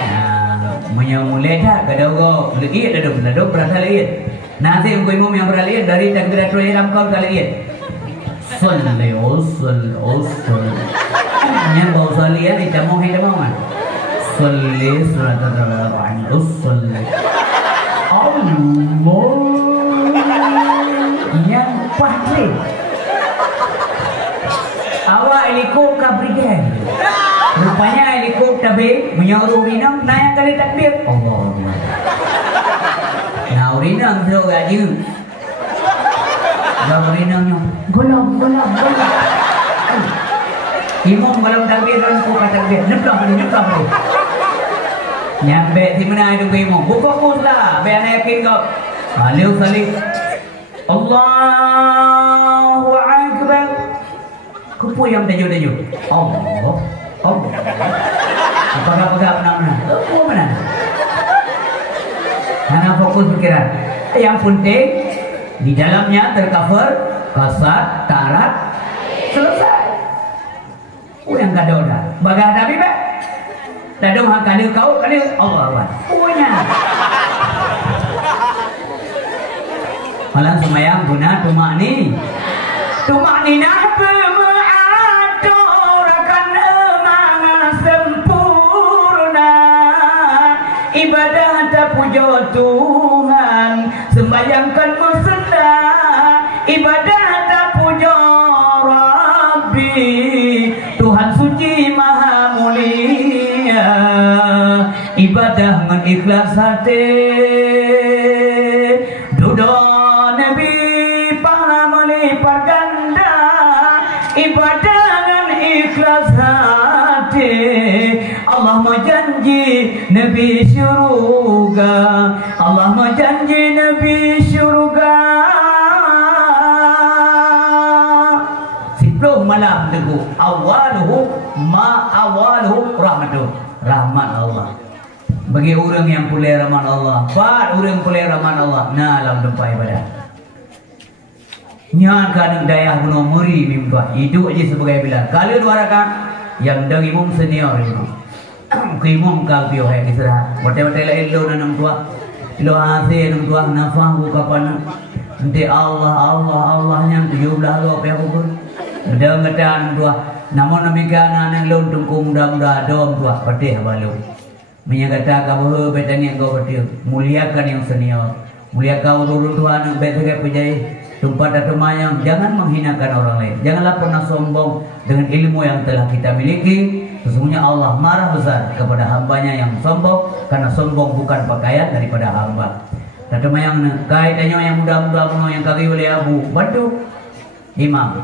Nah, menyamuleda gadogo, liit dadu berasal liit. Nanti imam yang beraliat dari takbiratul ihram kau kalian. Salli usul. Yang bau salian tidak mau kan? Salli surat al-Rahman usul. Allah yang pasti. Awak helikop kabrigan. Rupanya helikop tabe menyuruh minum naik kali takbir. Allah. Nah urinang tu gaji. Urinangnya golong. Imam golong takbir dan ku takbir. Nyeplang. Nyampe di mana itu imam? Buka kuslah. Biar yakin kau. Alif kali. Allahu Akbar. Kupu yang daju. Allah. Apakah mana? Apa mana? Hanya fokus pikiran. Yang penting di dalamnya tercover kasat, tarat, selesai. Yang kada dah. Baga Nabi be. Dadu hak kali kau kali Allah Akbar. Punya. Malam semayang guna tumakni. Tumakninah berma'aturakan emangan sempurna. Ibadah tak puja Tuhan, sembayangkan musnah. Ibadah tak puja Rabbi, Tuhan suci maha mulia. Ibadah dengan ikhlas hati. Duduk Nabi pahala melipat ganda. Ibadah dengan ikhlas hati. Allah menjanji Nabi syurga. Allah menjanji Nabi syurga. 10 malam teguh. Awaluhu rahmatuh. Rahmat Allah. Bagi orang yang pulih rahmat Allah. Orang pulih rahmat Allah. Nah, dalam tempat ibadah. Nya kadang daya gunung muri mimpi. Itu aja sebagai bila. Kalau 2 rakaat yang dari imam senior itu. Kimum kau pio hai kisah. Wate-wate la ilo na nam tua. Ilo hase nam tua nafah ku kapan. Nanti Allah yang 17 lo pe aku. Bedang kedan tua. Namun demikian anak lo tungku mudah-mudah dom tua pedih balu. Menyangkata kau betani kau pedih. Muliakan yang senior. Muliakan urun Tuhan betul pejai. Tempat atau mayang, jangan menghinakan orang lain. Janganlah pernah sombong dengan ilmu yang telah kita miliki. Sesungguhnya Allah marah besar kepada hambanya yang sombong, karena sombong bukan pakaian daripada hamba. Atau mayang kaitannya yang mudah-mudah yang kaki oleh abu bantu imam,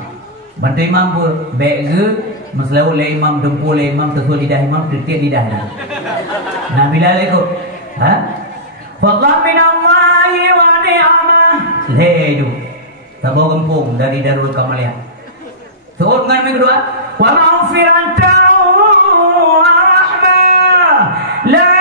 bantu imam pun bege masalah oleh imam dempul oleh imam tersul lidah imam tertiap lidahnya. Nah bila lekuk, fadlan min Allahi wa ni'amah ledu. Tabau gempung dari Darul Kamalia. Surat dengan yang kedua, wa maghfiratan wa rahmah. La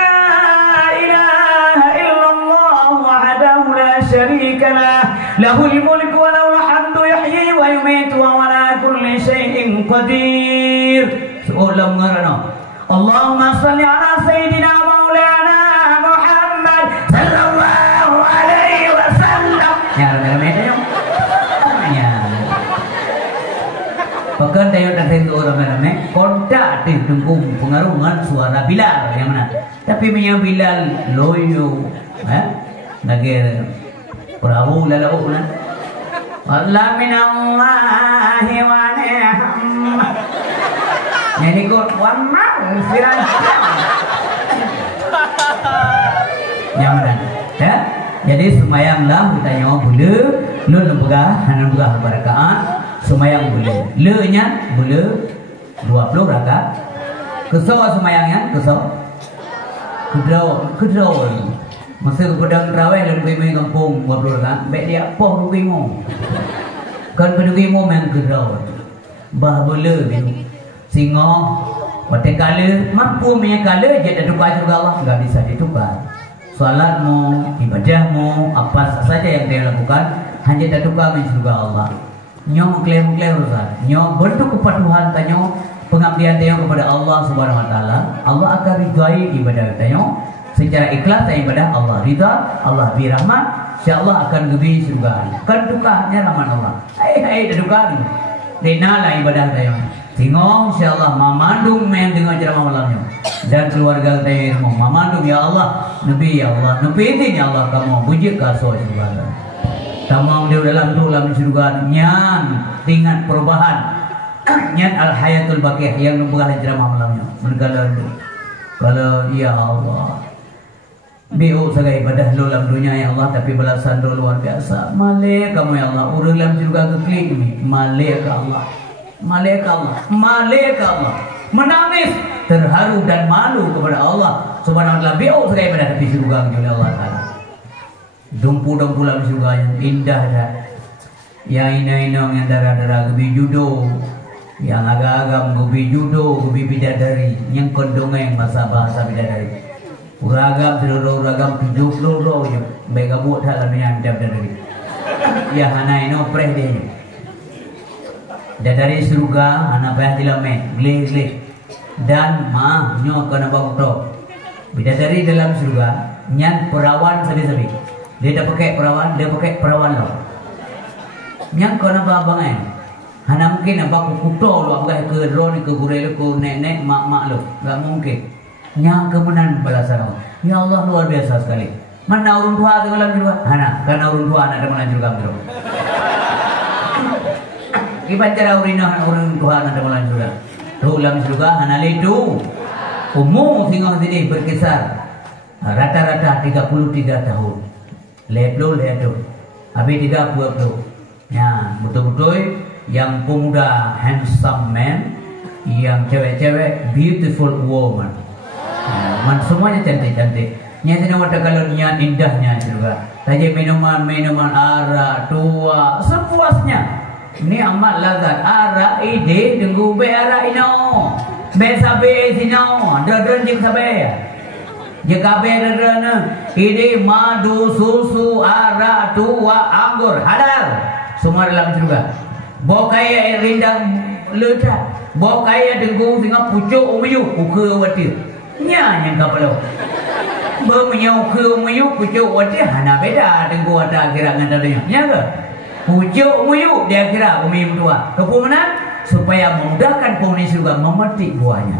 ilaha illallah wahdahu la syarika lah. Lahul mulku wa lahul hamdu yahyi wa yumiitu wa ala kulli syai'in qadir. Surat mengarana. Allahumma salli ala sayyidina maulana Muhammad sallallahu alaihi wasallam. Ya, ramai-ramai Bahkan tayo natin orang ramai kontak di tunggu pengarungan suara Bilal yang mana. Tapi punya Bilal loyo, lagi perahu lalau na. Allah minallahi wa ni'amah. Jadi kot wamma firan. Yang mana? Ya. Jadi semayanglah kita nyawa boleh, lu lembaga, hanan buka berakaat. Semayang boleh, le-nya boleh 20 rakaat. Kesau semayangnya, kesau. Kedraw. Masa pedang terawih dan pergi kampung 20 rakaat, baik dia poh rugimu. Kan pedugimu main kedraw. Bah boleh dia. Singo, pada kala mampu punya kala je dah tukar juga Allah, enggak bisa ditukar. Salatmu, ibadahmu, apa saja yang dia lakukan hanya dah tukar juga Allah. Nyo mengklaim urusan, nyo bentuk kepatuhan tanyo, pengabdian tanyo kepada Allah Subhanahu Wa Taala. Allah akan ridai ibadah tanyo secara ikhlas tanyo ibadah Allah ridha, Allah birahmat, insyaallah akan gebi surga. Kan tukahnya rahmat Allah. Hai dedukar. Denala ibadah tanyo. Tengok insyaallah mamandung main dengan ceramah malamnya dan keluarga tanyo mamandung ya Allah, Nabi ya Allah, Nabi ini ya Allah kamu puji kasih surga. Tamam dia dalam surga nyan tingkat perubahan nyan al hayatul baqiyah yang membelah ceramah malamnya kalau ya Allah biu sebagai ibadah lu dalam dunia ya Allah tapi balasan lu luar biasa malik kamu ya Allah urang dalam surga keklik ni malik Allah menangis terharu dan malu kepada Allah Subhanahu wa taala biu sebagai ibadah tapi surga oleh Allah taala. Dumpu-dumpu dalam surga yang indah dah. Yang ina-ina yang darah-darah gebi judo. Yang agak-agak gebi judo, gebi bidadari. Yang kondongan bahasa bidadari. Uragam seluruh uragam 70 roh je. Baik buat hal dalam yang bidadari. Ya hana ino preh dia. Dari surga hana payah dilame, glik-glik. Dan nyo kena bawa bidadari dalam surga nyan perawan sabi-sabi. Dia dah pakai perawan, dia pakai perawan lo. Yang kau nampak abang hana mungkin nampak kukuto lo, abang ke ron, ke gurel, ke nenek, mak lo, tak mungkin. Yang kemenan balasan lo. Ya Allah luar biasa sekali. Mana urun tua tu dalam juga? Hana, karena urun tua anak dalam juga bro. Kita cara urun tua anak dalam juga. Tu dalam juga hana ledu. Umur singgah sini berkisar rata-rata 33 tahun. Leplo ledo, habis 30. Ya, betul-betul yang pemuda handsome man, yang cewek-cewek beautiful woman. Ya, semuanya cantik-cantik. Nyata nama kalau niat indahnya juga. Tadi minuman arak, tua, sepuasnya. Ini amat lazat. Arak ide tunggu be arak ino. Be sabe sino, dan jeng sabe. Jika berada ini madu, susu, arak, tua, anggur, halal, semua dalam surga. Bokaya rindang ledak, bokaya dengung dengan pucuk umiu, uke watir. nya yang kapalo bermenyau ke meyu pucuk wati hana beda dengan ada akhirat dengan dunia nya ke pucuk meyu di akhirat bumi berdua kepumenan supaya memudahkan penghuni surga memetik buahnya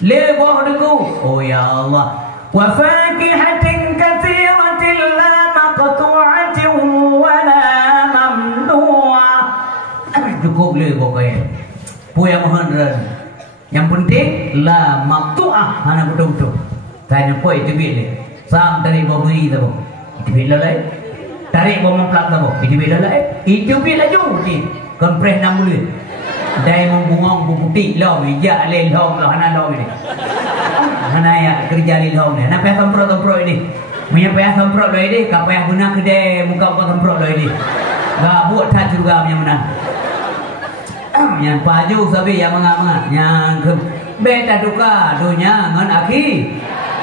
lebah deku oh ya Allah wa fakihatin katsiratin la maqtu'atin wa la mamnu'ah cukup lebah kaya puya mohon yang penting la maqtu'ah hana betul-betul tanya poi itu dia sam tarik bawa beri tu itu bila lai tarik bawa memplak tu itu bila lai itu bila laju ni kompres 6 bulan dai membungong putih long ijak le long lah hana long ni hana ya kerja li long ni hana payah semprot ini punya payah semprot lai ni kap payah guna kedai muka kau semprot lai ni enggak buat tak juga punya menang yang paju sabi yang menganga yang ke beta duka dunia ngan akhi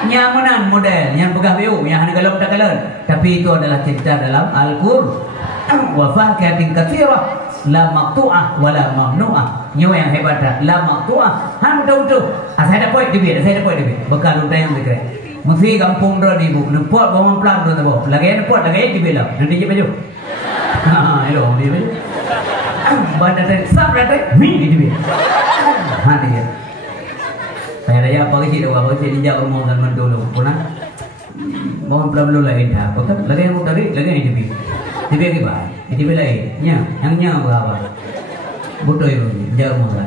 nyamanan model yang pegah biu yang hana galon tak galon tapi itu adalah cerita dalam Al-Qur'an wa fakihatin katsirah la maqtu'ah wala mamnu'ah nyawa yang hebat dah la maqtu'ah han betul-betul saya ada poin dia saya ada poin dia bekal udah yang dekret mesti kampung dah ni bu nepot bawa pelang tu tu lagi nepot lagi di bela nanti je baju ha itu dia baju banda tadi sab tadi mi di bela ha dia saya raya apa sih doa apa sih dia umum dan mendulu pulang bawa pelang dulu lagi dah betul lagi yang tadi lagi di bela di bela apa di bela nya yang nya apa betul itu jauh mula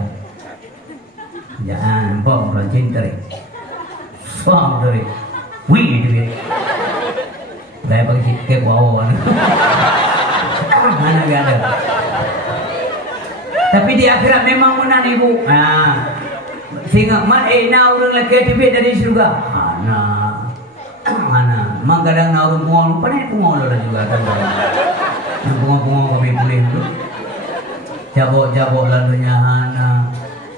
jangan bom rancin tarik bom tarik wih itu dia saya pakai ke bawah mana gak ada tapi di akhirat memang menang ibu sehingga na orang lelaki tibet dari surga mana mak kadang na orang pungong pandai pungong lah juga kan yang pungong kami boleh tu jabok landunya hana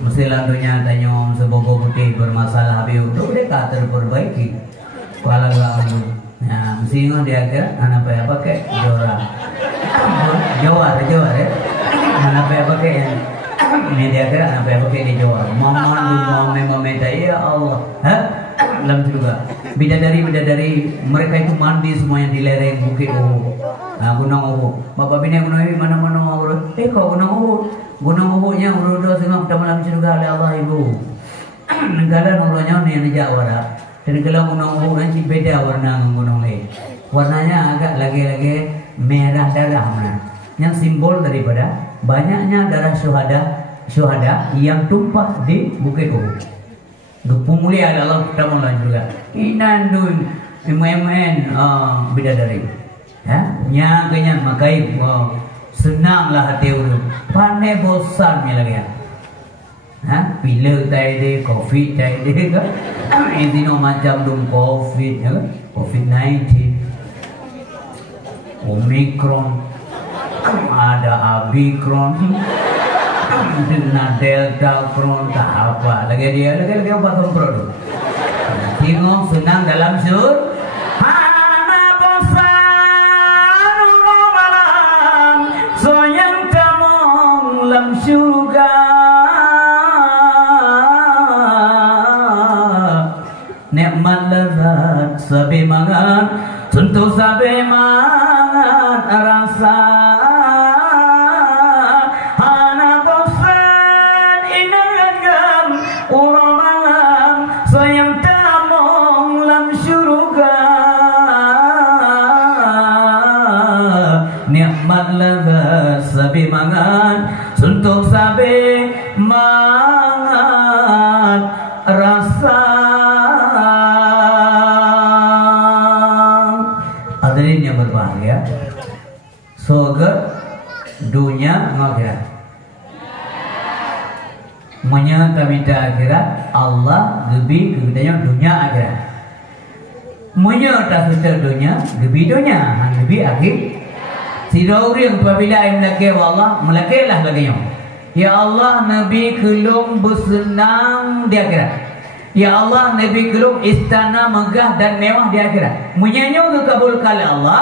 mesti landunya tanya sebogo putih bermasalah biu tu mereka terperbaiki kalau lalu nah mesti ingat dia ke anak apa pakai jawar ya anak apa pakai yang ini dia ke anak apa pakai di jawar mama minta ya Allah dalam juga bidadari mereka itu mandi semuanya di lereng bukit Uhud gunung Uhud bapak bini gunung ini mana-mana Uhud kok gunung Uhudnya udah setengah malam surga oleh Allah ibu negara nurulnya ni Jawara dan kalau gunung Uhud nanti beda warna gunung lain warnanya agak lagi merah darah yang simbol daripada banyaknya darah syuhada yang tumpah di bukit Uhud pemulia Allah pertama juga inandun emen bidadari nya kenyang makai senanglah hati urut pandai bosannya lagi pilek tai de covid tai de ke ini no macam dum covid COVID-19 Omicron ada Abicron dengan Delta Cron tak apa lagi apa semprot tengok senang dalam sur hana bosan malam soyang tamong lam syurga nikmat lezat sabi mangan tentu sabi mangan rasa sabi mangan suntuk sabi mangan rasa hadirin yang berbahagia surga dunia akhirat menyata minta akhirat Allah lebih kemudian dunia akhirat menyata sudah dunia lebih dunia lebih akhir tidak orang apabila yang melaki Allah melakilah lagi ya Allah Nabi kelum bersenang di akhirat ya Allah Nabi kelum istana megah dan mewah di akhirat menyanyi dikabulkan oleh Allah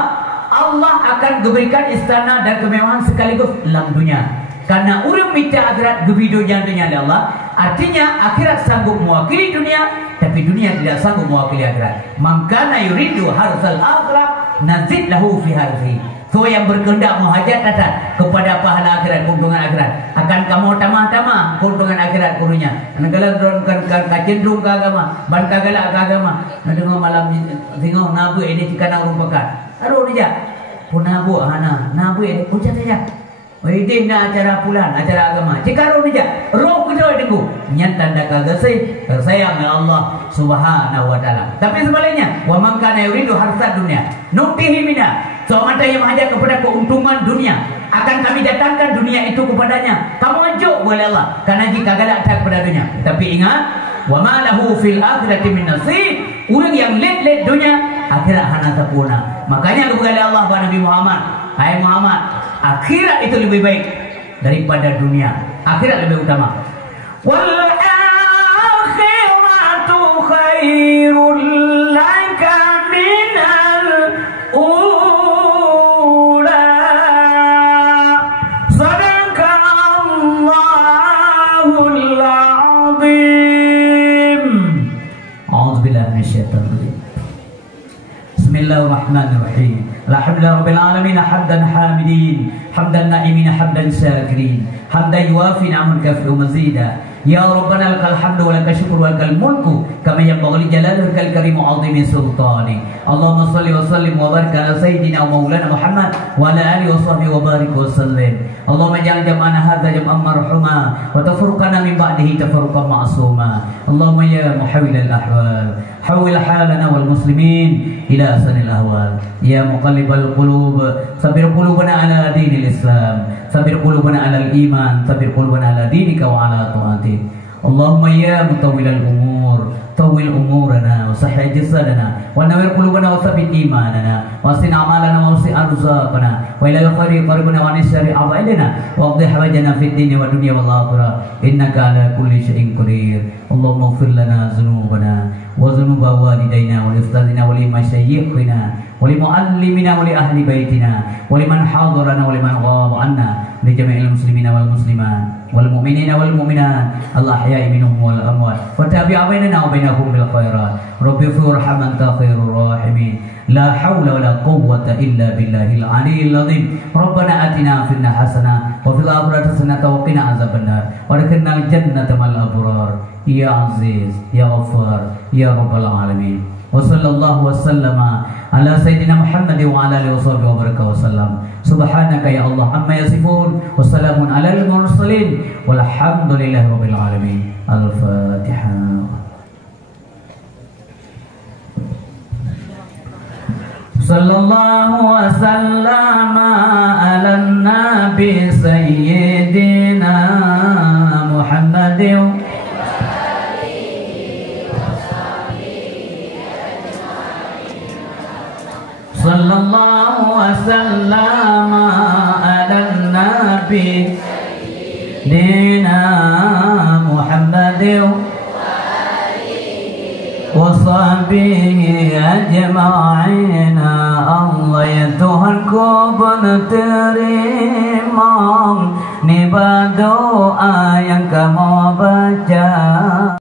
Allah akan berikan istana dan kemewahan sekaligus dalam dunia karena orang minta akhirat gebi dunia oleh Allah Artinya akhirat sanggup mewakili dunia, tapi dunia tidak sanggup mewakili akhirat. Man kana yuridu harsal akhirah nazid lahu fi harsi. So yang berkehendak muhajatatan kepada pahala akhirat, keuntungan akhirat, akan kamu tamah-tamah keuntungan akhirat kurunya. Negala drone kan cenderung ke agama, ban kagala ke agama. Nah dengar malam tengok nabu ini cikana rumpakan. Aduh dia. Punabu hana, nabu ini ucap saja. Ini na acara pulan, acara agama. Cikaro dia. Roh kita dengu. Nyat tanda kagasih tersayang ya Allah Subhanahu wa taala. Tapi sebaliknya, wa man kana yuridu harsad dunya, nutihi minha. Seorang yang menghajat kepada keuntungan dunia, akan kami datangkan dunia itu kepadanya. Kamu ajuk oleh Allah, karena jika galak tak kepada dunia. Tapi ingat, wa ma lahu fil akhirati min nasib. Orang yang let dunia, akhirat hana sempurna. Makanya kepada Allah kepada Nabi Muhammad, hai Muhammad, akhirat itu lebih baik daripada dunia. Akhirat lebih utama. Wal akhiratu khairul laka minal ula. Sadaqallahul azim. A'udzubillahi minasyaitonir rajim. Bismillahirrahmanirrahim. Alhamdulillah rabbil alamin hamdan hamidin, hamdan naimin, hamdan syakirin, hamdan yuafi ni'aman kafi'u mazida. Ya Rabbana lakal hamdu wa lakal syukru wa lakal mulku kama yanbaghi li jalalika al-karim wa 'azimi sultani. Allahumma shalli wa sallim wa barik ala sayyidina wa maulana Muhammad wa ala alihi wa sahbihi wa barik wa sallim. Allahumma ja'al jam'ana hadza jam'an marhuma wa tafruqana min ba'dihi tafruqan ma'suma. Allahumma ya muhawwil al-ahwal hawwil halana wal muslimin ila ahsanil ahwal. Ya muqallibal qulub sabbir qulubana ala dinil Islam, sabbir qulubana ala al-iman, sabbir qulubana ala dinika wa ala ta'atik. Allahumma ya mutawwilal umur tawwil umurana wa sahih jasadana wa nawwir qulubana wa thabbit imanana wa sin a'malana wa wasi' arzaqana wa ila al-khairi qaribna wa nisari a'malana wa qdi hawajana fid dunya wa dunya wal akhirah innaka ala kulli syai'in qadir. Allahumma ighfir lana dhunubana wa dhunuba walidayna wa ustadzina wa li masyayikhina wa li muallimina wa li ahli baitina wa liman hadarana wa liman ghaba anna li jami'il muslimina wal muslimat wal mu'minina wal mu'minat al ahya'i minhum wal amwat wa tabi'a bainana wa bainahum bil khairat. Rabbi ighfir rahman ta khairur rahimin. La haula wa la quwwata illa billahil aliyyil azim. Rabbana atina fid dunya hasanah wa fil akhirati hasanah wa qina azabannar wa adkhilnal jannata mal abrar. Ya Aziz, Ya Ghaffar, Ya Rabbal Alamin. Wa sallallahu wa sallama ala sayyidina Muhammad wa ala alihi wa sahbihi wa baraka wa sallam. Subhanaka ya Allah amma yasifun wa salamun alal mursalin walhamdulillahi rabbil alamin. Al-Fatihah. Sallallahu wa sallama ala nabi sayyidina Muhammadin sallallahu wa sallama ala nabi sayyidina Muhammadin wa sahbihi ajma'in. Allah ya Tuhanku penerima nibat doa yang kamu beri.